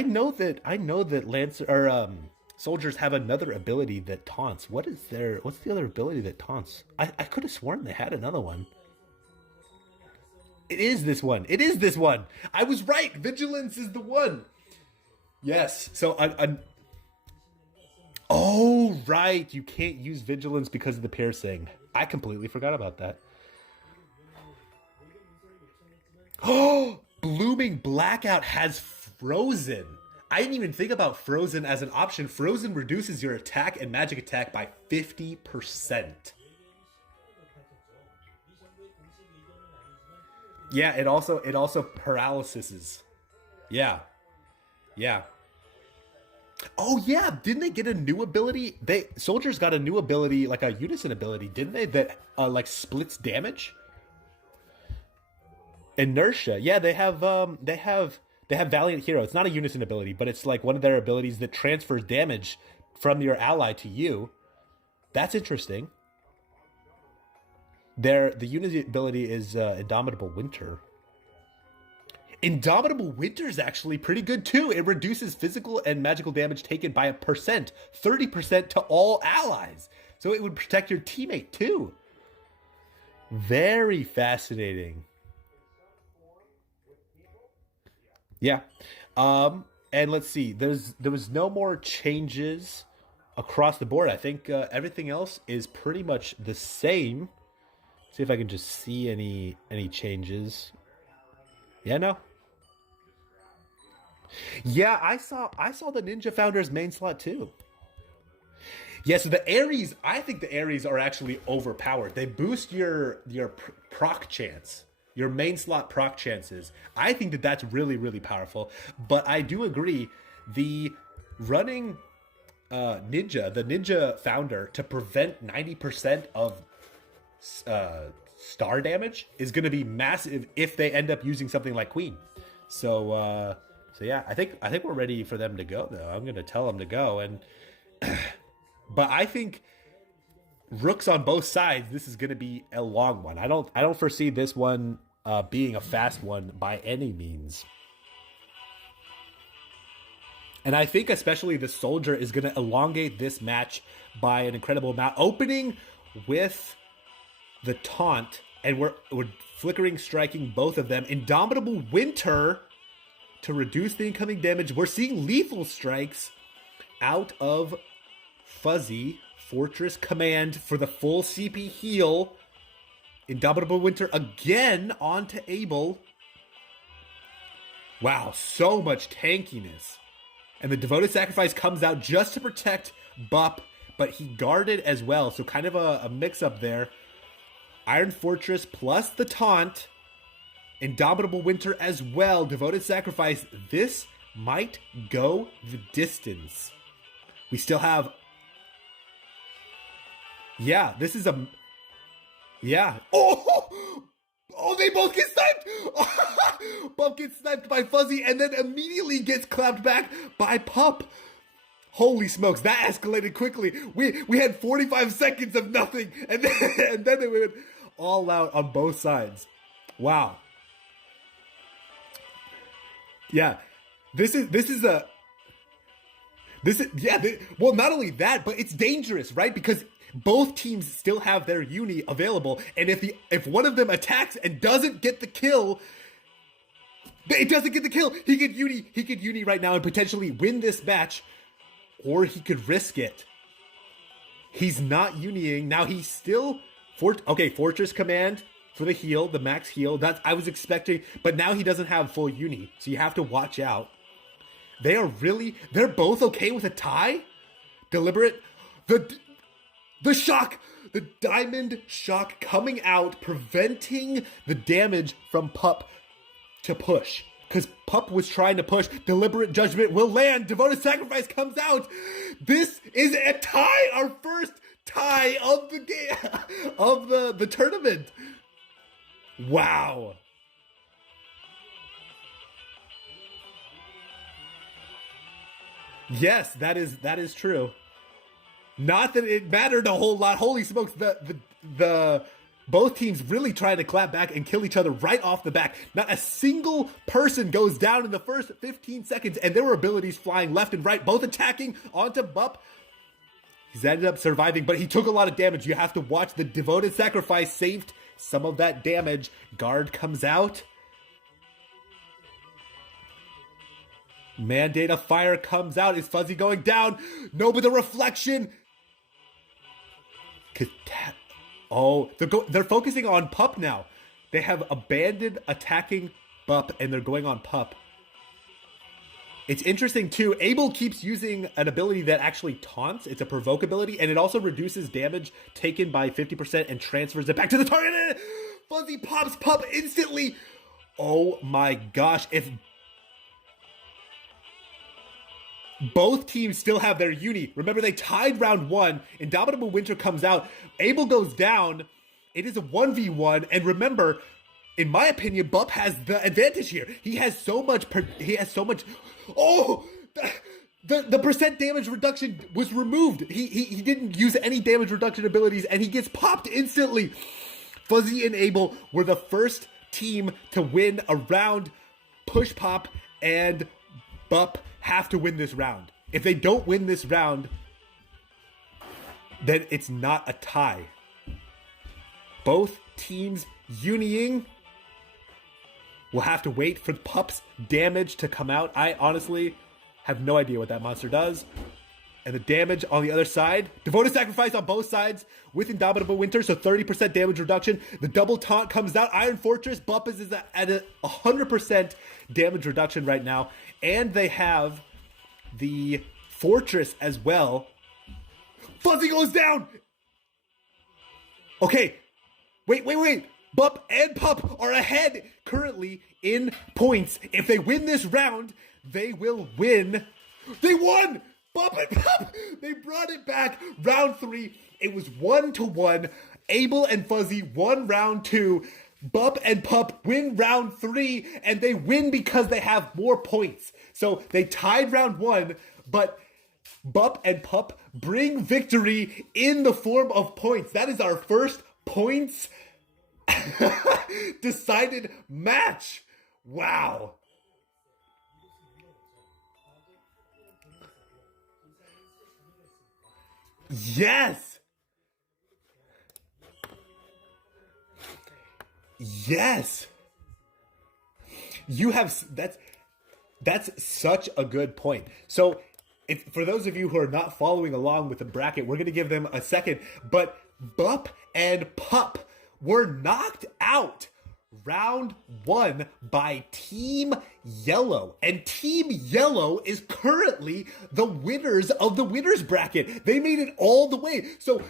know that Lancer or soldiers have another ability that taunts. What's the other ability that taunts? I could have sworn they had another one. It is this one. I was right. Vigilance is the one. Yes. So oh right, you can't use vigilance because of the piercing. I completely forgot about that. Oh, Blooming Blackout has Frozen. I didn't even think about Frozen as an option. Frozen reduces your attack and magic attack by 50%. Yeah, it also paralyses. Yeah. Oh yeah, didn't they get a new ability? They soldiers got a new ability, like a unison ability, didn't they? That like splits damage. Inertia. Yeah, they have Valiant Hero. It's not a unison ability, but it's like one of their abilities that transfers damage from your ally to you. That's interesting. The unity ability is Indomitable Winter. Indomitable Winter is actually pretty good too. It reduces physical and magical damage taken by 30% to all allies. So it would protect your teammate too. Very fascinating. Yeah. And let's see. There was no more changes across the board. I think everything else is pretty much the same. See if I can just see any changes. Yeah, no. Yeah, I saw the Ninja Founders main slot too. Yeah, so the Aries, I think the Aries are actually overpowered. They boost your proc chance, your main slot proc chances. I think that that's really really powerful. But I do agree, the running the Ninja Founder to prevent 90% of star damage is going to be massive if they end up using something like Queen. So yeah, I think we're ready for them to go though. I'm going to tell them to go, and but I think rooks on both sides. This is going to be a long one. I don't foresee this one being a fast one by any means. And I think especially the soldier is going to elongate this match by an incredible amount. Opening with the taunt, and we're flickering, striking both of them. Indomitable Winter to reduce the incoming damage. We're seeing lethal strikes out of Fuzzy. Fortress Command for the full CP heal. Indomitable Winter again onto Abel. Wow, so much tankiness. And the Devoted Sacrifice comes out just to protect Bup, but he guarded as well. So kind of a mix-up there. Iron Fortress plus the taunt. Indomitable Winter as well. Devoted Sacrifice. This might go the distance. We still have... Yeah, this is a... Yeah. Oh, they both get sniped! Pup gets sniped by Fuzzy and then immediately gets clapped back by Pup. Holy smokes, that escalated quickly. We had 45 seconds of nothing, and then they went all out on both sides. Wow. Yeah. Well, not only that, but it's dangerous, right? Because both teams still have their uni available, and if one of them attacks and doesn't get the kill, it doesn't get the kill. He could uni right now and potentially win this match, or he could risk it. He's not uniing now. He's still Fortress Command for the heal, the max heal. That's I was expecting, but now he doesn't have full uni, so you have to watch out. They're both okay with a tie. Deliberate. The shock, the diamond shock coming out, preventing the damage from Pup to push. Because Pup was trying to push. Deliberate Judgment will land. Devoted Sacrifice comes out. This is a tie. Our first tie of the game, of the tournament. Wow. Yes, that is true. Not that it mattered a whole lot. Holy smokes, the both teams really trying to clap back and kill each other right off the back. Not a single person goes down in the first 15 seconds, and there were abilities flying left and right, both attacking onto Bup. He's ended up surviving, but he took a lot of damage. You have to watch. The Devoted Sacrifice saved some of that damage. Guard comes out. Mandate of Fire comes out. Is Fuzzy going down? No, but the reflection... Oh, they're focusing on Pup now. They have abandoned attacking Bup, and they're going on Pup. It's interesting, too. Abel keeps using an ability that actually taunts. It's a provoke ability, and it also reduces damage taken by 50% and transfers it back to the target. Fuzzy pops Pup instantly. Oh, my gosh. Both teams still have their uni. Remember, they tied round 1. Indomitable Winter comes out. Abel goes down. It is a 1v1. And remember, in my opinion, Bup has the advantage here. He has so much. Oh! The percent damage reduction was removed. He didn't use any damage reduction abilities, and he gets popped instantly. Fuzzy and Abel were the first team to win a round. Push Pop and Bup have to win this round. If they don't win this round, then it's not a tie. Both teams unioning will have to wait for Pup's damage to come out. I honestly have no idea what that monster does. And the damage on the other side, devoted sacrifice on both sides with Indomitable Winter, so 30% damage reduction. The double taunt comes out. Iron Fortress, Bup is at a 100% damage reduction right now. And they have the Fortress as well. Fuzzy goes down! Okay, wait. Bup and Pup are ahead currently in points. If they win this round, they will win. They won! Bup and Pup, they brought it back. Round 3, it was 1-1. Abel and Fuzzy won round 2. Bup and Pup win round 3, and they win because they have more points. So they tied round 1, but Bup and Pup bring victory in the form of points. That is our first points decided match. Wow. Yes. You have that's such a good point. So if for those of you who are not following along with the bracket, we're going to give them a second, but Bup and Pup were knocked out round 1 by Team Yellow. And Team Yellow is currently the winners of the winners bracket. They made it all the way. So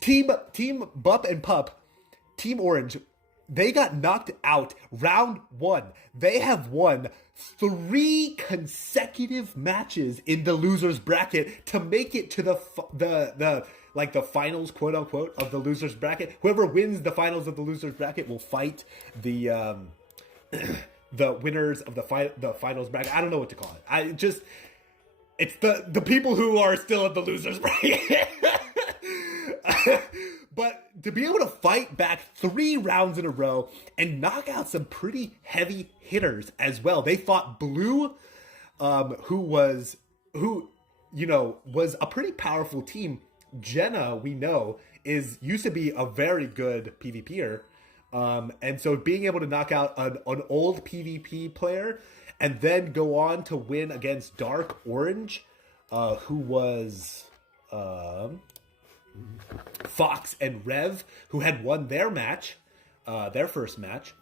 Team Bup and Pup, Team Orange, they got knocked out round 1. They have won 3 consecutive matches in the losers bracket to make it to the finals, quote unquote, of the losers bracket. Whoever wins the finals of the losers bracket will fight the the winners of the finals bracket. I don't know what to call it. It's the people who are still in the losers bracket. But to be able to fight back 3 rounds in a row and knock out some pretty heavy hitters as well. They fought Blue, who was a pretty powerful team. Jenna, we know, used to be a very good PvPer. And so being able to knock out an old PvP player and then go on to win against Dark Orange, who was Fox and Rev, who had won their match, their first match.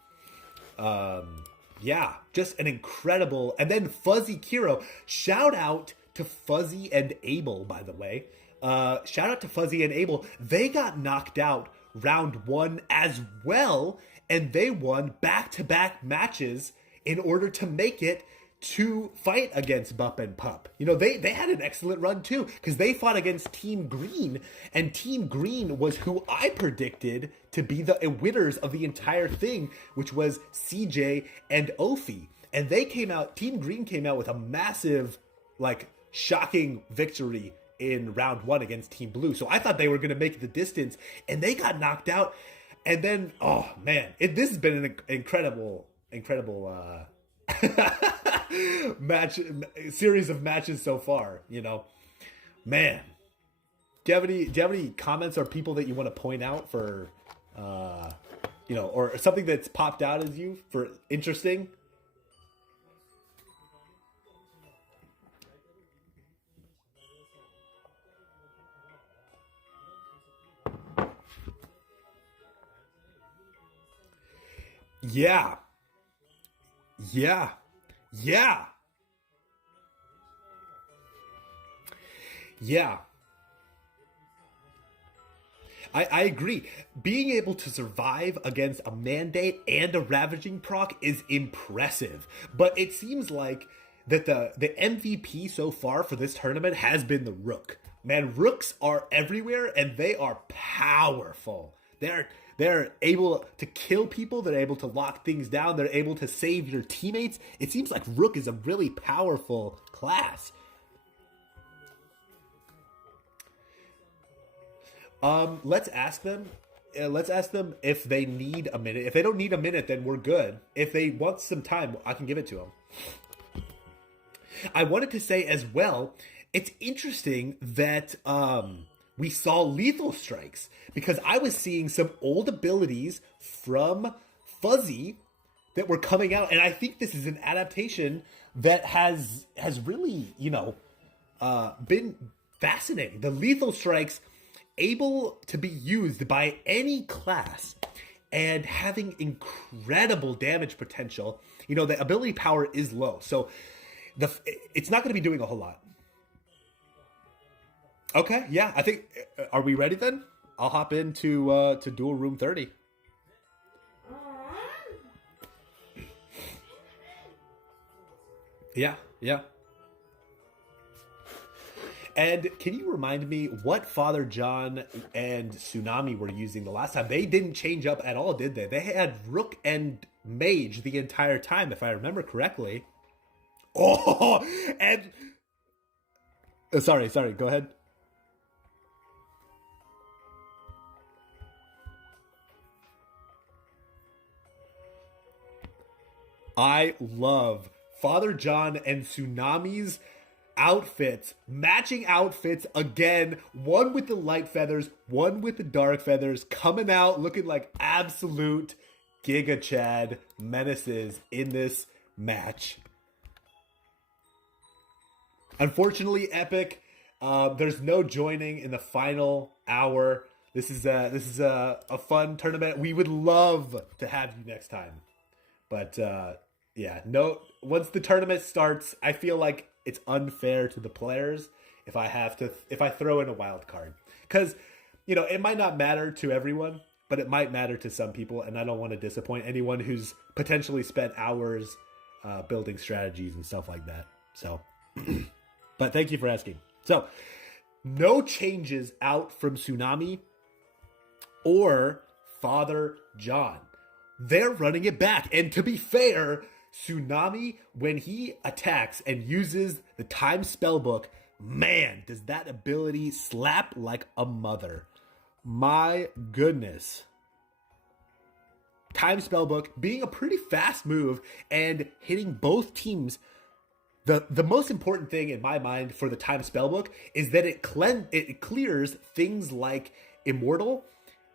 Just an incredible. And then Fuzzy Kiro. Shout out to Fuzzy and Abel, by the way. Shout out to Fuzzy and Abel. They got knocked out round 1 as well, and they won back-to-back matches in order to make it to fight against Bup and Pup. They had an excellent run too, because they fought against Team Green, and Team Green was who I predicted to be the winners of the entire thing, which was CJ and Ophi. And Team Green came out with a massive, shocking victory in round 1 against Team Blue. So I thought they were going to make the distance, and they got knocked out. And then, oh man, this has been an incredible series of matches so far. Man, do you have any comments or people that you want to point out for, or something that's popped out as you for interesting? Yeah. I agree. Being able to survive against a mandate and a ravaging proc is impressive. But it seems like that the MVP so far for this tournament has been the Rook. Man, Rooks are everywhere and they are powerful. They're able to kill people. They're able to lock things down. They're able to save your teammates. It seems like Rook is a really powerful class. Let's ask them. Let's ask them if they need a minute. If they don't need a minute, then we're good. If they want some time, I can give it to them. I wanted to say as well, it's interesting that we saw lethal strikes because I was seeing some old abilities from Fuzzy that were coming out, and I think this is an adaptation that has really, been fascinating. The lethal strikes able to be used by any class and having incredible damage potential. The ability power is low, so it's not going to be doing a whole lot. Okay, yeah, I think. Are we ready then? I'll hop into to Duel Room 30. Yeah. And can you remind me what Father John and Tsunami were using the last time? They didn't change up at all, did they? They had Rook and Mage the entire time, if I remember correctly. Oh, and... Sorry, go ahead. I love Father John and Tsunami's outfits, matching outfits again, one with the light feathers, one with the dark feathers, coming out looking like absolute Giga Chad menaces in this match. Unfortunately, Epic, there's no joining in the final hour. This is a fun tournament. We would love to have you next time, but no. Once the tournament starts, I feel like it's unfair to the players if I throw in a wild card, because it might not matter to everyone, but it might matter to some people, and I don't want to disappoint anyone who's potentially spent hours building strategies and stuff like that. So, but thank you for asking. So, no changes out from Tsunami or Father John. They're running it back, and to be fair, Tsunami, when he attacks and uses the time spellbook, man, does that ability slap like a mother. My goodness. Time spellbook being a pretty fast move and hitting both teams. The most important thing in my mind for the time spellbook is that it clears things like Immortal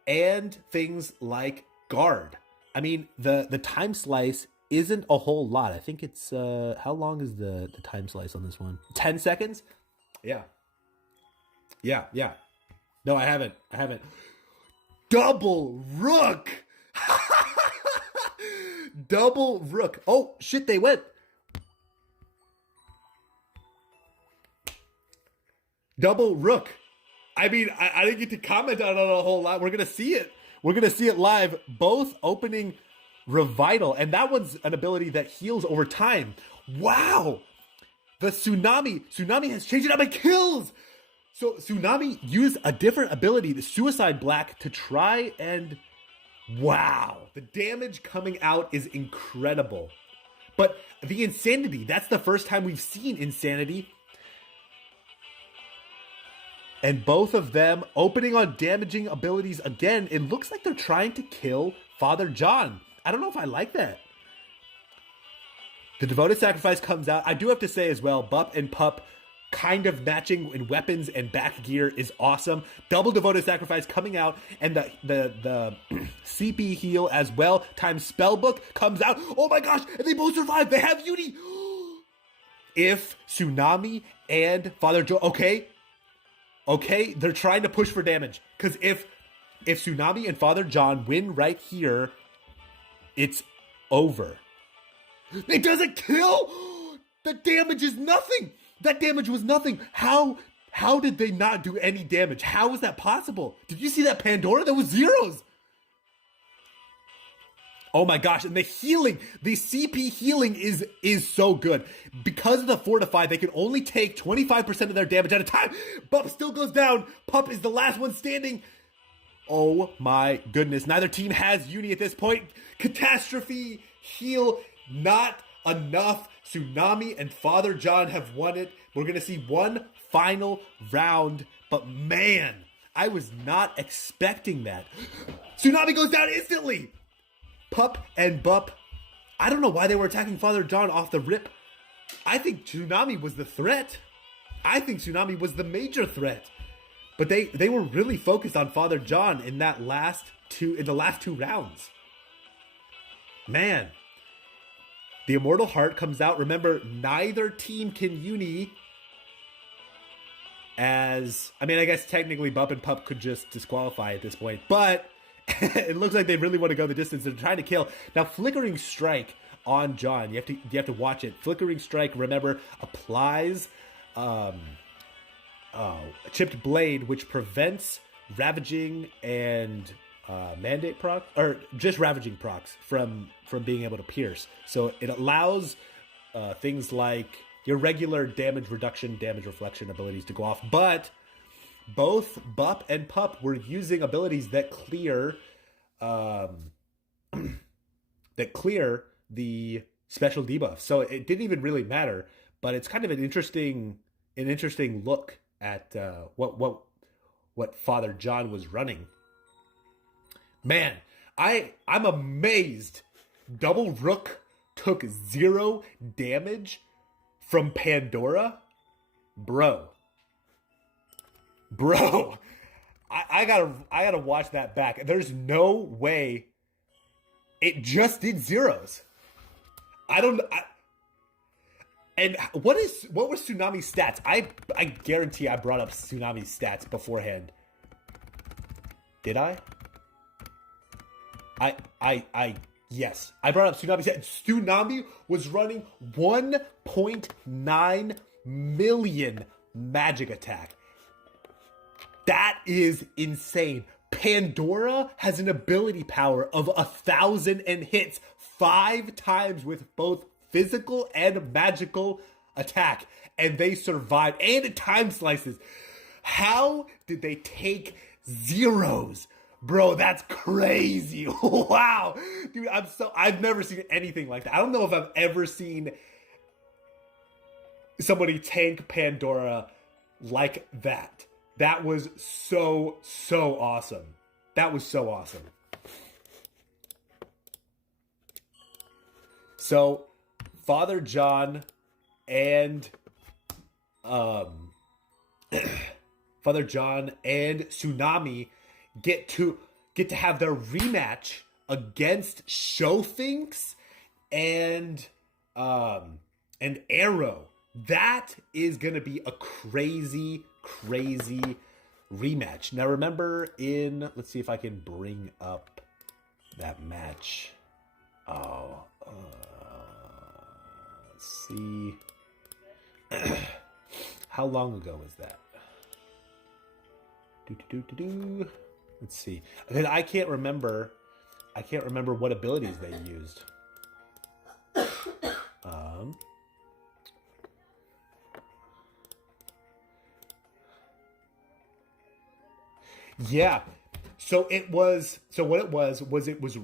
and things like Guard. I mean, the time slice isn't a whole lot. I think it's how long is the time slice on this one? 10 seconds? Yeah. No, I haven't. Double Rook. Double Rook. Oh shit, they went. Double Rook. I mean, I didn't get to comment on it a whole lot. We're gonna see it. We're gonna see it live. Both opening Revital, and that one's an ability that heals over time. Wow, the Tsunami has changed it up and kills. So Tsunami used a different ability, the Suicide Black, to try and wow, the damage coming out is incredible. But the Insanity, that's the first time we've seen Insanity. And both of them opening on damaging abilities again. It looks like they're trying to kill Father John. I don't know if I like that. The Devoted Sacrifice comes out. I do have to say as well, Bup and Pup kind of matching in weapons and back gear is awesome. Double Devoted Sacrifice coming out, and the CP heal as well. Time Spellbook comes out. Oh my gosh, and they both survive. They have Uni. If Tsunami and Father Joe, okay, they're trying to push for damage. Because if Tsunami and Father John win right here, it's over. It doesn't kill. The damage is nothing. That damage was nothing. How did they not do any damage? How was that possible? Did you see that Pandora? That was zeros. Oh my gosh, and the healing, the CP healing is so good. Because of the fortify, they can only take 25% of their damage at a time. Bup still goes down. Pup is the last one standing. Oh my goodness, neither team has Uni at this point. Catastrophe, heal, not enough. Tsunami and Father John have won it. We're going to see one final round, but man, I was not expecting that. Tsunami goes down instantly. Pup and Bup, I don't know why they were attacking Father John off the rip. I think Tsunami was the threat. I think Tsunami was the major threat. But they were really focused on Father John in the last two rounds. Man. The Immortal Heart comes out. Remember, neither team can uni as... I mean, I guess technically Bup and Pup could just disqualify at this point. But it looks like they really want to go the distance. They're trying to kill. Now, Flickering Strike on John. You have to watch it. Flickering Strike, remember, applies Chipped Blade, which prevents Ravaging and Mandate procs, or just Ravaging procs from being able to pierce. So it allows things like your regular damage reduction, damage reflection abilities to go off. But both Bup and Pup were using abilities that clear the special debuff. So it didn't even really matter. But it's kind of an interesting look at what Father John was running. Man, I'm amazed. Double Rook took 0 damage from Pandora. Bro, I gotta watch that back. There's no way it just did zeros. And what was Tsunami's stats? I guarantee I brought up Tsunami's stats beforehand. Did I? Yes, I brought up Tsunami's stats. Tsunami was running 1.9 million magic attack. That is insane. Pandora has an ability power of 1,000 and hits 5 times with both physical and magical attack, and they survived, and it time slices. How did they take zeros? Bro, that's crazy. Wow. Dude, I've never seen anything like that. I don't know if I've ever seen somebody tank Pandora like that. That was so awesome. That was so awesome. So Father John and Tsunami get to have their rematch against Showfinks and Arrow. That is gonna be a crazy rematch. Now remember let's see if I can bring up that match. Let's see. How long ago was that? Let's see. And I can't remember what abilities they used. Yeah. So what it was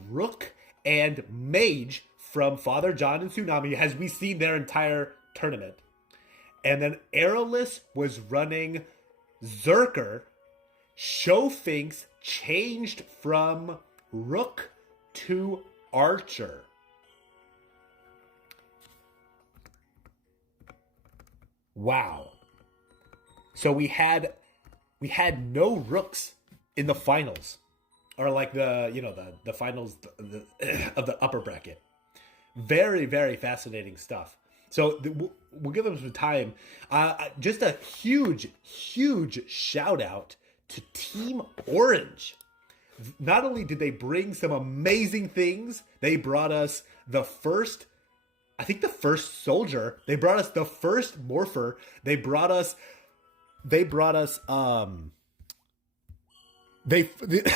Rook and Mage from Father John and Tsunami, as we seen their entire tournament. And then Arrowless was running Zerker. Showfinks changed from Rook to Archer. Wow. So we had no Rooks in the finals, or like the finals of the upper bracket. Very, very fascinating stuff. So we'll give them some time. Just a huge shout out to Team Orange. Not only did they bring some amazing things, they brought us the first soldier. They brought us the first morpher. They brought us They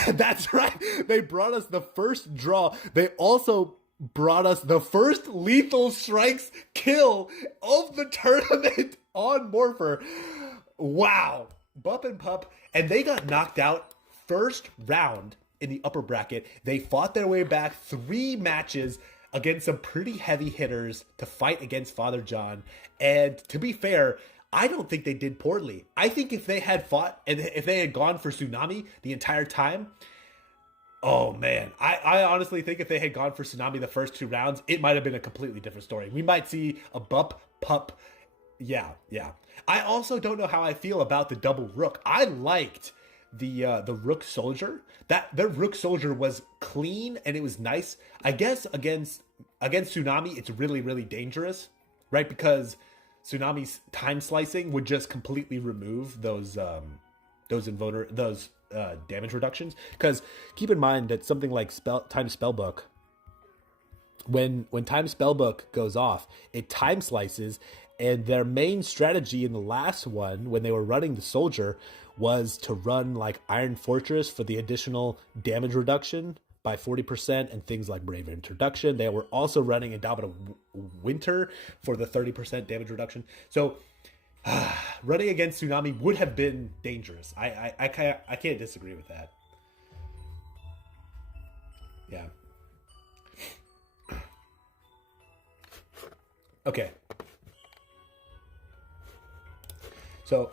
that's right. They brought us the first draw. They also brought us the first lethal strikes kill of the tournament on Morpher. Wow. Bup and Pup. And they got knocked out first round in the upper bracket. They fought their way back 3 matches against some pretty heavy hitters to fight against Father John. And to be fair, I don't think they did poorly. I think if they had fought and if they had gone for Tsunami the entire time, oh man, I honestly think if they had gone for Tsunami the first 2 rounds, it might have been a completely different story. We might see a Bup Pup. Yeah. I also don't know how I feel about the double Rook. I liked the Rook Soldier. That their Rook Soldier was clean and it was nice. I guess against Tsunami, it's really, really dangerous, right? Because Tsunami's time slicing would just completely remove those damage reductions. Because keep in mind that something like time spellbook, when time spellbook goes off, it time slices, and their main strategy in the last one when they were running the soldier was to run like Iron Fortress for the additional damage reduction by 40% and things like Brave Introduction. They were also running Indomitable Winter for the 30% damage reduction. So running against Tsunami would have been dangerous. I can't disagree with that. Yeah. Okay. So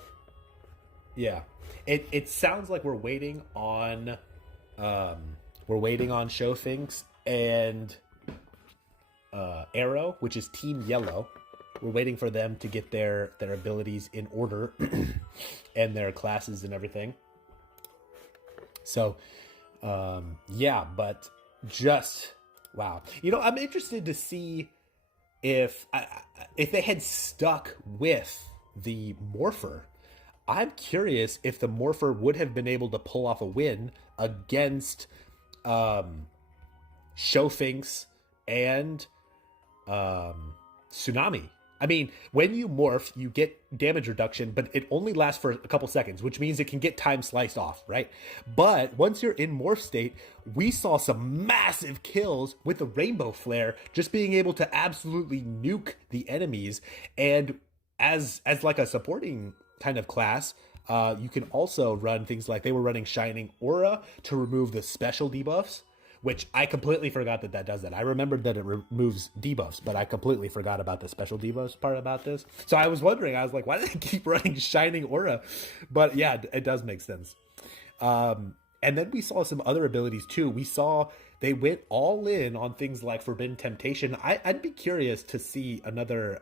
yeah, it sounds like we're waiting on Show Things and Arrow, which is Team Yellow. We're waiting for them to get their abilities in order and their classes and everything. So yeah, but just wow. I'm interested to see if they had stuck with the Morpher. I'm curious if the Morpher would have been able to pull off a win against Showfinks and Tsunami. I mean, when you morph, you get damage reduction, but it only lasts for a couple seconds, which means it can get time sliced off, right? But once you're in morph state, we saw some massive kills with the Rainbow Flare, just being able to absolutely nuke the enemies. And as like a supporting kind of class, you can also run things like they were running Shining Aura to remove the special debuffs, which I completely forgot that does that. I remembered that it removes debuffs, but I completely forgot about the special debuffs part about this. So I was wondering, I was like, why do they keep running Shining Aura? But yeah, it does make sense. And then we saw some other abilities too. We saw they went all in on things like Forbidden Temptation. I'd be curious to see another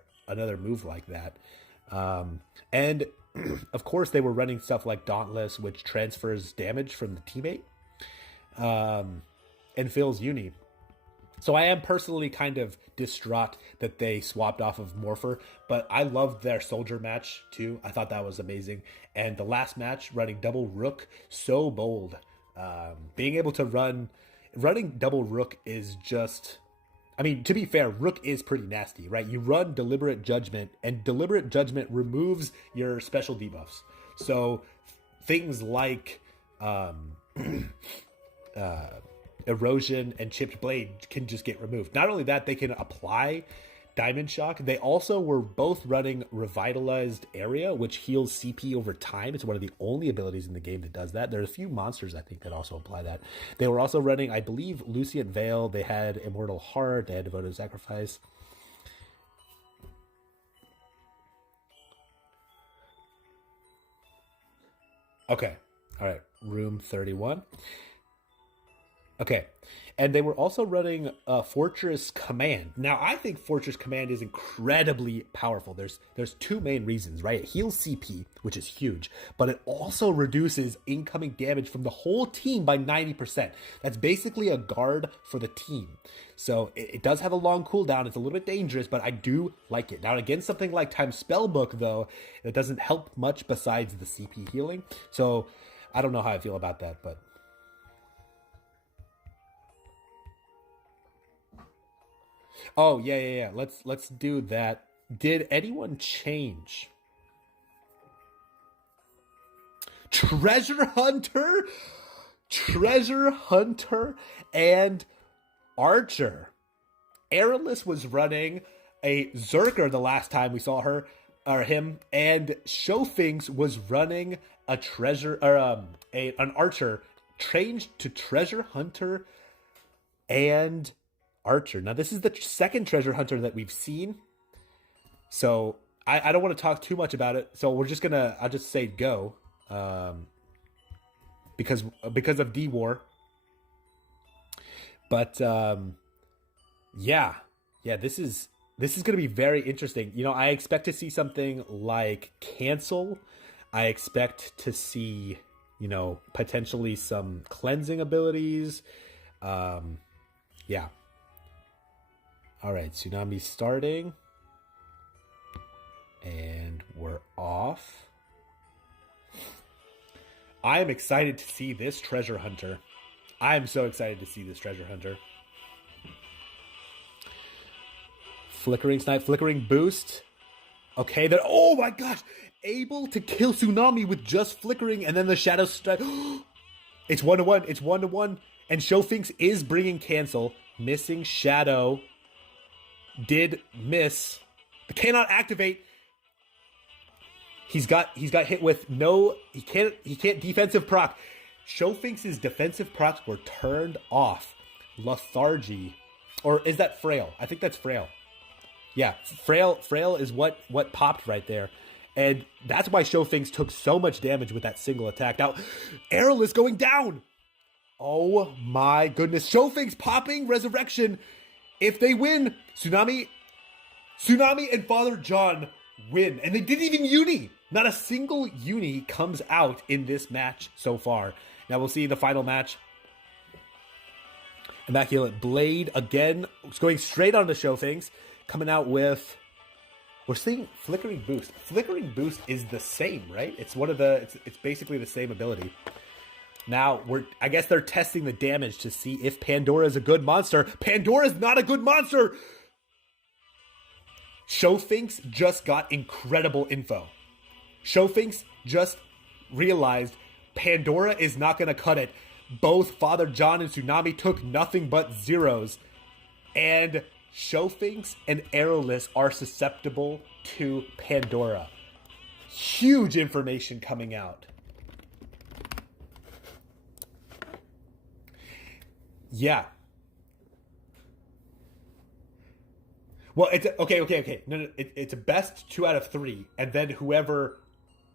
move like that. And of course, they were running stuff like Dauntless, which transfers damage from the teammate. And fills uni. So I am personally kind of distraught that they swapped off of Morpher, but I loved their soldier match too. I thought that was amazing. And the last match, running double Rook, so bold. Being able to running double Rook is just, I mean, to be fair, Rook is pretty nasty, right? You run Deliberate Judgment, and Deliberate Judgment removes your special debuffs. So things like Erosion and Chipped Blade can just get removed. Not only that, they can apply Diamond Shock. They also were both running Revitalized Area, which heals CP over time. It's one of the only abilities in the game that does that. There's a few monsters, I think, that also apply that. They were also running, I believe, Lucient Veil. They had Immortal Heart. They had Devoted Sacrifice. Okay. All right. Room 31. Okay, and they were also running Fortress Command. Now, I think Fortress Command is incredibly powerful. There's 2 main reasons, right? It heals CP, which is huge, but it also reduces incoming damage from the whole team by 90%. That's basically a guard for the team. So it does have a long cooldown. It's a little bit dangerous, but I do like it. Now, against something like Time Spellbook, though, it doesn't help much besides the CP healing. So I don't know how I feel about that, but... Oh, yeah. Let's do that. Did anyone change? Treasure Hunter? Treasure Hunter and Archer. Aerolus was running a Zerker the last time we saw her or him, and Showfinks was running a treasure or an Archer, changed to Treasure Hunter and Archer. Now this is the second Treasure Hunter that we've seen, so I don't want to talk too much about it. So I'll just say go, because of D War. But yeah, this is going to be very interesting. You know, I expect to see something like cancel. I expect to see, you know, potentially some cleansing abilities. Yeah. All right, Tsunami starting. And we're off. I am excited to see this Treasure Hunter. I'm so excited to see this Treasure Hunter. Flickering Snipe, Flickering Boost. Okay, then, oh my gosh! Able to kill Tsunami with just Flickering, and then the Shadow Strike. It's 1-1, it's 1-1. And Showfinks is bringing cancel. Missing Shadow. Did miss. Cannot activate. He's got hit with no. He can't defensive proc. Showfinks' defensive procs were turned off. Lethargy, or is that Frail? I think that's Frail. Yeah, Frail is what popped right there, and that's why Showfinks took so much damage with that single attack. Now, Errol is going down. Oh my goodness! Showfinks popping Resurrection. If they win, Tsunami and Father John win, and they didn't even uni. Not a single uni comes out in this match so far. Now we'll see the final match. Immaculate Blade again. It's going straight on the Showfinks. Coming out with... We're seeing Flickering Boost. Flickering Boost is the same, right? It's one of the... It's basically the same ability. Now, I guess they're testing the damage to see if Pandora is a good monster. Pandora is not a good monster! Showfinks just got incredible info. Showfinks just realized Pandora is not going to cut it. Both Father John and Tsunami took nothing but zeros. And Showfinks and Aerolus are susceptible to Pandora. Huge information coming out. Yeah. Well, it's okay. No, it's a best 2 out of 3, and then whoever,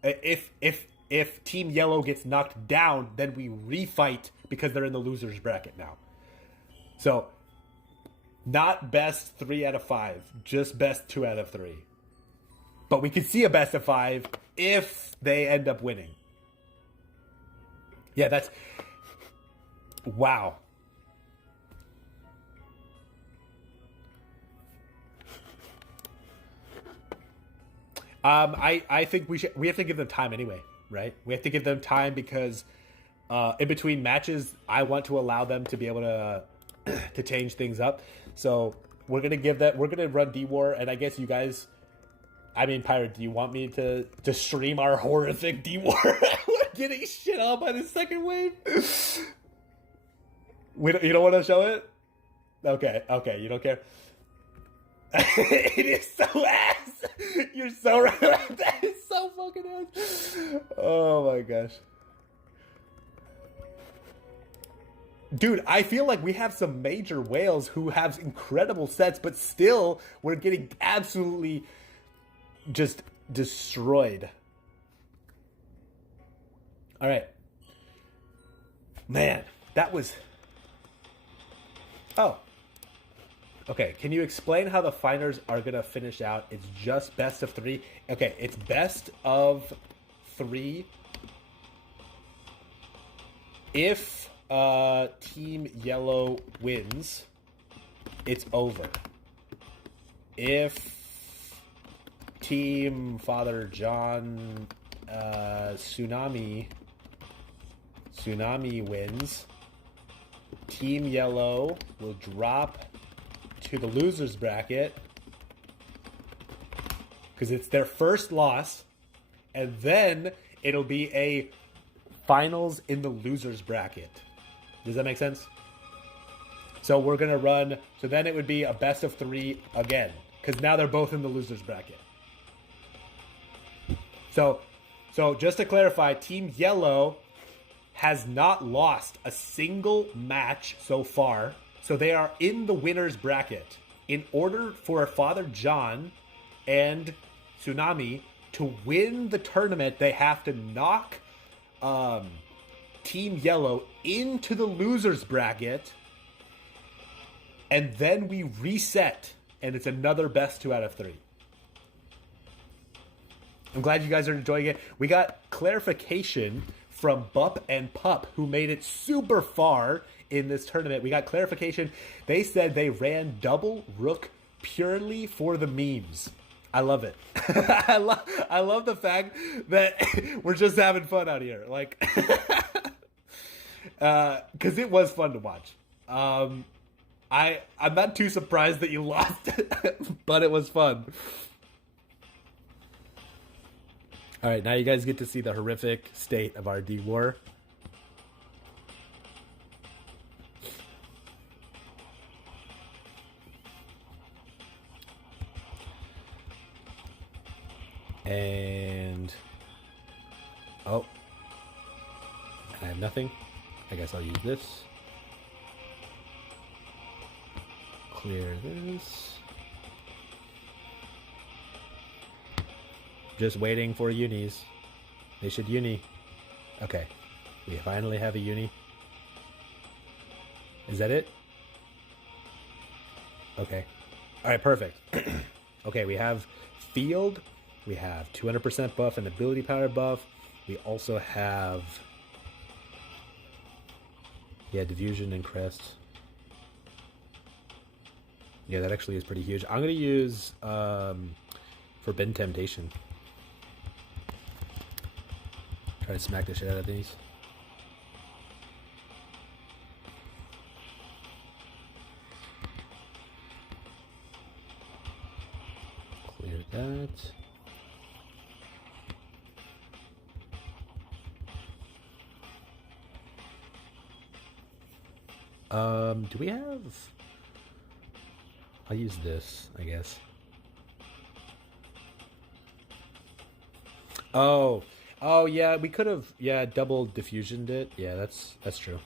if Team Yellow gets knocked down, then we refight because they're in the losers bracket now. So, not best 3 out of 5, just best 2 out of 3. But we can see a best of 5 if they end up winning. Yeah, that's wow. I think we have to give them time anyway, right? We have to give them time because in between matches, I want to allow them to be able to to change things up. So we're gonna run D-War, and I guess you guys, I mean, Pirate, do you want me to stream our horrific D-War? We're getting shit on by the second wave. You don't want to show it? Okay, you don't care. It is so ass. You're so right. That is so fucking ass. Oh my gosh. Dude, I feel like we have some major whales who have incredible sets, but still we're getting absolutely just destroyed. All right. Man, that was... Oh. Okay, can you explain how the finals are going to finish out? It's just best of 3. Okay, it's best of 3. If Team Yellow wins, it's over. If Team Father John Tsunami wins, Team Yellow will drop to the losers bracket because it's their first loss, and then it'll be a finals in the losers bracket. Does that make sense? So we're going to run, so then it would be a best of 3 again, because now they're both in the losers bracket. So just to clarify, Team Yellow has not lost a single match so far, so they are in the winners bracket. In order for Father John and Tsunami to win the tournament, they have to knock Team Yellow into the losers bracket, and then we reset, and it's another best 2 out of 3. I'm glad you guys are enjoying it. We got clarification from Bup and Pup, who made it super far in this tournament. We got clarification. They said they ran double rook purely for the memes. I love it. I love the fact that we're just having fun out here. Like, because it was fun to watch. I'm not too surprised that you lost, but it was fun. All right, now you guys get to see the horrific state of our D war. And oh, I have nothing. I guess I'll use this. Clear this. Just waiting for unis. They should uni. Okay. We finally have a uni. Is that it? Okay. Alright, perfect. Okay, we have field. We have 200% buff and ability power buff. We also have... yeah, diffusion and crest. Yeah, that actually is pretty huge. I'm going to use Forbidden Temptation. Try to smack the shit out of these. Clear that. Do we have... I'll use this, I guess. Oh, yeah, we could have, yeah, double diffusioned it. Yeah, that's true.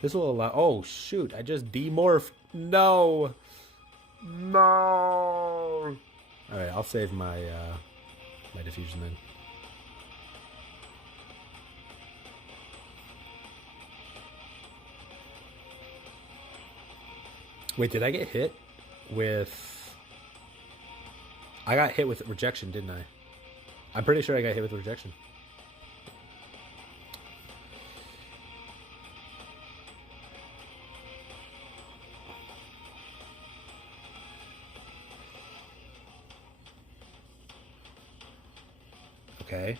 This will allow... oh, shoot, I just demorphed. No. No. All right, I'll save my, my diffusion then. Wait, did I get hit with... I got hit with rejection, didn't I? I'm pretty sure I got hit with rejection. Okay.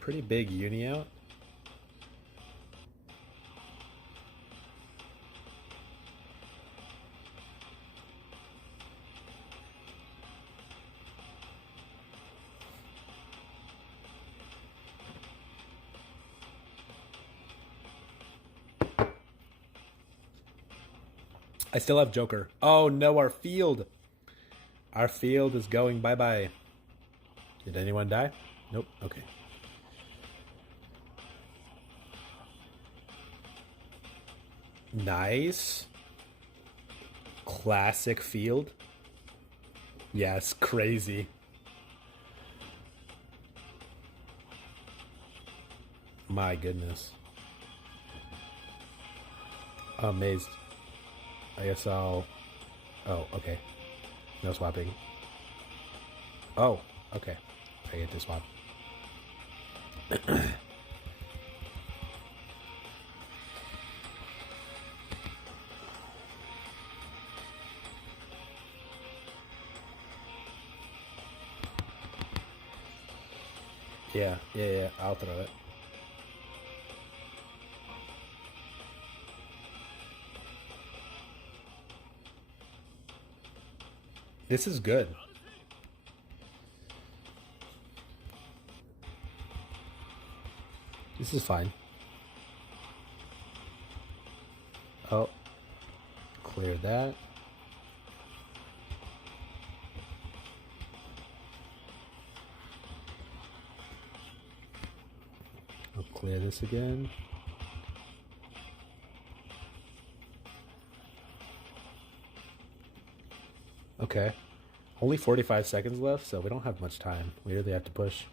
Pretty big uni out. I still have Joker. Oh no, our field. Our field is going bye-bye. Did anyone die? Nope. Okay. Nice. Classic field. Yes, crazy. My goodness. Amazed. I guess I'll... oh, okay. No swapping. Oh, okay. I get to swap. Yeah, I'll throw it. This is good. This is fine. Oh. Clear that. I'll clear this again. Okay. Only 45 seconds left, so we don't have much time. We really have to push.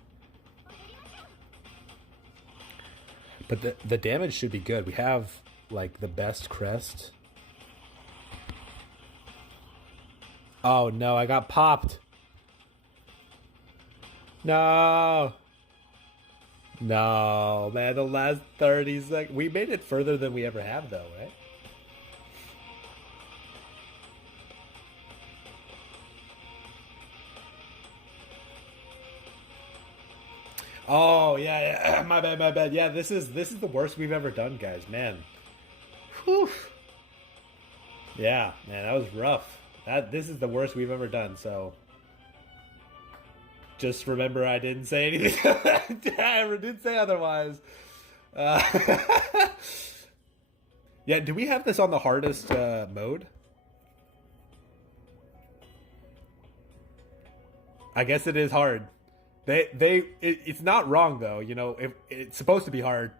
But the damage should be good. We have, like, the best crest. Oh, no, I got popped. No. No, man, the last 30 seconds. We made it further than we ever have, though, right? Oh, yeah. My bad. Yeah, this is the worst we've ever done, guys. Man. Whew. Yeah, man, that was rough. This is the worst we've ever done, so just remember I didn't say anything. I didn't say otherwise. Yeah, do we have this on the hardest mode? I guess it is hard. It's not wrong though. You know, it's supposed to be hard.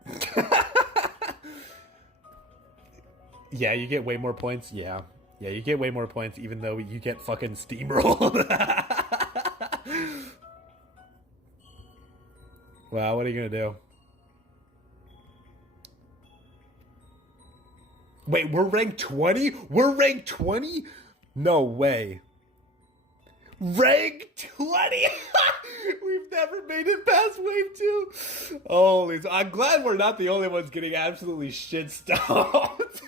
Yeah, you get way more points. Yeah, you get way more points, even though you get fucking steamrolled. Wow, what are you gonna do? Wait, we're ranked 20? We're ranked 20? No way. Rank 20? We've never made it past wave 2. Holy, I'm glad we're not the only ones getting absolutely shit stoned.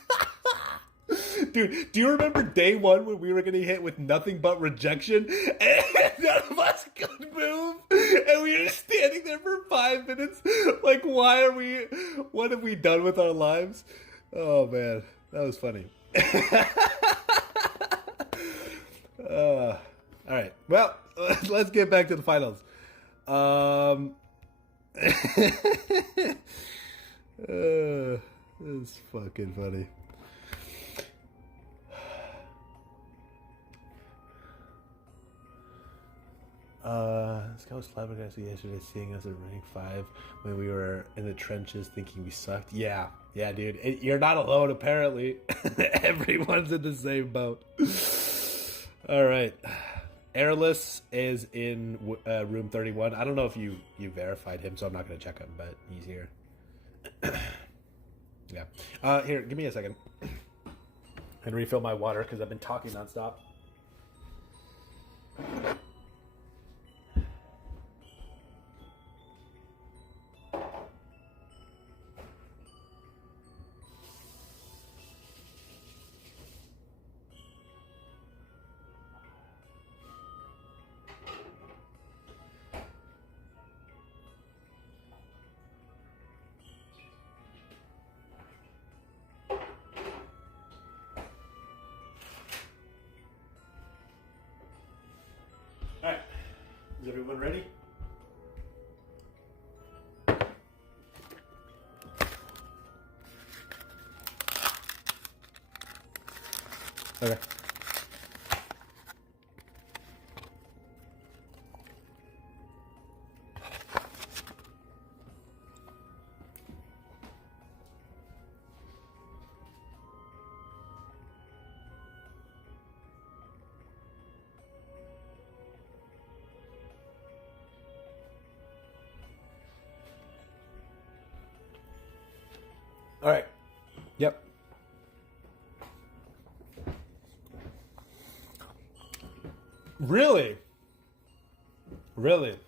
Dude, do you remember day 1 when we were getting hit with nothing but rejection and none of us could move and we were standing there for 5 minutes? Like, what have we done with our lives? Oh man, that was funny. Alright, well, let's get back to the finals. It's fucking funny. This guy was flabbergasted yesterday seeing us at rank 5 when we were in the trenches thinking we sucked. Yeah, dude. You're not alone, apparently. Everyone's in the same boat. Alright. Airless is in room 31. I don't know if you verified him, so I'm not going to check him, but he's here. Yeah. Here, give me a second. And refill my water, because I've been talking nonstop. Alright, is everyone ready? Okay. All right. Yep. Really? Really?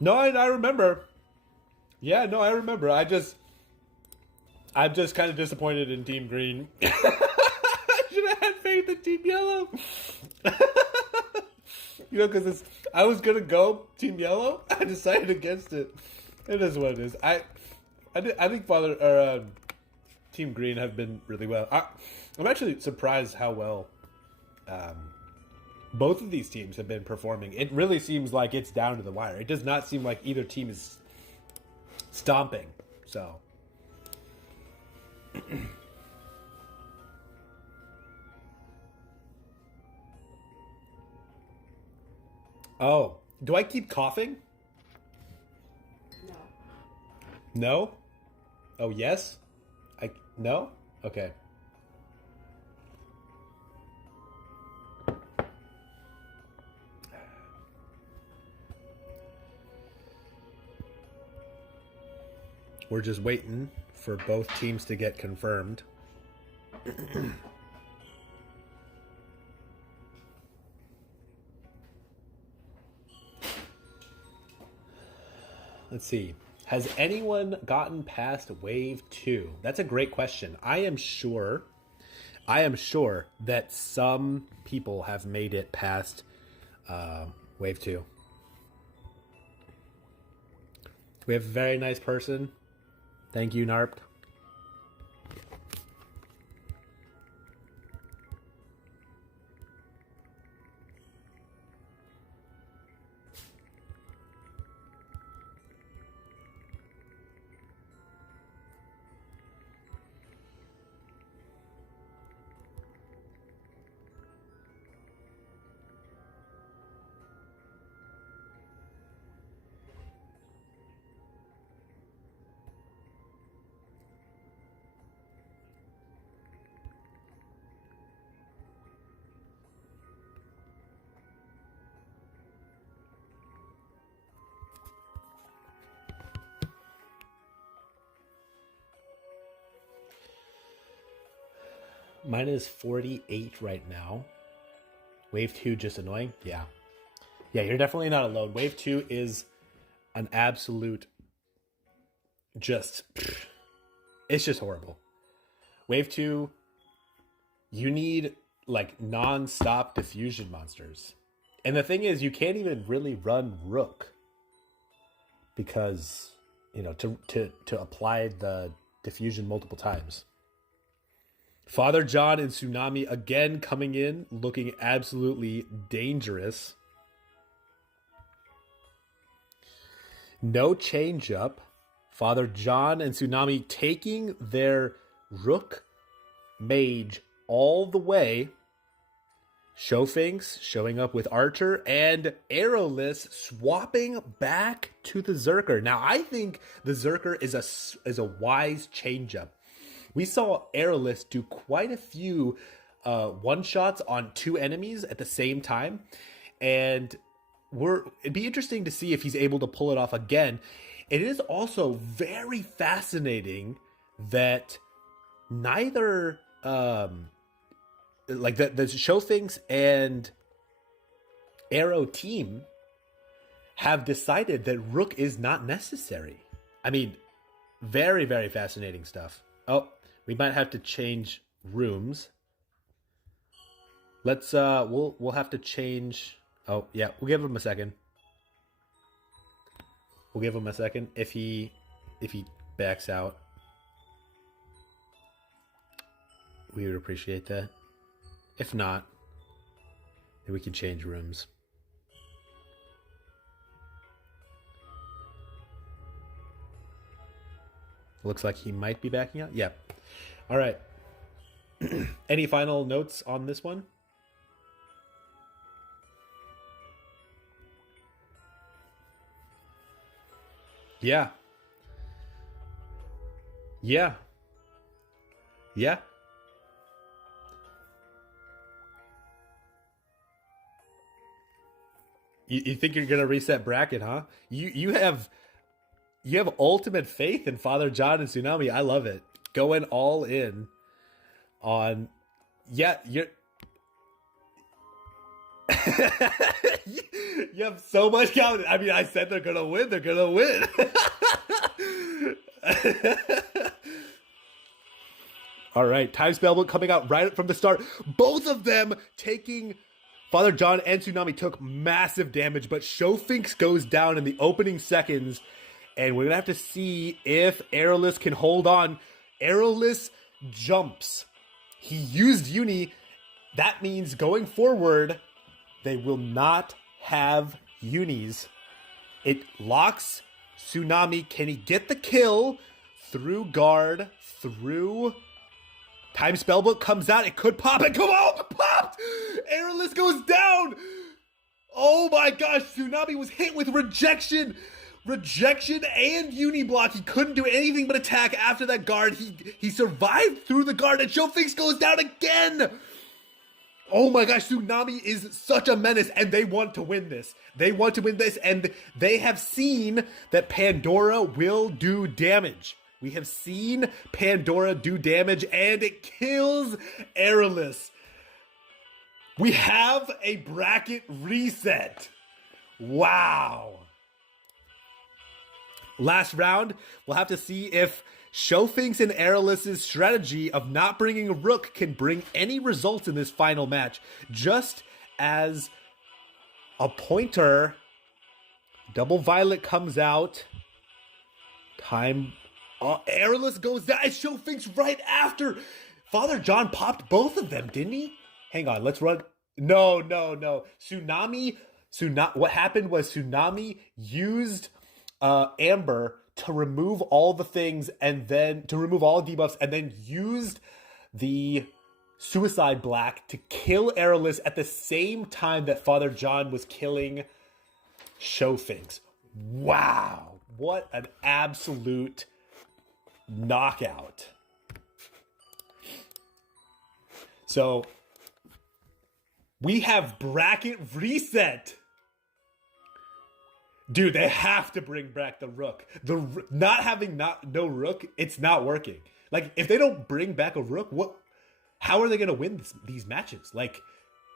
No, I remember. Yeah, no, I remember. I'm just kind of disappointed in Team Green. I should have had faith in Team Yellow. You know, because I was gonna go Team Yellow. I decided against it. It is what it is. I think Team Green have been really well. I'm actually surprised how well Both of these teams have been performing. It really seems like it's down to the wire. It does not seem like either team is stomping. So, oh, do I keep coughing? No. No? Oh, yes? No? Okay. We're just waiting for both teams to get confirmed. Let's see. Has anyone gotten past wave 2? That's a great question. I am sure that some people have made it past wave 2. We have a very nice person. Thank you, Narp. Mine is 48 right now. Wave 2 just annoying? Yeah. Yeah, you're definitely not alone. Wave 2 is an absolute it's just horrible. Wave 2, you need like non-stop diffusion monsters. And the thing is, you can't even really run Rook because, to apply the diffusion multiple times. Father John and Tsunami again coming in, looking absolutely dangerous. No change up. Father John and Tsunami taking their Rook Mage all the way. Showfinks showing up with Archer and Arrowless swapping back to the Zerker. Now, I think the Zerker is a wise change-up. We saw Arrowless do quite a few one-shots on 2 enemies at the same time. And it'd be interesting to see if he's able to pull it off again. It is also very fascinating that neither like the Showfinks and Arrow team have decided that Rook is not necessary. I mean, very, very fascinating stuff. Oh, we might have to change rooms. Let's we'll have to change. Oh, yeah, we'll give him a second. We'll give him a second if he backs out. We would appreciate that. If not, then we can change rooms. Looks like he might be backing out. Yeah. All right. Any final notes on this one? Yeah. Yeah. Yeah. You think you're gonna reset bracket, huh? You have ultimate faith in Father John and Tsunami. I love it. Going all in on you're you have so much confidence. I mean, I said they're gonna win. They're gonna win. All right, time spellbook coming out right from the start. Both of them taking. Father John and Tsunami took massive damage, but Showfinks goes down in the opening seconds, and we're gonna have to see if Arrowless can hold on. Arrowless jumps. He used Uni. That means going forward, They will not have unis. It locks Tsunami. Can he get the kill through guard, through time spellbook comes out? It could pop it. Come on, it popped! Airless goes down! Oh my gosh, Tsunami was hit with rejection. Rejection and uniblock. He couldn't do anything but attack after that guard. He survived through the guard, and Showfinks goes down again. Oh my gosh, Tsunami is such a menace, and they want to win this. They want to win this, and they have seen that Pandora will do damage. We have seen Pandora do damage, and it kills Airless. We have a bracket reset. Wow. Last round, we'll have to see if Showfinks and Airless's strategy of not bringing a rook can bring any results in this final match. Just as a pointer, double violet comes out. Time, Airless goes down, and Showfinks right after. Father John popped both of them, didn't he? Hang on, let's run. No. Tsunami, what happened was Tsunami used Amber to remove all the things, and then to remove all debuffs, and then used the Suicide Black to kill Airless at the same time that Father John was killing Showfinks. Wow, what an absolute knockout. So we have bracket reset. Dude, they have to bring back the rook. No rook, it's not working. Like, if they don't bring back a rook, how are they going to win these matches? Like,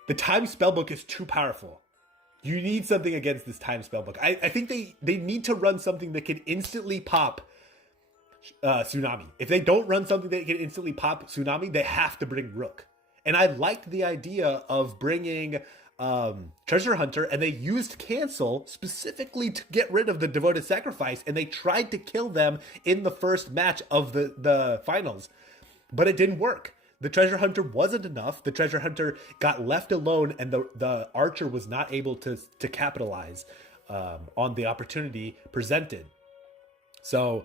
the time spellbook is too powerful. You need something against this time spellbook. I think they need to run something that can instantly pop Tsunami. If they don't run something that can instantly pop Tsunami, they have to bring rook. And I liked the idea of bringing Treasure Hunter, and they used cancel specifically to get rid of the devoted sacrifice, and they tried to kill them in the first match of the finals, but it didn't work. The Treasure Hunter wasn't enough. The Treasure Hunter got left alone, and the archer was not able to capitalize on the opportunity presented. So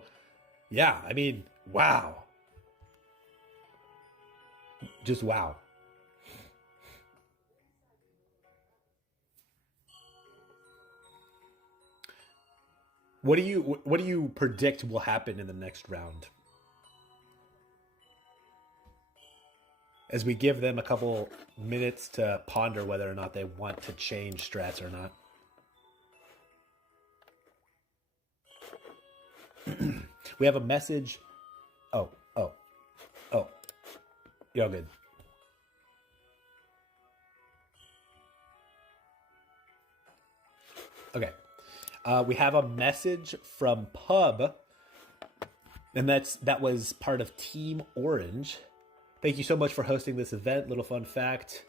yeah, I mean, wow, just wow. What do you predict will happen in the next round? As we give them a couple minutes to ponder whether or not they want to change strats or not. We have a message. Oh. You're all good. Okay. We have a message from Pub, and that was part of Team Orange. Thank you so much for hosting this event. Little fun fact.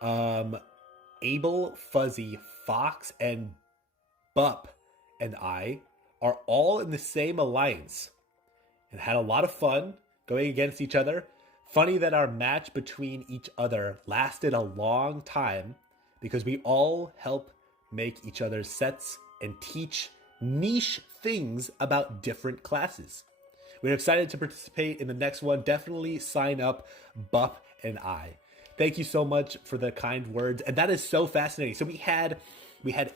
Abel, Fuzzy, Fox, and Bup and I are all in the same alliance and had a lot of fun going against each other. Funny that our match between each other lasted a long time because we all help make each other's sets and teach niche things about different classes. We're excited to participate in the next one. Definitely sign up, Bup and I. Thank you so much for the kind words. And that is so fascinating. So we had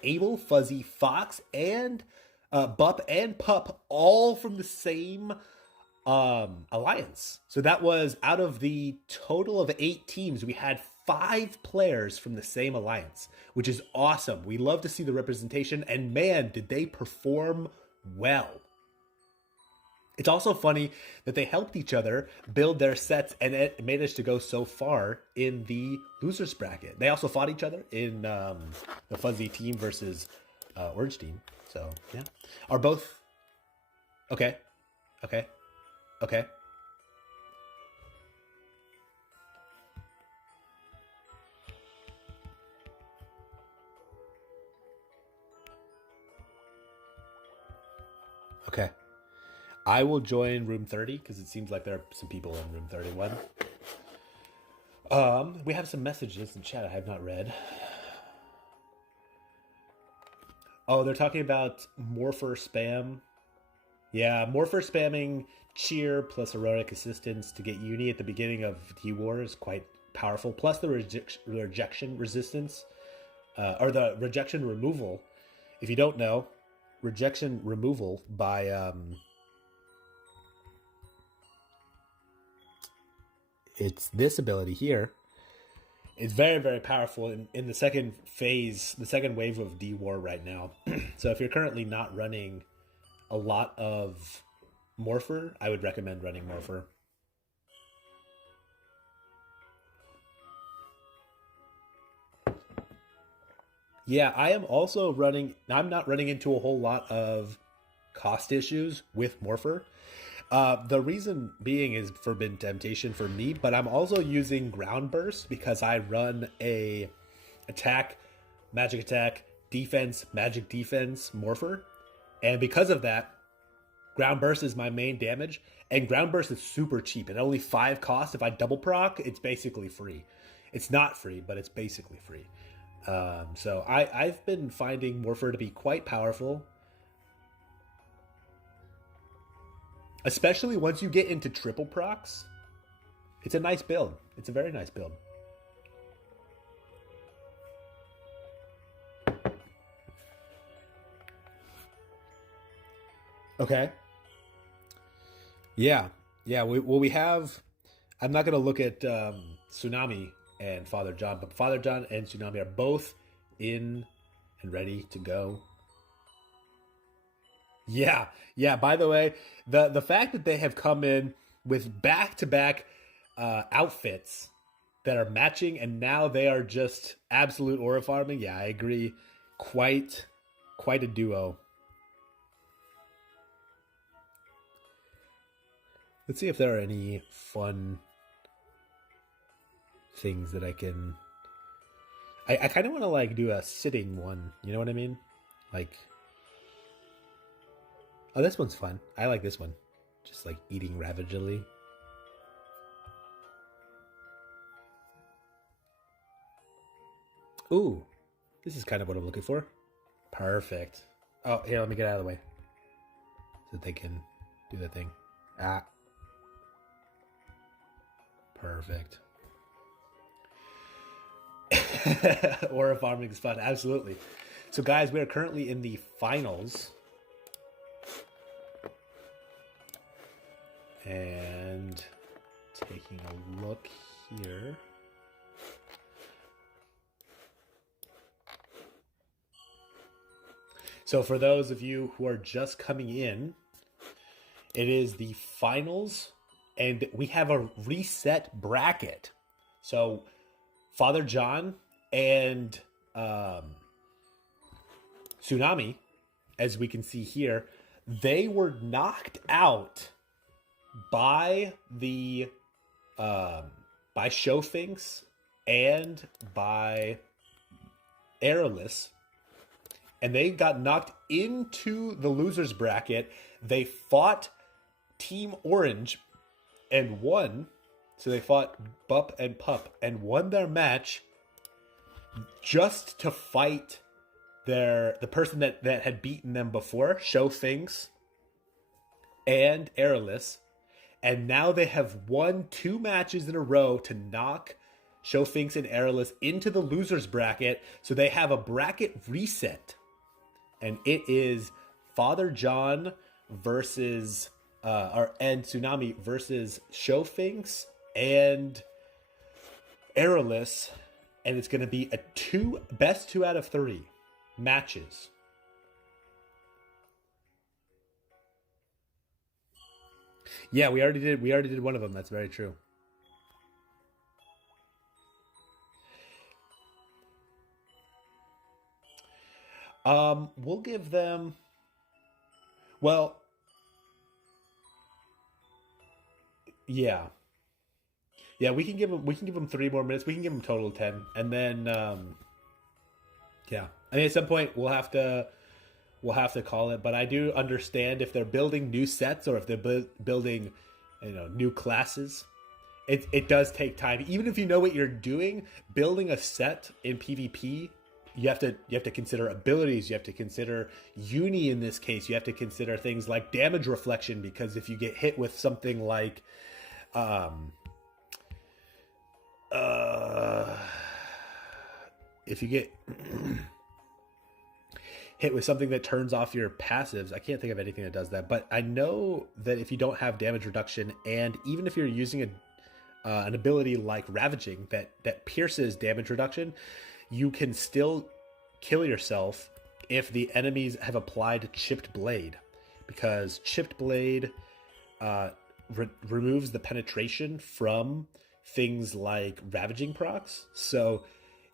Abel, Fuzzy, Fox, and Bup and Pup all from the same alliance. So that was out of the total of 8 teams, we had 5 players from the same alliance, which is awesome. We love to see the representation, and man, did they perform well. It's also funny that they helped each other build their sets, and it managed to go so far in the losers bracket. They also fought each other in the Fuzzy team versus Orange team. So yeah, are both okay. Okay. I will join room 30 because it seems like there are some people in room 31. We have some messages in chat I have not read. Oh, they're talking about Morpher spam. Yeah, Morpher spamming cheer plus heroic assistance to get uni at the beginning of D War is quite powerful. Plus the rejection resistance, or the rejection removal. If you don't know, rejection removal by it's this ability here. It's very, very powerful in the second phase, the second wave of D War right now. So if you're currently not running a lot of Morpher, I would recommend running Morpher. Yeah, I am also running. I'm not running into a whole lot of cost issues with Morpher. The reason being is Forbidden Temptation for me, but I'm also using Ground Burst because I run a attack, magic, defense, magic defense Morpher, and because of that, Ground Burst is my main damage, and Ground Burst is super cheap. At only 5 cost, if I double proc, it's basically free. It's not free, but it's basically free. So I've been finding Morpher to be quite powerful, especially once you get into triple procs. It's a nice build. It's a very nice build. Okay. Yeah. Yeah. We have. I'm not going to look at Tsunami and Father John, but Father John and Tsunami are both in and ready to go. Yeah, yeah. By the way, the fact that they have come in with back to back outfits that are matching, and now they are just absolute aura farming. Yeah, I agree. Quite a duo. Let's see if there are any fun things that I can. I kind of want to like do a sitting one. You know what I mean? Like, oh, this one's fun. I like this one. Just like eating ravagely. Ooh, this is kind of what I'm looking for. Perfect. Oh, here, let me get out of the way so that they can do the thing. Ah, perfect. Aura farming is fun, absolutely. So, guys, we are currently in the finals. And taking a look here. So for those of you who are just coming in, it is the finals, and we have a reset bracket. So Father John and Tsunami, as we can see here, they were knocked out by the by Showfinks and by Airless, and they got knocked into the losers bracket. They fought Team Orange and won. So they fought Bup and Pup and won their match just to fight the person that had beaten them before, Showfinks and Airless. And now they have won 2 matches in a row to knock Showfinks and Airless into the losers bracket. So they have a bracket reset. And it is Father John versus and Tsunami versus Showfinks and Airless, and it's going to be a best 2 out of 3 matches. Yeah, we already did one of them. That's very true. We'll give them. Well, yeah, yeah. We can give them 3 more minutes. We can give them total 10, and then yeah. I mean, at some point we'll have to call it. But I do understand if they're building new sets or if they're building, new classes. It does take time. Even if you know what you're doing, building a set in PvP you have to consider abilities. You have to consider uni in this case. You have to consider things like damage reflection, because if you get hit with something like, if you get hit with something that turns off your passives, I can't think of anything that does that. But I know that if you don't have damage reduction, and even if you're using an ability like Ravaging that pierces damage reduction, you can still kill yourself if the enemies have applied Chipped Blade, because Chipped Blade removes the penetration from things like Ravaging procs. So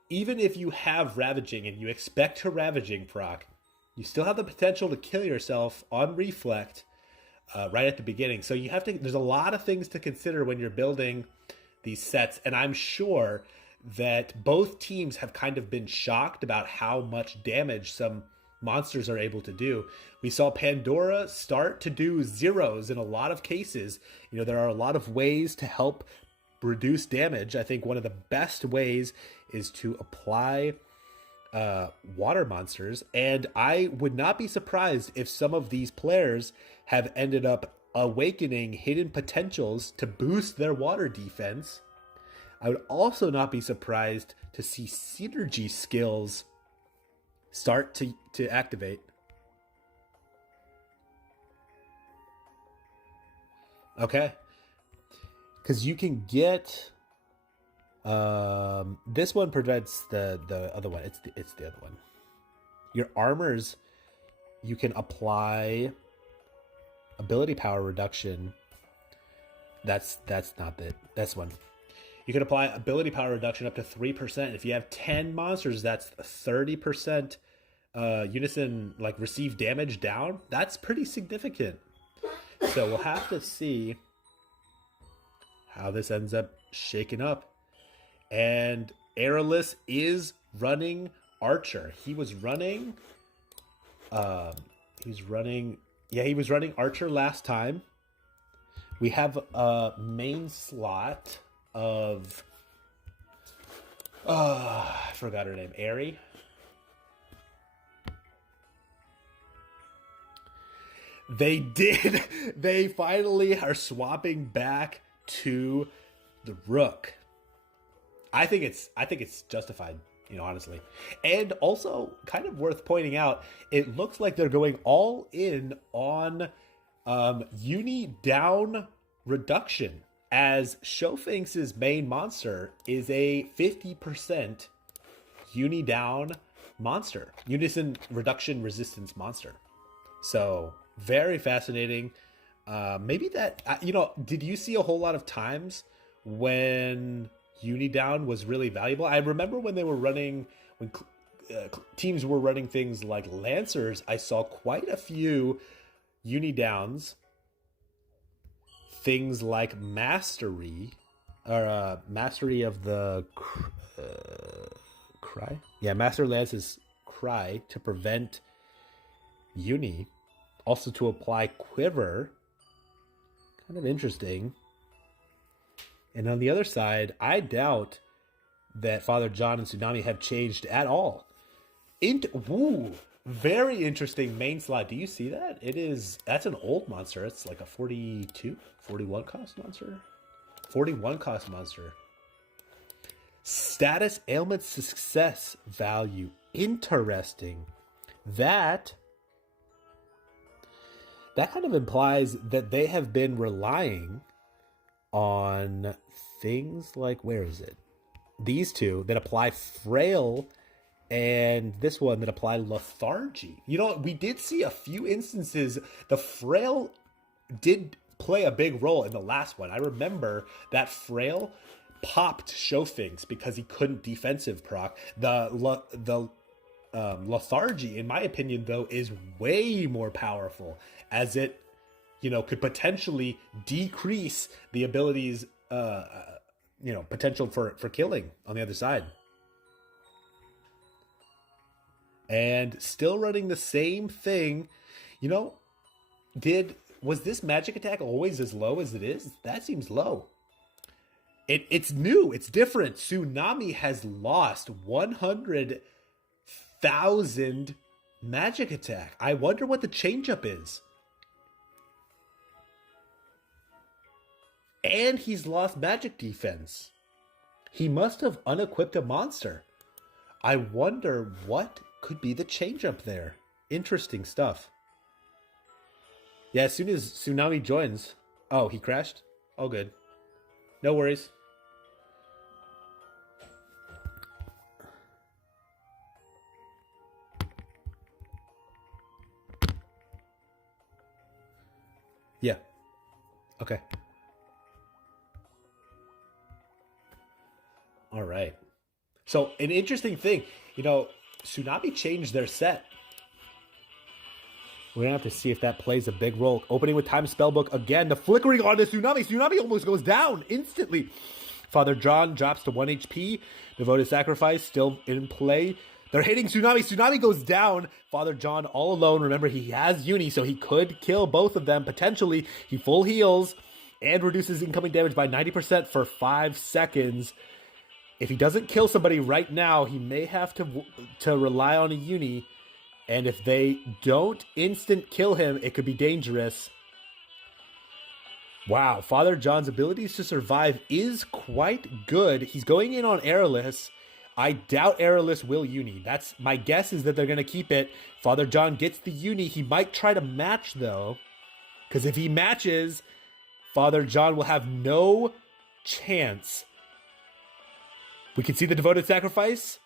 even if you have Ravaging and you expect a Ravaging proc, you still have the potential to kill yourself on Reflect right at the beginning. So you have to. There's a lot of things to consider when you're building these sets, and I'm sure that both teams have kind of been shocked about how much damage some monsters are able to do. We saw Pandora start to do zeros in a lot of cases. You know, there are a lot of ways to help reduce damage. I think one of the best ways is to apply water monsters, and I would not be surprised if some of these players have ended up awakening hidden potentials to boost their water defense. I would also not be surprised to see synergy skills start to activate. Okay. Because you can get this one prevents the other one. It's the other one. Your armors, you can apply ability power reduction. That's not it. That's one. You can apply ability power reduction up to 3%. If you have 10 monsters, that's 30% Unison like receive damage down. That's pretty significant. So we'll have to see how this ends up shaking up. And Aerolus is running Archer. He was running Archer last time. We have a main slot of I forgot her name. Aerie. They did. They finally are swapping back to the Rook. I think it's justified, honestly. And also kind of worth pointing out, it looks like they're going all in on uni down reduction, as Shofinx's main monster is a 50% uni down monster, unison reduction resistance monster. So very fascinating. Maybe that, did you see a whole lot of times when uni down was really valuable? I remember when teams were running things like Lancers, I saw quite a few uni downs. Things like Mastery, or Mastery of the Cry? Yeah, Master Lance's Cry to prevent uni. Also to apply Quiver. Kind of interesting. And on the other side, I doubt that Father John and Tsunami have changed at all. Very interesting main slot. Do you see that? That's an old monster. It's like a 41 cost monster. 41 cost monster. Status ailment success value. Interesting. That kind of implies that they have been relying on things like, where is it? These two that apply Frail, and this one that apply Lethargy. We did see a few instances. The Frail did play a big role in the last one. I remember that Frail popped Shofinx because he couldn't defensive proc. The Lethargy, in my opinion, though, is way more powerful, as it, could potentially decrease the abilities, potential for killing on the other side. And still running the same thing, was this magic attack always as low as it is? That seems low. It's new, it's different. Tsunami has lost 100 1,000 magic attack. I wonder what the changeup is. And he's lost magic defense. He must have unequipped a monster. I wonder what could be the changeup there. Interesting stuff. Yeah, as soon as Tsunami joins... Oh, he crashed? All good. No worries. Yeah. Okay. All right. So, an interesting thing, Tsunami changed their set. We're going to have to see if that plays a big role. Opening with Time Spellbook again. The flickering on the Tsunami. Tsunami almost goes down instantly. Father John drops to 1 HP. Devoted Sacrifice still in play. They're hitting Tsunami. Tsunami goes down. Father John all alone. Remember, he has Uni, so he could kill both of them. Potentially, he full heals and reduces incoming damage by 90% for 5 seconds. If he doesn't kill somebody right now, he may have to rely on a Uni. And if they don't instant kill him, it could be dangerous. Wow, Father John's abilities to survive is quite good. He's going in on Airless. I doubt Airless will Uni. That's my guess, is that they're going to keep it. Father John gets the Uni. He might try to match, though. Because if he matches, Father John will have no chance. We can see the Devoted Sacrifice.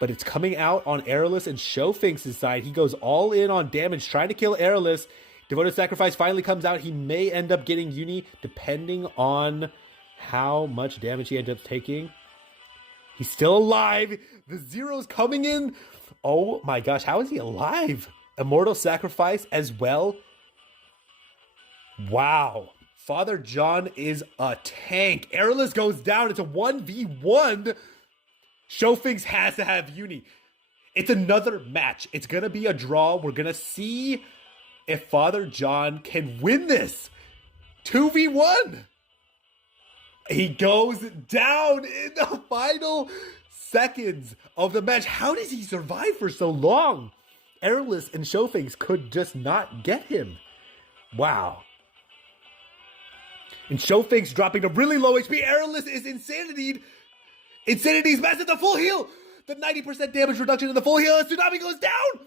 But it's coming out on Airless and Showfinks' side. He goes all in on damage, trying to kill Airless. Devoted Sacrifice finally comes out. He may end up getting Uni, depending on how much damage he ends up taking. He's still alive. The zero's coming in. Oh my gosh, how is he alive? Immortal Sacrifice as well. Wow. Father John is a tank. Airless goes down. It's a 1v1. Showfinks has to have Uni. It's another match. It's going to be a draw. We're going to see if Father John can win this. 2v1. He goes down in the final seconds of the match. How does he survive for so long? Airless and Showfinks could just not get him. Wow. And Showfinks dropping to really low HP. Airless is Insanity. Insanity's mess at the full heal. The 90% damage reduction in the full heal as Tsunami goes down.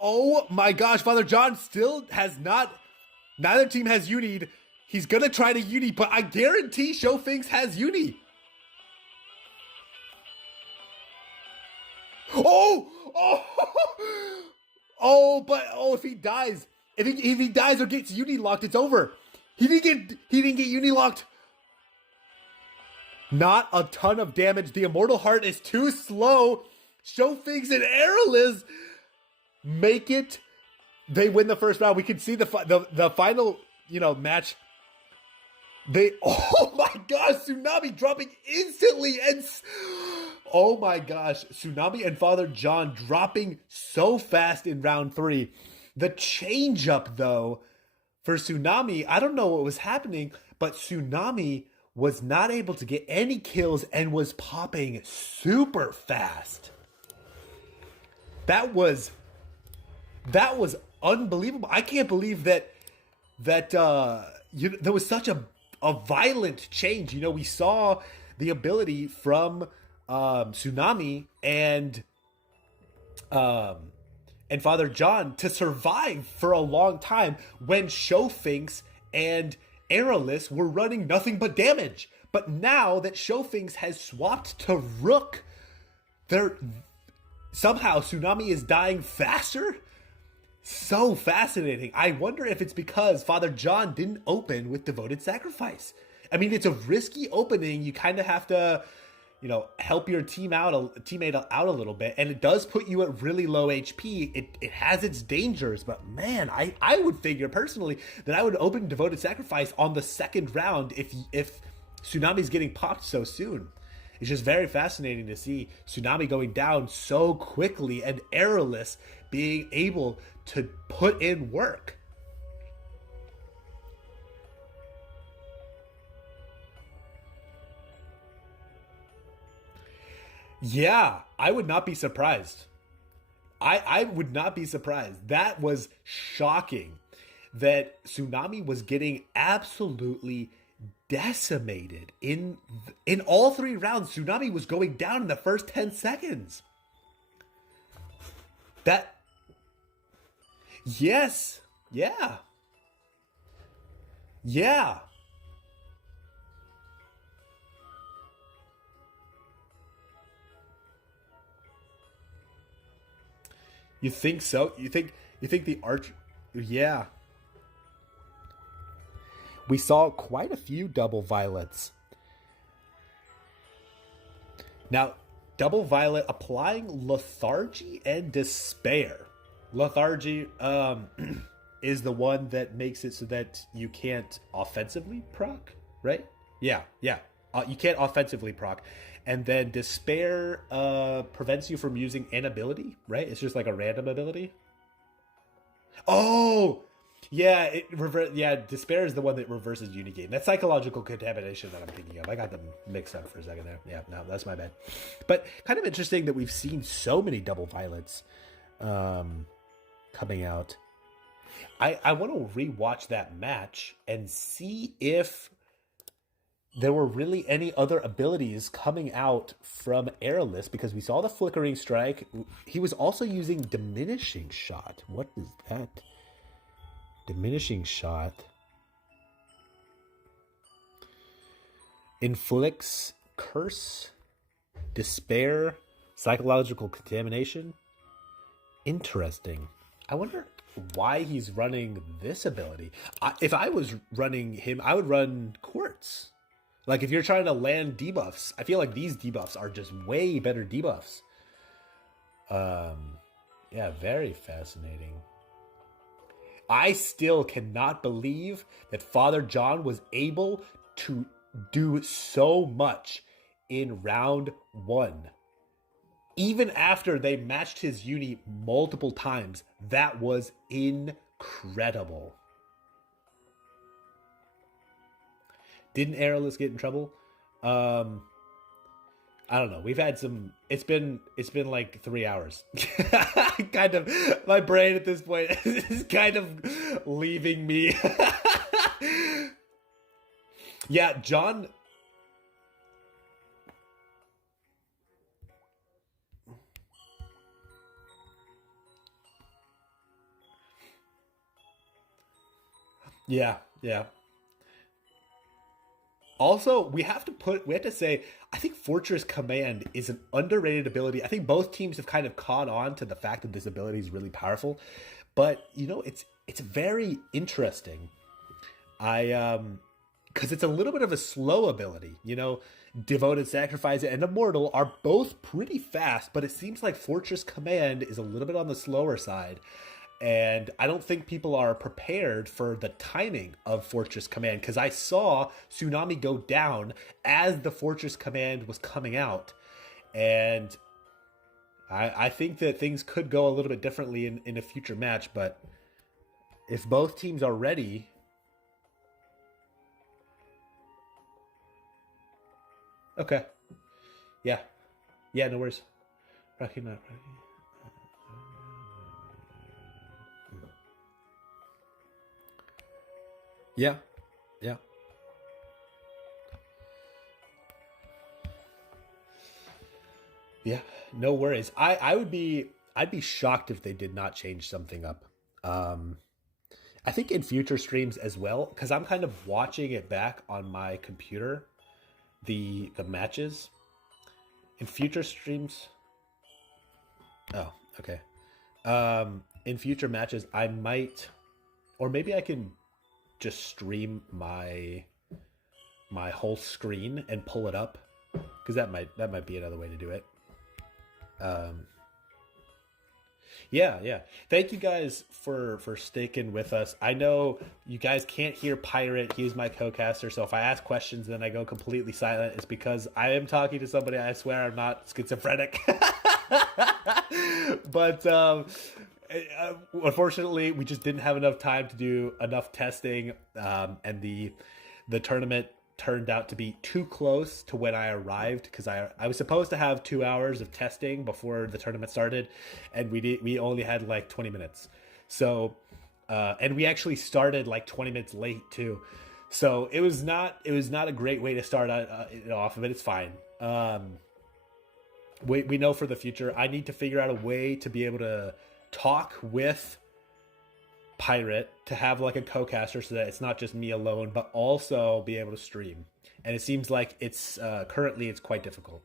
Oh my gosh, Father John still has not. Neither team has Uni'd. He's gonna try to Uni, but I guarantee Showfinks has Uni. If he dies, if he dies or gets Uni locked, it's over. He didn't get Uni locked. Not a ton of damage. The Immortal Heart is too slow. Showfinks and Airless make it. They win the first round. We can see the final, match. Oh my gosh, Tsunami dropping instantly, and oh my gosh, Tsunami and Father John dropping so fast in round 3. The change-up, though, for Tsunami, I don't know what was happening, but Tsunami was not able to get any kills and was popping super fast. That was unbelievable. I can't believe that there was such a violent change. We saw the ability from Tsunami and Father John to survive for a long time when Showfinks and Airless were running nothing but damage. But now that Showfinks has swapped to Rook, somehow Tsunami is dying faster. So fascinating. I wonder if it's because Father John didn't open with Devoted Sacrifice. I mean, it's a risky opening. You kind of have to, help your teammate out a little bit. And it does put you at really low HP. It has its dangers. But man, I would figure personally that I would open Devoted Sacrifice on the second round if Tsunami's getting popped so soon. It's just very fascinating to see Tsunami going down so quickly and Airless being able to put in work. Yeah, I would not be surprised. I would not be surprised. That was shocking that Tsunami was getting absolutely decimated in all three rounds. Tsunami was going down in the first 10 seconds. That yes. Yeah. Yeah. You think so? You think the arch yeah. We saw quite a few double violets. Now, double violet applying lethargy and despair. Lethargy is the one that makes it so that you can't offensively proc, right? Yeah, yeah. You can't offensively proc. And then despair prevents you from using an ability, right? It's just like a random ability. Oh, yeah, yeah, despair is the one that reverses Unigame. That's psychological contamination that I'm thinking of. I got them mixed up for a second there. Yeah, no, that's my bad. But kind of interesting that we've seen so many double violets coming out. I want to rewatch that match and see if there were really any other abilities coming out from Airless, because we saw the flickering strike. He was also using diminishing shot. What is that? Diminishing shot inflicts curse, despair, psychological contamination. Interesting. I wonder why he's running this ability. If I was running him, I would run Quartz. Like, if you're trying to land debuffs, I feel like these debuffs are just way better debuffs. Yeah, very fascinating. I still cannot believe that Father John was able to do so much in round one. Even after they matched his uni multiple times, that was incredible. Didn't Aerolus get in trouble? I don't know. We've had some. It's been like 3 hours. Kind of. My brain at this point is kind of leaving me. Yeah, John. Yeah, yeah. Also, we have to say, I think Fortress Command is an underrated ability. I think both teams have kind of caught on to the fact that this ability is really powerful, but it's very interesting. I because it's a little bit of a slow ability. Devoted Sacrifice and Immortal are both pretty fast, but it seems like Fortress Command is a little bit on the slower side. And I don't think people are prepared for the timing of Fortress Command, because I saw Tsunami go down as the Fortress Command was coming out. And I think that things could go a little bit differently in a future match, but if both teams are ready. Okay. Yeah. Yeah, no worries. Rocky not Rocky. Yeah. Yeah. Yeah. No worries. I'd be shocked if they did not change something up. Um I think in future streams as well, because I'm kind of watching it back on my computer, the matches. In future streams. Oh, okay. In future matches I might, or maybe I can just stream my whole screen and pull it up, because that might be another way to do it. Um, yeah, yeah. Thank you guys for sticking with us. I know you guys can't hear Pirate. He's my co-caster, so if I ask questions and then I go completely silent, it's because I am talking to somebody. I swear I'm not schizophrenic. But unfortunately, we just didn't have enough time to do enough testing, and the tournament turned out to be too close to when I arrived, because I was supposed to have 2 hours of testing before the tournament started, and we only had like 20 minutes. So and we actually started like 20 minutes late too. So it was not a great way to start it off, but it's fine. We know for the future I need to figure out a way to be able to talk with Pirate, to have like a co-caster so that it's not just me alone, but also be able to stream. And it seems like it's currently it's quite difficult.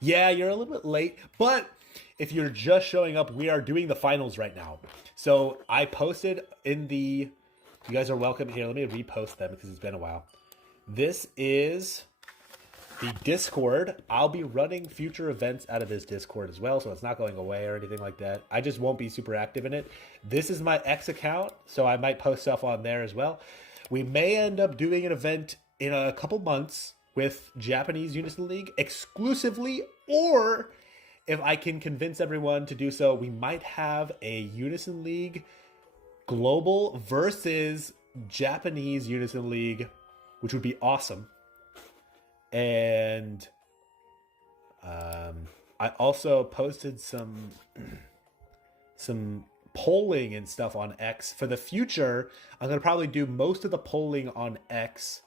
Yeah, you're a little bit late, but if you're just showing up, we are doing the finals right now. So I posted in the, you guys are welcome here. Let me repost them because it's been a while. This is the Discord. I'll be running future events out of this Discord as well, so it's not going away or anything like that. I just won't be super active in it. This is my X account, so I might post stuff on there as well. We may end up doing an event in a couple months with Japanese Unison League exclusively, or if I can convince everyone to do so, we might have a Unison League global versus Japanese Unison League, which would be awesome. And I also posted some polling and stuff on X. For the future, I'm going to probably do most of the polling on X,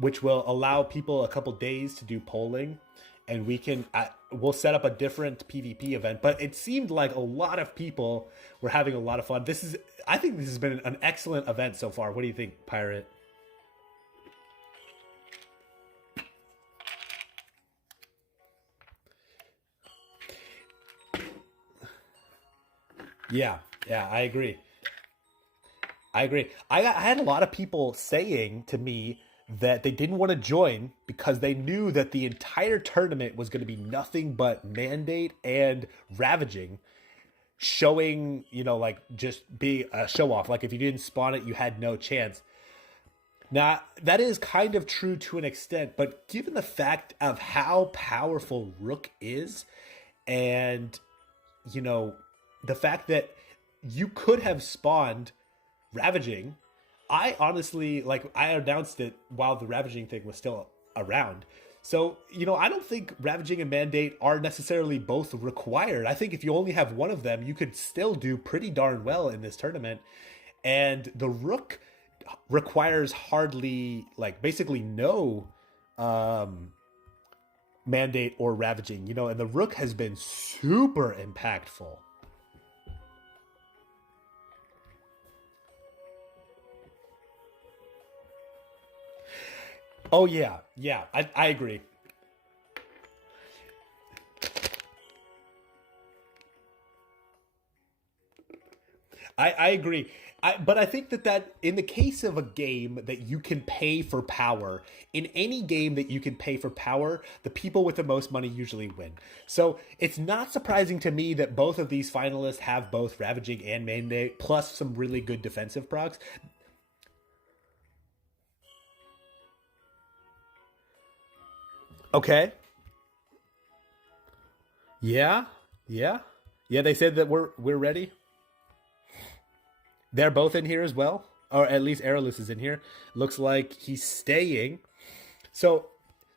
which will allow people a couple days to do polling. And we'll set up a different PvP event. But it seemed like a lot of people were having a lot of fun. I think this has been an excellent event so far. What do you think, Pirate? Yeah, I agree. I had a lot of people saying to me that they didn't want to join because they knew that the entire tournament was going to be nothing but mandate and ravaging, showing, like just be a show off. Like if you didn't spawn it, you had no chance. Now, that is kind of true to an extent, but given the fact of how powerful Rook is, and, the fact that you could have spawned Ravaging, I honestly, I announced it while the Ravaging thing was still around. So, I don't think Ravaging and Mandate are necessarily both required. I think if you only have one of them, you could still do pretty darn well in this tournament. And the Rook requires hardly, basically no Mandate or Ravaging, and the Rook has been super impactful. Oh yeah, I agree. I agree. But I think that in the case of a game that you can pay for power, in any game that you can pay for power, the people with the most money usually win. So it's not surprising to me that both of these finalists have both Ravaging and Mandate, plus some really good defensive procs. Okay. Yeah. Yeah. Yeah, they said that we're ready. They're both in here as well, or at least Aerolus is in here. Looks like he's staying. So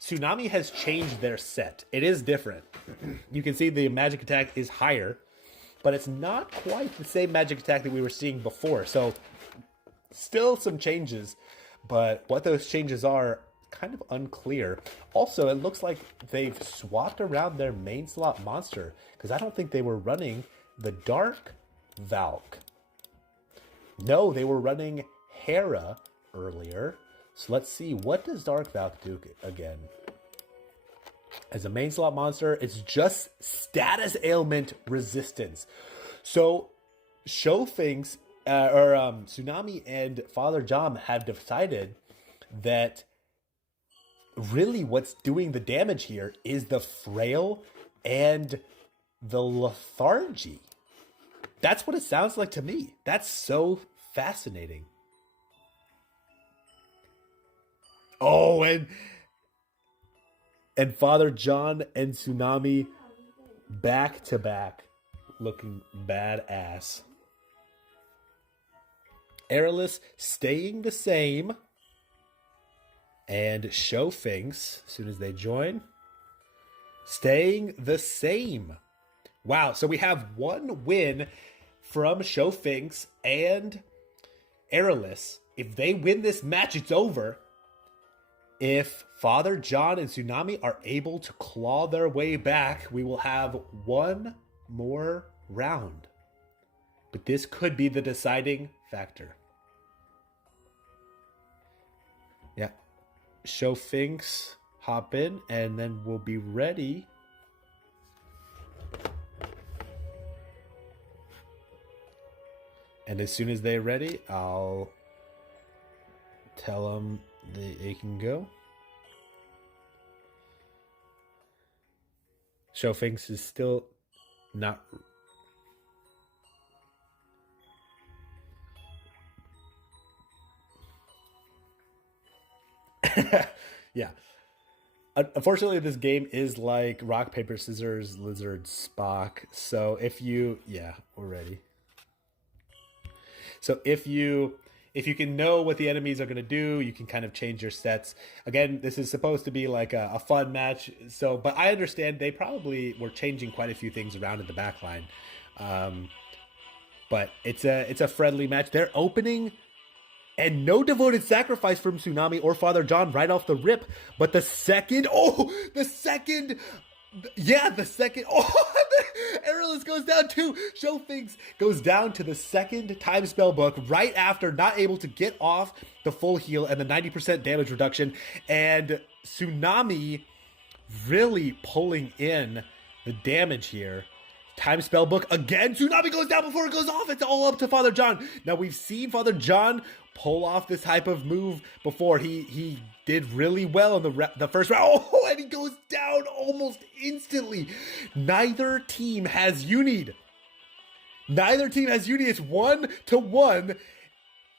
Tsunami has changed their set. It is different. You can see the magic attack is higher, but it's not quite the same magic attack that we were seeing before. So still some changes, but what those changes are, kind of unclear. Also, it looks like they've swapped around their main slot monster, because I don't think they were running the Dark Valk. No, they were running Hera earlier. So let's see, what does Dark Valk do again? As a main slot monster, it's just status ailment resistance. So Show thinks, Tsunami and Father John have decided that really what's doing the damage here is the frail and the lethargy. That's what it sounds like to me. That's so fascinating. Oh, and Father John and Tsunami back to back, looking badass. Aerolus staying the same. And Showfinks, as soon as they join, staying the same. Wow, so we have one win from Showfinks and Airless. If they win this match, it's over. If Father John and Tsunami are able to claw their way back, we will have one more round. But this could be the deciding factor. Yeah. Showfinks hop in, and then we'll be ready. And as soon as they're ready, I'll tell them they can go. Showfinks is still not. Yeah. Unfortunately, this game is like rock, paper, scissors, lizard, Spock. So if you, yeah, we're ready. So if you can know what the enemies are going to do, you can kind of change your sets. Again, this is supposed to be like a fun match. So, but I understand they probably were changing quite a few things around in the backline. But it's a friendly match. They're opening, and no devoted sacrifice from Tsunami or Father John right off the rip. But the second, oh, Airless goes down too. Showfinks goes down to the second time spell book right after not able to get off the full heal and the 90% damage reduction. And Tsunami really pulling in the damage here. Time spell book again. Tsunami goes down before it goes off. It's all up to Father John. Now we've seen Father John pull off this type of move before. He did really well in the first round. Oh, and he goes down almost instantly. Neither team has Unied. It's 1-1.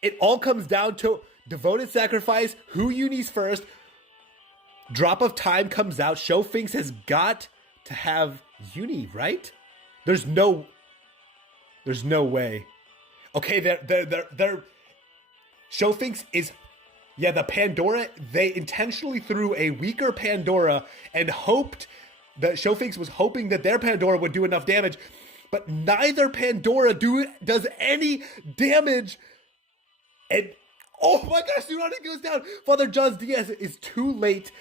It all comes down to devoted sacrifice. Who unis first? Drop of time comes out. Showfinks has got to have uni, right? There's no way. Okay, they're Showfinks is, yeah, the Pandora, they intentionally threw a weaker Pandora and hoped that Showfinks was hoping that their Pandora would do enough damage, but neither Pandora does any damage. And oh my gosh, Tsunami goes down. Father John's DS is too late,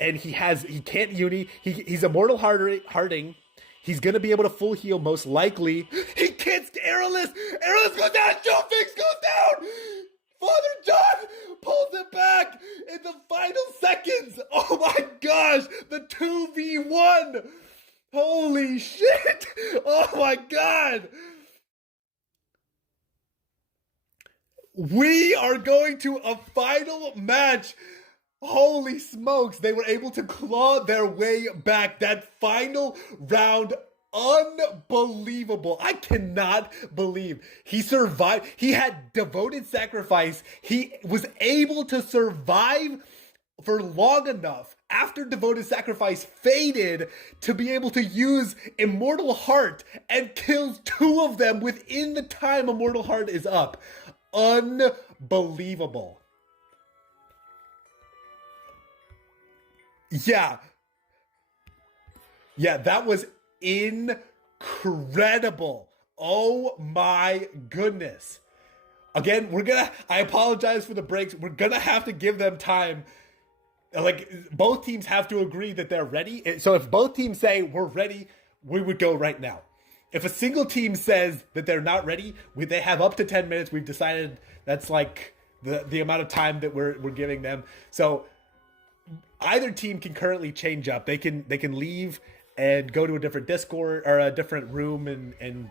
and he can't uni. He's immortal hearting. He's going to be able to full heal most likely. He can't. Airless goes down. Showfinks goes down. Father John pulls it back in the final seconds. Oh my gosh. The 2v1. Holy shit. Oh my god. We are going to a final match. Holy smokes, they were able to claw their way back. That final round, unbelievable. I cannot believe he survived. He had devoted sacrifice. He was able to survive for long enough after devoted sacrifice faded to be able to use Immortal Heart and kills two of them within the time Immortal Heart is up. Unbelievable. Yeah, that was incredible. Oh my goodness. Again, I apologize for the breaks. We're gonna have to give them time. Like, both teams have to agree that they're ready. So if both teams say we're ready, we would go right now. If a single team says that they're not ready, they have up to 10 minutes. We've decided that's like the amount of time that we're giving them. So either team can currently change up. They can leave and go to a different Discord or a different room and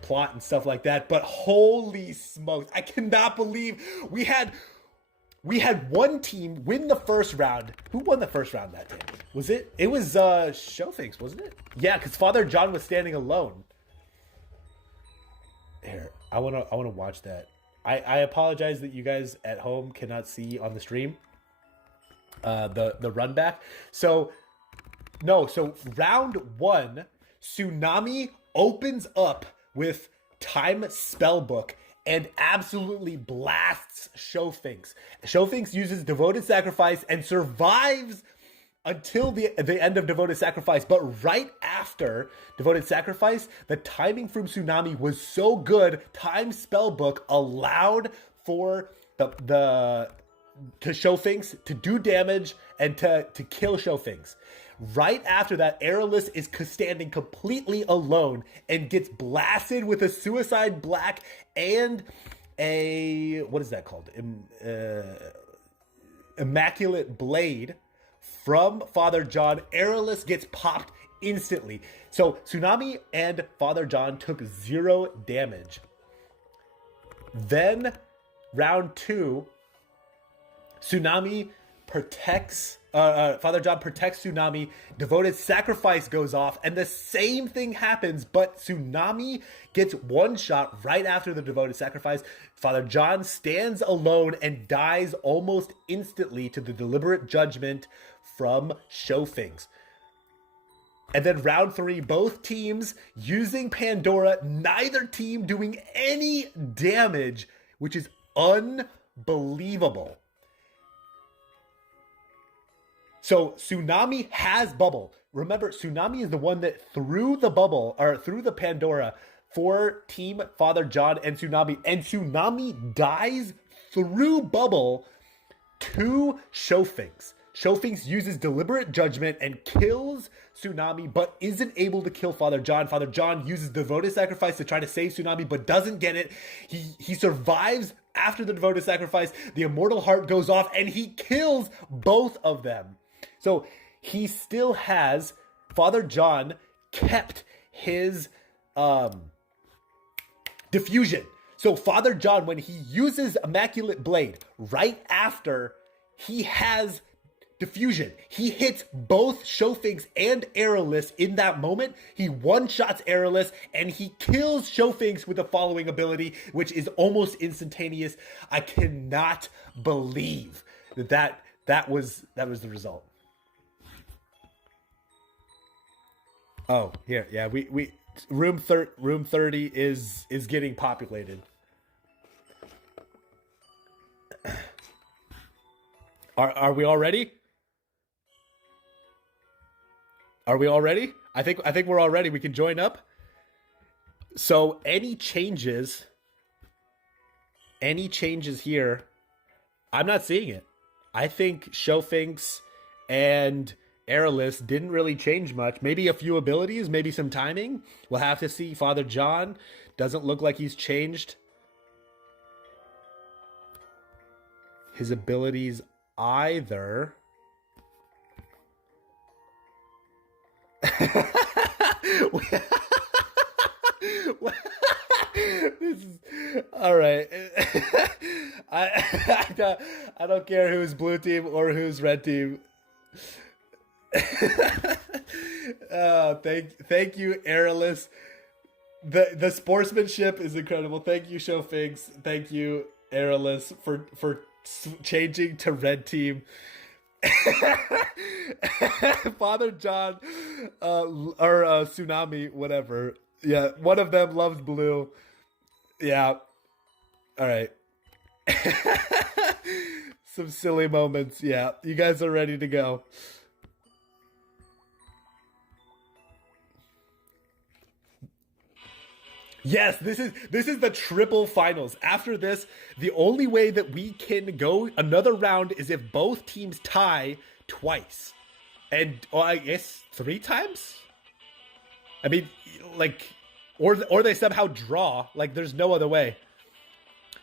plot and stuff like that. But holy smokes, I cannot believe we had one team win the first round. Who won the first round that day? It was Showfinks, wasn't it? Yeah, because Father John was standing alone. Here, I wanna watch that. I apologize that you guys at home cannot see on the stream the run back. So round one, Tsunami opens up with Time Spellbook and absolutely blasts Showfinks. Showfinks uses Devoted Sacrifice and survives until the end of Devoted Sacrifice. But right after Devoted Sacrifice, the timing from Tsunami was so good, Time Spellbook allowed for the to Showfinks to do damage and to kill Showfinks. Right after that, Aerolus is standing completely alone and gets blasted with a Suicide Black and a, what is that called? Immaculate Blade from Father John. Aerolus gets popped instantly. So Tsunami and Father John took 0 damage. Then round 2, Tsunami protects Father John protects Tsunami. Devoted Sacrifice goes off, and the same thing happens, but Tsunami gets one shot right after the Devoted Sacrifice. Father John stands alone and dies almost instantly to the Deliberate Judgment from Showfinks. And then round 3, both teams using Pandora, neither team doing any damage, which is unbelievable. So Tsunami has bubble. Remember, Tsunami is the one that threw the bubble, or threw the Pandora for Team Father John and Tsunami. And Tsunami dies through bubble to Showfinks. Showfinks uses Deliberate Judgment and kills Tsunami, but isn't able to kill Father John. Father John uses Devoted Sacrifice to try to save Tsunami, but doesn't get it. He survives after the Devoted Sacrifice. The Immortal Heart goes off, and he kills both of them. So he still has, Father John kept his diffusion. So Father John, when he uses Immaculate Blade, right after he has diffusion, he hits both Showfinks and Aerolus in that moment. He one-shots Aerolus, and he kills Showfinks with the following ability, which is almost instantaneous. I cannot believe that was the result. Oh, here, yeah, we room 30 is getting populated. Are we all ready? Are we all ready? I think we're all ready. We can join up. So any changes here, I'm not seeing it. I think Showfinks and Aerolus didn't really change much. Maybe a few abilities, maybe some timing. We'll have to see. Father John doesn't look like he's changed his abilities either. This is all right. I don't care who's blue team or who's red team. Thank you, Aerolus. The sportsmanship is incredible. Thank you, Showfinks. Thank you, Aerolus, for changing to red team. Father John or Tsunami, whatever. Yeah, one of them loves blue. Yeah. All right. Some silly moments. Yeah, you guys are ready to go. Yes, this is the triple finals. After this, the only way that we can go another round is if both teams tie twice. And I guess 3 times? I mean, like, or they somehow draw. Like, there's no other way.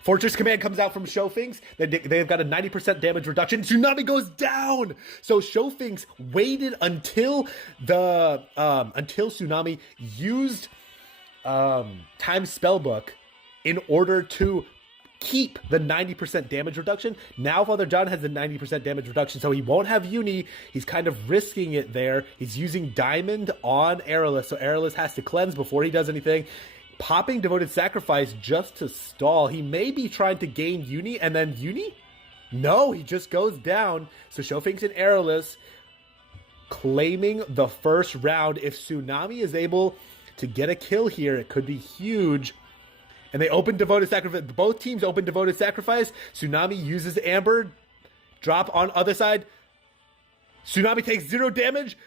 Fortress Command comes out from Showfinks. They've got a 90% damage reduction. Tsunami goes down. So Showfinks waited until Tsunami used Time Spellbook in order to keep the 90% damage reduction. Now Father John has the 90% damage reduction, so he won't have Uni. He's kind of risking it there. He's using Diamond on Aerolus, so Aerolus has to cleanse before he does anything. Popping Devoted Sacrifice just to stall. He may be trying to gain Uni, and then Uni? No, he just goes down. So Showfinks and Aerolus claiming the first round. If Tsunami is able to get a kill here, it could be huge. And they open Devoted Sacrifice. Both teams open Devoted Sacrifice. Tsunami uses Amber. Drop on other side. Tsunami takes 0 damage.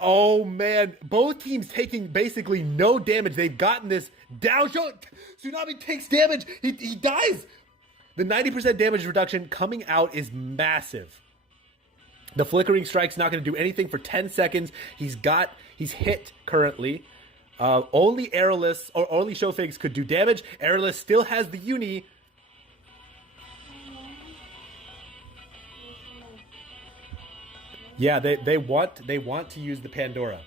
Oh, man. Both teams taking basically no damage. They've gotten this down. Tsunami takes damage. He dies. The 90% damage reduction coming out is massive. The Flickering Strike's not going to do anything for 10 seconds. He's hit currently. Only Aerolus or only Showfigs could do damage. Aerolus still has the uni. Yeah, they want to use the Pandora.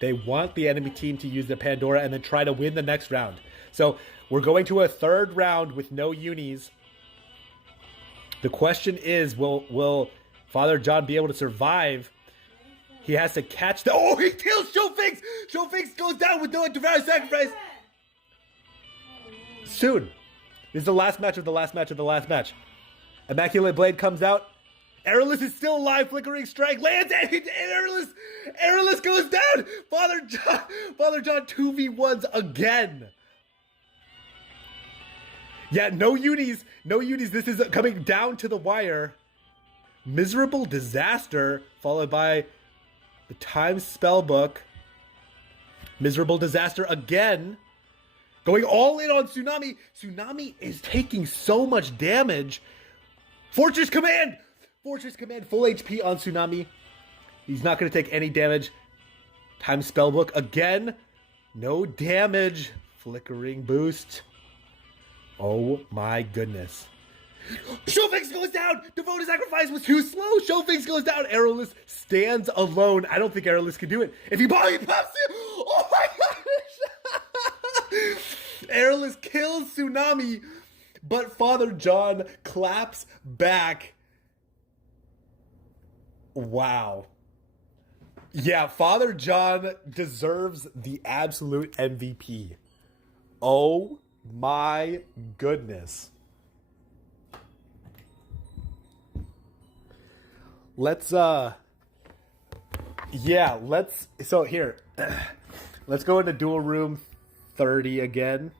They want the enemy team to use the Pandora and then try to win the next round. So we're going to a third round with no unis. The question is, will Father John be able to survive? He has to catch the... Oh, he kills Showfigs! Showfigs goes down with no Devoted Sacrifice. Soon. This is the last match of the last match of the last match. Immaculate Blade comes out. Aerolus is still alive. Flickering Strike lands and Aerolus goes down. Father John 2v1s again. Yeah, no unis. No unis. This is coming down to the wire. Miserable Disaster followed by the Time Spellbook. Miserable Disaster again. Going all in on Tsunami. Tsunami is taking so much damage. Fortress Command. Fortress Command, full HP on Tsunami. He's not going to take any damage. Time Spellbook again. No damage. Flickering Boost. Oh my goodness. Showfix goes down. Devoted Sacrifice was too slow. Showfix goes down. Aerolus stands alone. I don't think Aerolus can do it. If he pops it. Oh my gosh. Aerolus kills Tsunami. But Father John claps back. Wow. Yeah, Father John deserves the absolute MVP. Oh my goodness. Let's so here. Let's go into dual room 30 again.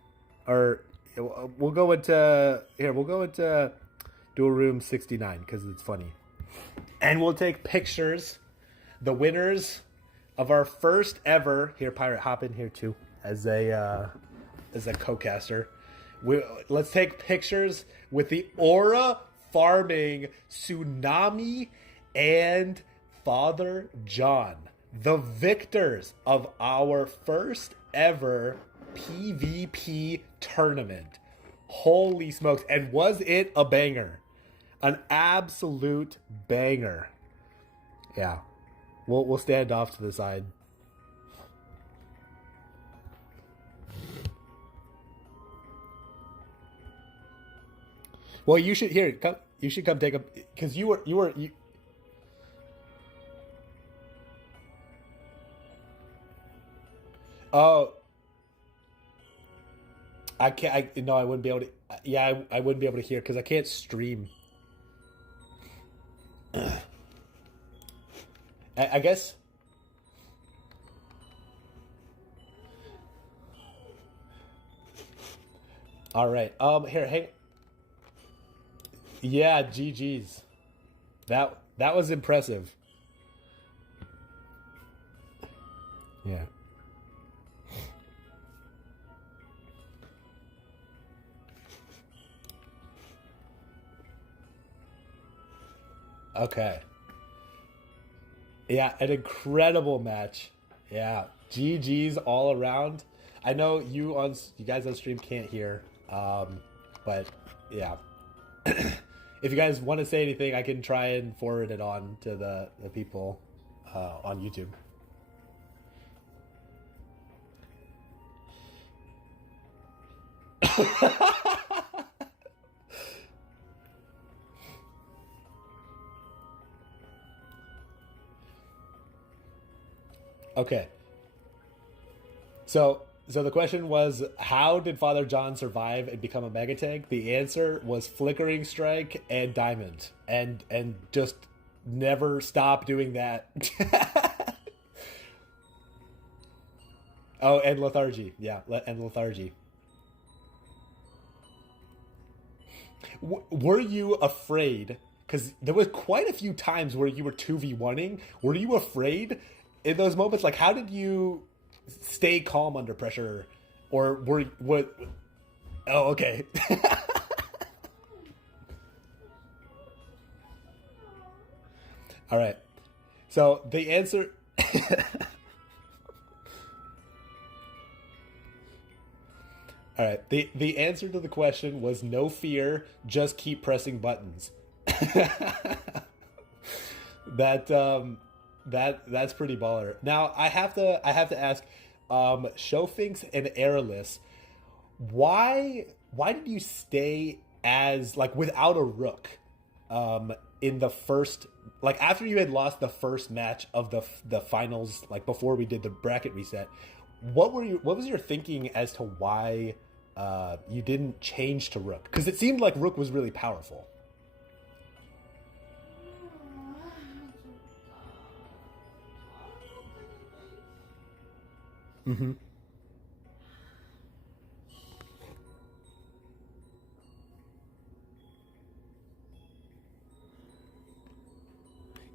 Or we'll go into dual room 69 because it's funny. And we'll take pictures. The winners of our first ever here, Pirate, hop in here too as a co-caster. Let's take pictures with the aura farming Tsunami and Father John, the victors of our first ever PvP tournament. Holy smokes! And was it a banger? An absolute banger. Yeah. We'll stand off to the side. Well, you should come. You should come take a because you were. Oh, I can't. No, I wouldn't be able to. Yeah, I wouldn't be able to hear because I can't stream. I guess. All right. Here, hang. Yeah, GG's. That was impressive. Yeah. Okay. Yeah, an incredible match. Yeah, GG's all around. I know you guys on stream can't hear, but yeah. If you guys want to say anything, I can try and forward it on to the people on YouTube. Okay. So the question was, how did Father John survive and become a mega tank? The answer was Flickering Strike and Diamond, and just never stop doing that. Oh, and Lethargy. Yeah, and Lethargy. Were you afraid? Because there was quite a few times where you were 2v1ing. Were you afraid in those moments? Like, how did you stay calm under pressure? Or were you, what? Oh, okay. All right. So the answer. All right. The answer to the question was no fear, just keep pressing buttons. that that's pretty baller. Now I have to ask, Showfinks and Airless, why did you stay as like without a rook in the first, like after you had lost the first match of the finals, like before we did the bracket reset? What was your thinking as to why you didn't change to rook? Because it seemed like rook was really powerful. Mm-hmm.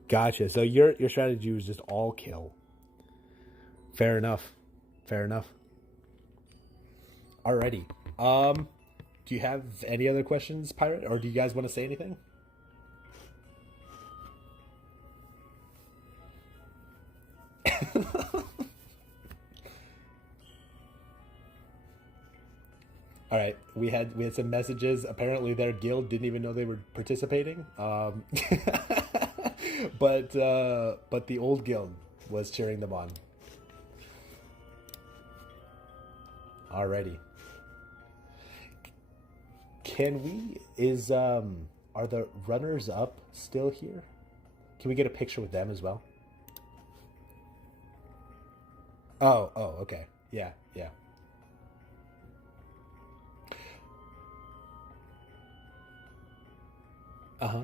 Gotcha. So your strategy was just all kill. Fair enough. Fair enough. Alrighty. Do you have any other questions, Pirate, or do you guys want to say anything? All right, we had some messages. Apparently, their guild didn't even know they were participating. But the old guild was cheering them on. Alrighty. Can we are the runners up still here? Can we get a picture with them as well? Oh, okay. Yeah, yeah. Uh-huh.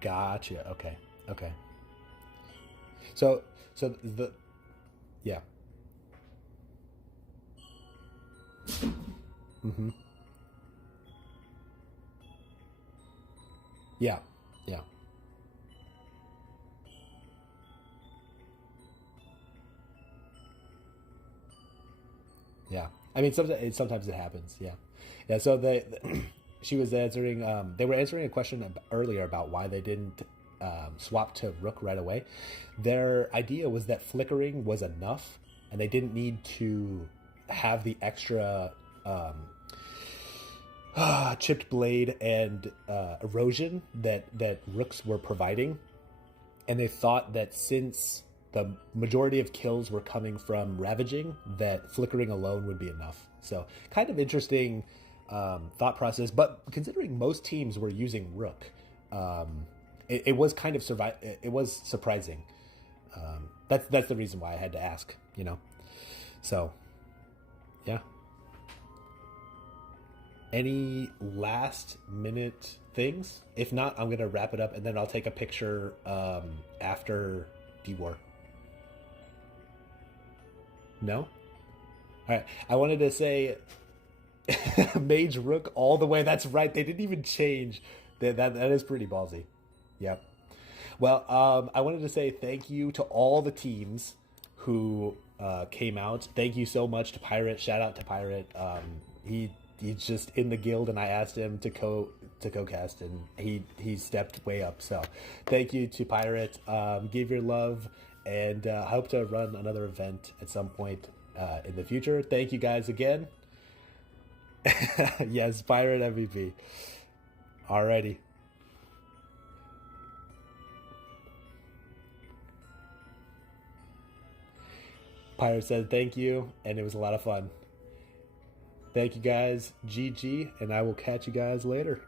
Gotcha. Okay. Okay. So the yeah. Mm-hmm. Yeah. Yeah. Yeah. I mean, sometimes it happens. Yeah. Yeah. So she was answering. They were answering a question earlier about why they didn't swap to rook right away. Their idea was that flickering was enough, and they didn't need to have the extra chipped blade and erosion that rooks were providing. And they thought that since the majority of kills were coming from ravaging, that flickering alone would be enough. So kind of interesting thought process. But considering most teams were using rook, it was kind of it was surprising. That's the reason why I had to ask. So yeah. Any last minute things? If not, I'm gonna wrap it up, and then I'll take a picture after D War. No? All right. I wanted to say Mage Rook all the way. That's right. They didn't even change. That is pretty ballsy. Yep. Well, I wanted to say thank you to all the teams who came out. Thank you so much to Pirate. Shout out to Pirate. He's just in the guild, and I asked him to co-cast, and he stepped way up. So thank you to Pirate. Give your love, and I hope to run another event at some point in the future. Thank you guys again. Yes, Pirate MVP. Alrighty. Pirate said thank you, and it was a lot of fun. Thank you guys. GG, and I will catch you guys later.